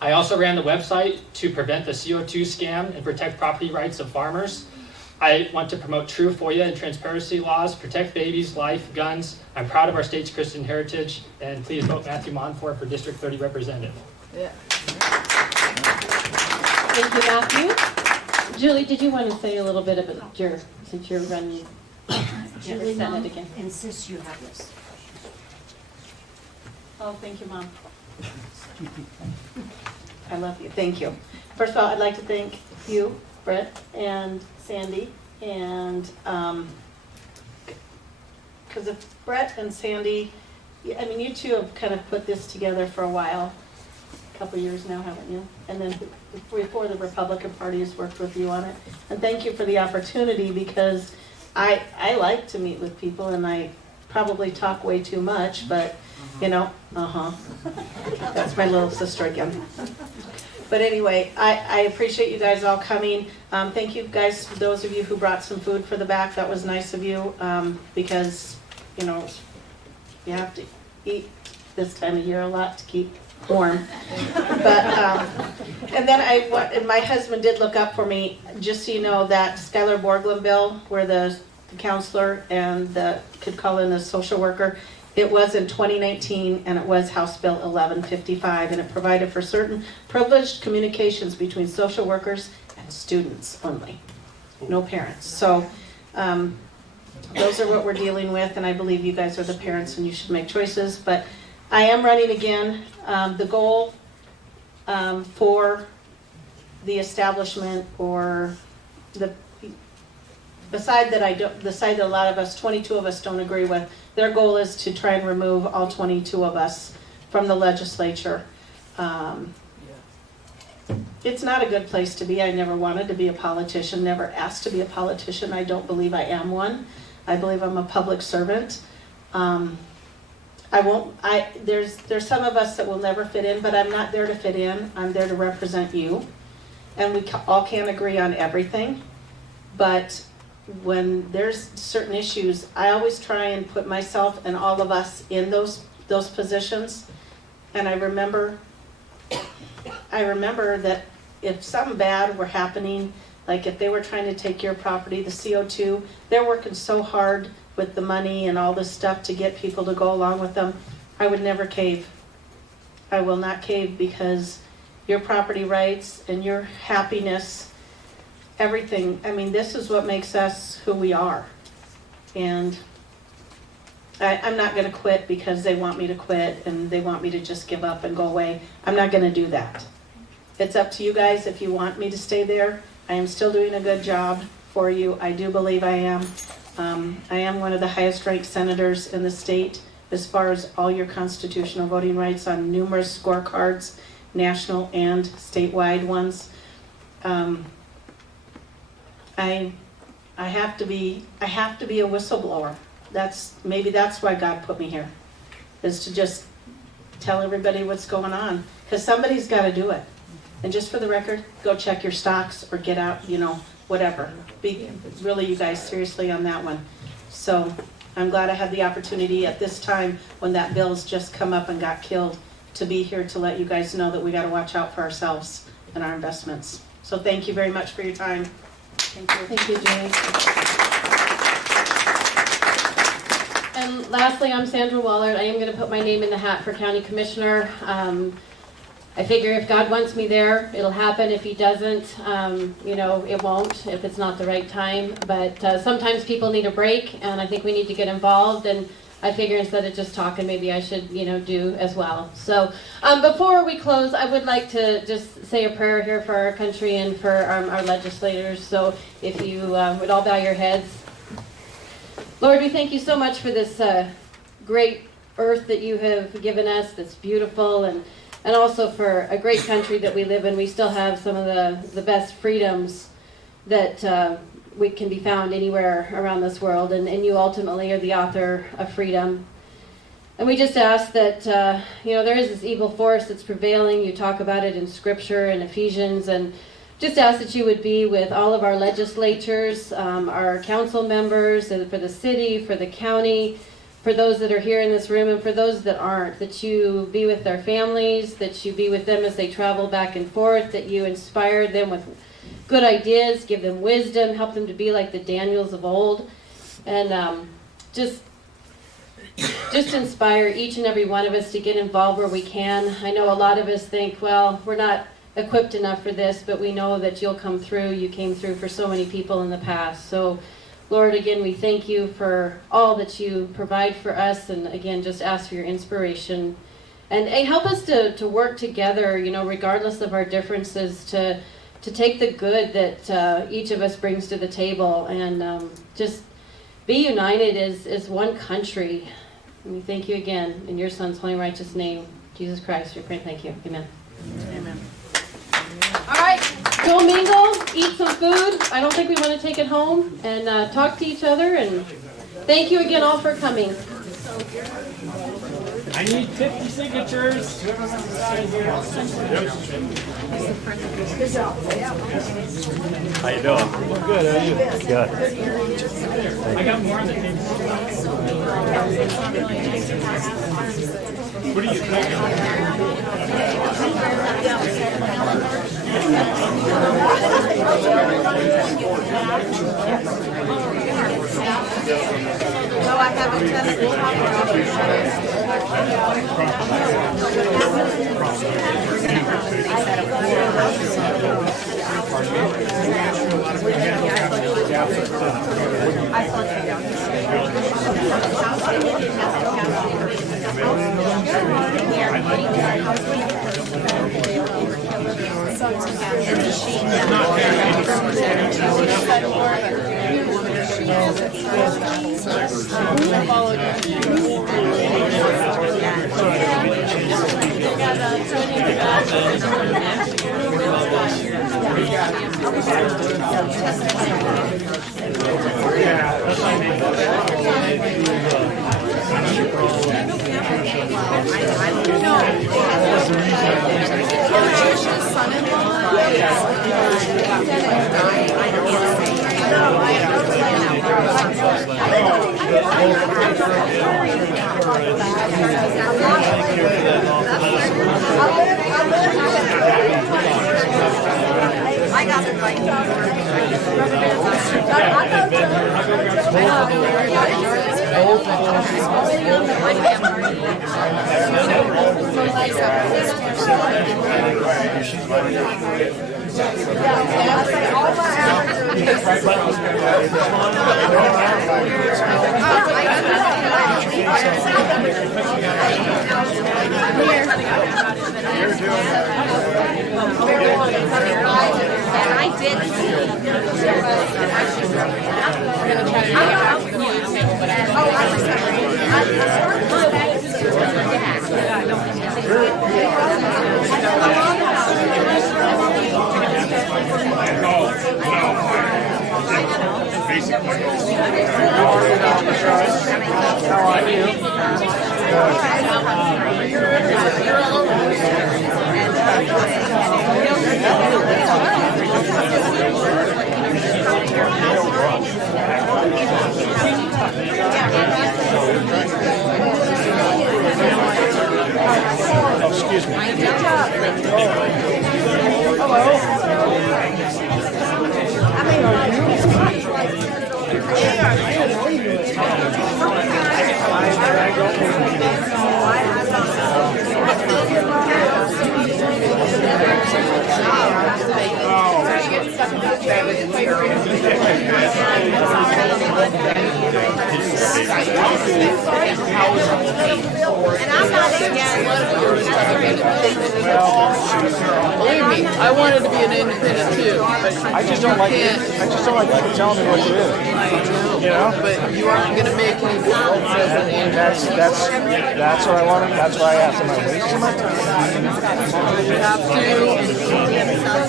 I also ran the website to prevent the CO2 scam and protect property rights of farmers. I want to promote true FOIA and transparency laws, protect babies, life, guns. I'm proud of our state's Christian heritage, and please vote Matthew Monfort for District 30 representative. yeah. Thank you, Matthew. Julie, did you want to say a little bit about since you're running Julie, Senate Mom again? insists you have this. Oh, thank you, Mom. I love you. Thank you. First of all, I'd like to thank you, Brett, and Sandy, and because if Brett and Sandy, I mean, you 2 have kind of put this together for a while, a couple years now, haven't you? And then before the Republican Party has worked with you on it. And thank you for the opportunity because I like to meet with people and I probably talk way too much, but you know, that's my little sister again. But anyway, I appreciate you guys all coming. Thank you guys, those of you who brought some food for the back. That was nice of you because, you know, you have to eat this time of year a lot to keep warm. But, and then and my husband did look up for me, just so you know, that Skylar Borglum bill where the counselor and could call in a social worker. It was in 2019, and it was House Bill 1155, and it provided for certain privileged communications between social workers and students only, no parents. So those are what we're dealing with, and I believe you guys are the parents and you should make choices. But I am running again. The goal for the establishment or the side that a lot of us, 22 of us, don't agree with, their goal is to try and remove all 22 of us from the legislature. It's not a good place to be. I never wanted to be a politician, never asked to be a politician. I don't believe I am one. I believe I'm a public servant. There's some of us that will never fit in, but I'm not there to fit in. I'm there to represent you. And we all can't agree on everything, but when there's certain issues, I always try and put myself and all of us in those positions. And I remember that if something bad were happening, like if they were trying to take your property, the CO2, they're working so hard with the money and all this stuff to get people to go along with them. I would never cave. I will not cave because your property rights and your happiness, everything, I mean, this is what makes us who we are. And I'm not going to quit because they want me to quit and they want me to just give up and go away. I'm not going to do that. It's up to you guys if you want me to stay there. I am still doing a good job for you. I do believe I am. I am one of the highest ranked senators in the state as far as all your constitutional voting rights on numerous scorecards, national and statewide ones. I have to be a whistleblower. Maybe that's why God put me here, is to just tell everybody what's going on, because somebody's got to do it. And just for the record, go check your stocks or get out, whatever. Be really, you guys, seriously on that one. So I'm glad I had the opportunity at this time when that bill's just come up and got killed to be here to let you guys know that we got to watch out for ourselves and our investments. So thank you very much for your time. Thank you. Thank you, Julie. And lastly, I'm Sandra Wallard. I am going to put my name in the hat for County Commissioner. I figure if God wants me there, it'll happen. If He doesn't, it won't if it's not the right time. But sometimes people need a break, and I think we need to get involved. And I figure instead of just talking, maybe I should, do as well. So before we close, I would like to just say a prayer here for our country and for our legislators. So if you would all bow your heads. Lord, we thank you so much for this great earth that you have given us that's beautiful, and also for a great country that we live in. We still have some of the best freedoms that we can be found anywhere around this world, and you ultimately are the author of freedom. And we just ask that, there is this evil force that's prevailing. You talk about it in Scripture and Ephesians, and just ask that you would be with all of our legislatures, our council members, and for the city, for the county, for those that are here in this room, and for those that aren't, that you be with their families, that you be with them as they travel back and forth, that you inspire them with good ideas, give them wisdom, help them to be like the Daniels of old, and just inspire each and every one of us to get involved where we can. I know a lot of us think, well, we're not equipped enough for this, but we know that you'll come through. You came through for so many people in the past. So, Lord, again, we thank you for all that you provide for us, and again, just ask for your inspiration. And help us to work together, regardless of our differences, to take the good that each of us brings to the table, and just be united as one country. And we thank you again in your Son's holy and righteous name, Jesus Christ. We pray, thank you. Amen. Amen. All right, go mingle, eat some food. I don't think we want to take it home, and talk to each other. And thank you again all for coming. I need 50 signatures. How you doing? Good, how are you? Good. I got more on the table. What do you think? No, I haven't tested I got it right. I did see. We're gonna try to do it. Oh, How are you? Oh, excuse me. Believe me, I wanted to be an independent too, but I just don't like people telling me what to do. You know? But you aren't going to make any difference as an independent. That's what I wanted. That's why I asked. Am I wasting my time? You have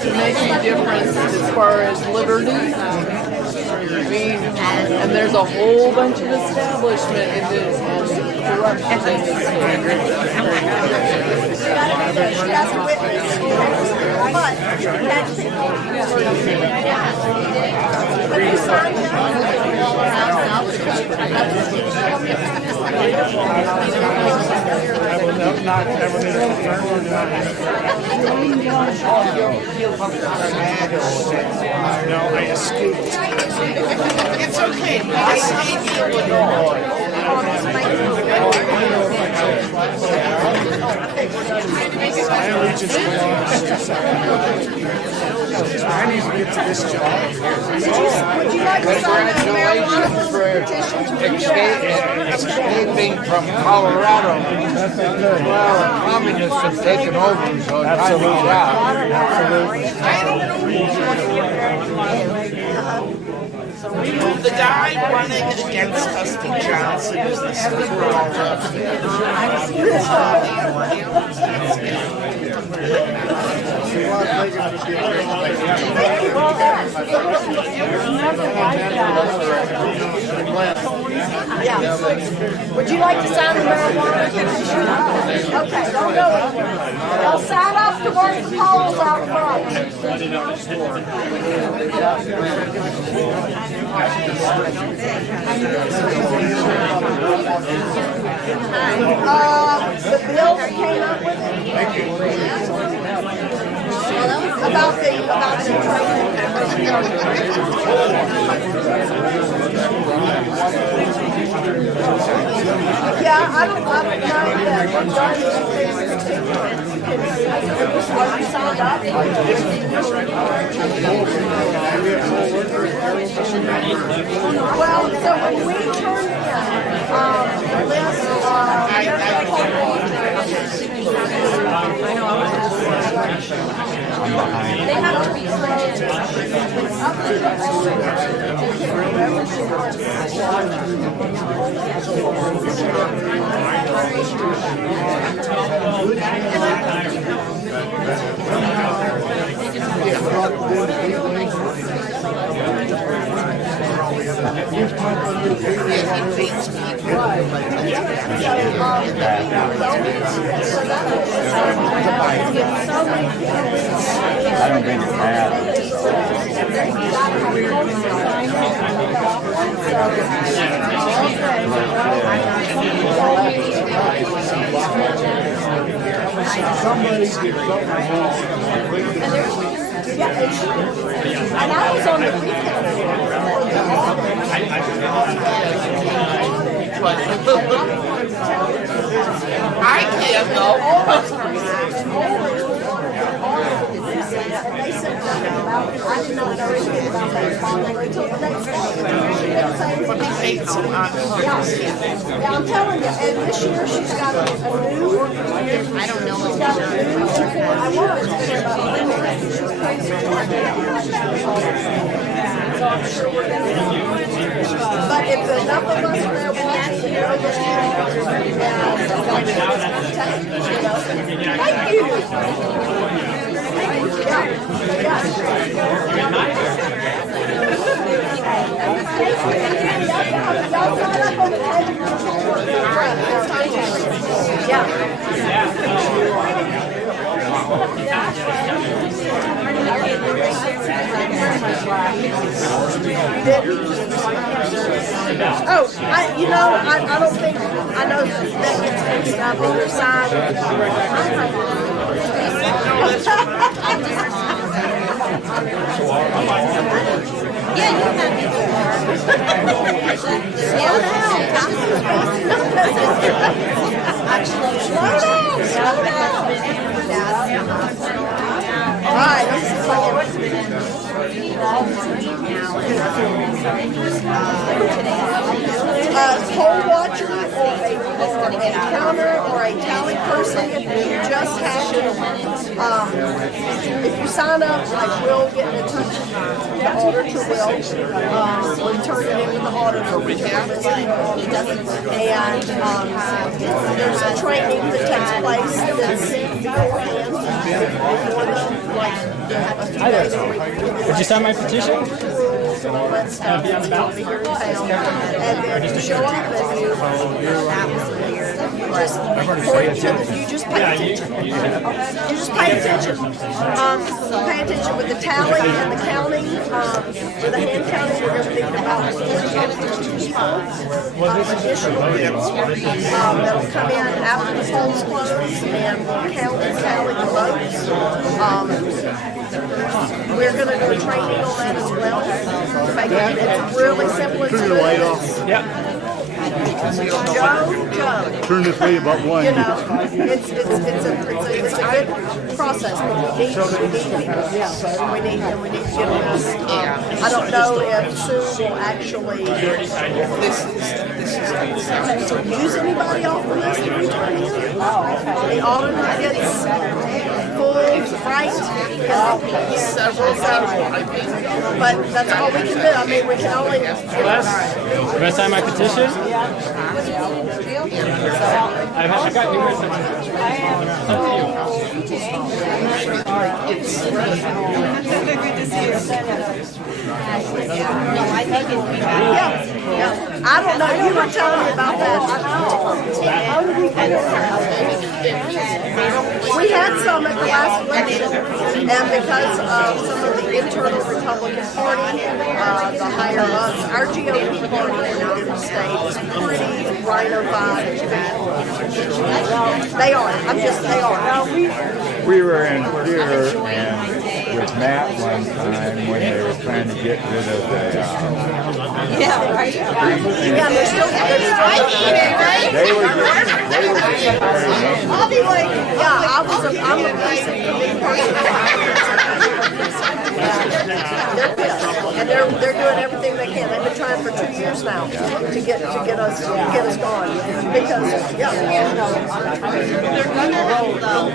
to make a difference as far as liberty. I mean, and there's a whole bunch of establishment in this and corruption in this I will not ever need a No, I escaped. It's okay. I escaped Illinois. I need to get to this job. Would you like to sign a marijuana petition to Escaping from Colorado. Well, communists have taken over, so time is out. The guy running against Dusty Johnson is the Yeah. Would you like to sign the marijuana petition? Okay, don't go anywhere. They'll sign up to work the polls out front. The bill that came up with it. Thank you. About the yeah, I don't know that are you signed up? Well, so when we turned in the list they have to be up to the I don't think it's bad. Somebody did something wrong. Yeah, it should. And I was on the weekend. I can't go. And they said nothing about it. I did not know anything about that bond until the next day. Yeah, I'm telling you, and this year she's got a new. I don't know. She's got a new. I was. She's crazy. So I'm sure we're gonna. But if enough of us are there watching, you know, this thank you. Oh, I don't think, I know that gets mixed up on your side. Yeah, you have to slow down. All right, let's see if poll watcher or a counter or a tally person, you just have to, if you sign up, like Will getting in touch with the auditor will, we turn it in with the auditor, we turn this thing on, and there's a training that takes place that's beforehand, before the, like, you have a few days a week. Did you sign my petition? And all that stuff. Be on the ballot. And then you show up and you just pay attention. You just pay attention. Pay attention with the tally and the counting. With the hand counting, we're going to need about 4 people. Additional that'll come in after the polls close and will count and tally the votes. We're going to do a training on that as well. It's really simple and smooth. Joe. Turn this way about one. You know, it's a good process, but we need people. We need to get on this. I don't know if Sue will actually use anybody off the list if we turn in. The auditor gets full right, several. But that's all we can do. I mean, we can only. You want to sign my petition? I got numerous. Yeah. I don't know. You were telling me about that. We had some at the last election, and because of some of the internal Republican Party, the higher ups, our GOP party in the state is pretty rhino-fied. They are. They are. We were in here and with Matt one time when they were trying to get rid of the Yeah, right. Yeah, they're still right? They were getting I'll be like, yeah, I'm a big person. They're pissed, and they're doing everything they can. They've been trying for 2 years now to get us gone because They're gonna roll though.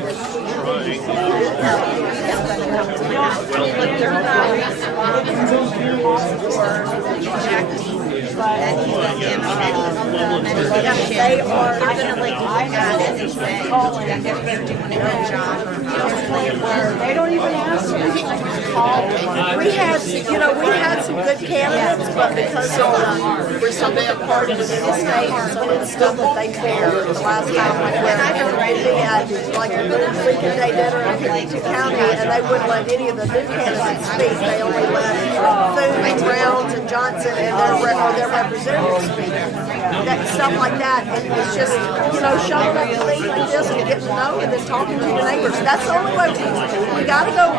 They're not responsible for rejecting any membership. they are. They're gonna like look at it and say that they're doing a good job. They don't even ask you. We had some good candidates, but because of the Republican Party within the state and some of the stuff that they cleared the last time, where they had like a Lincoln Day dinner in Pennington County, and they wouldn't let any of the new candidates speak. They only let Food and Browns and Johnson and their representatives speak. That stuff like that, and it's just showing up to things like this and getting to know, and then talking to your neighbors. That's the only way we got to go.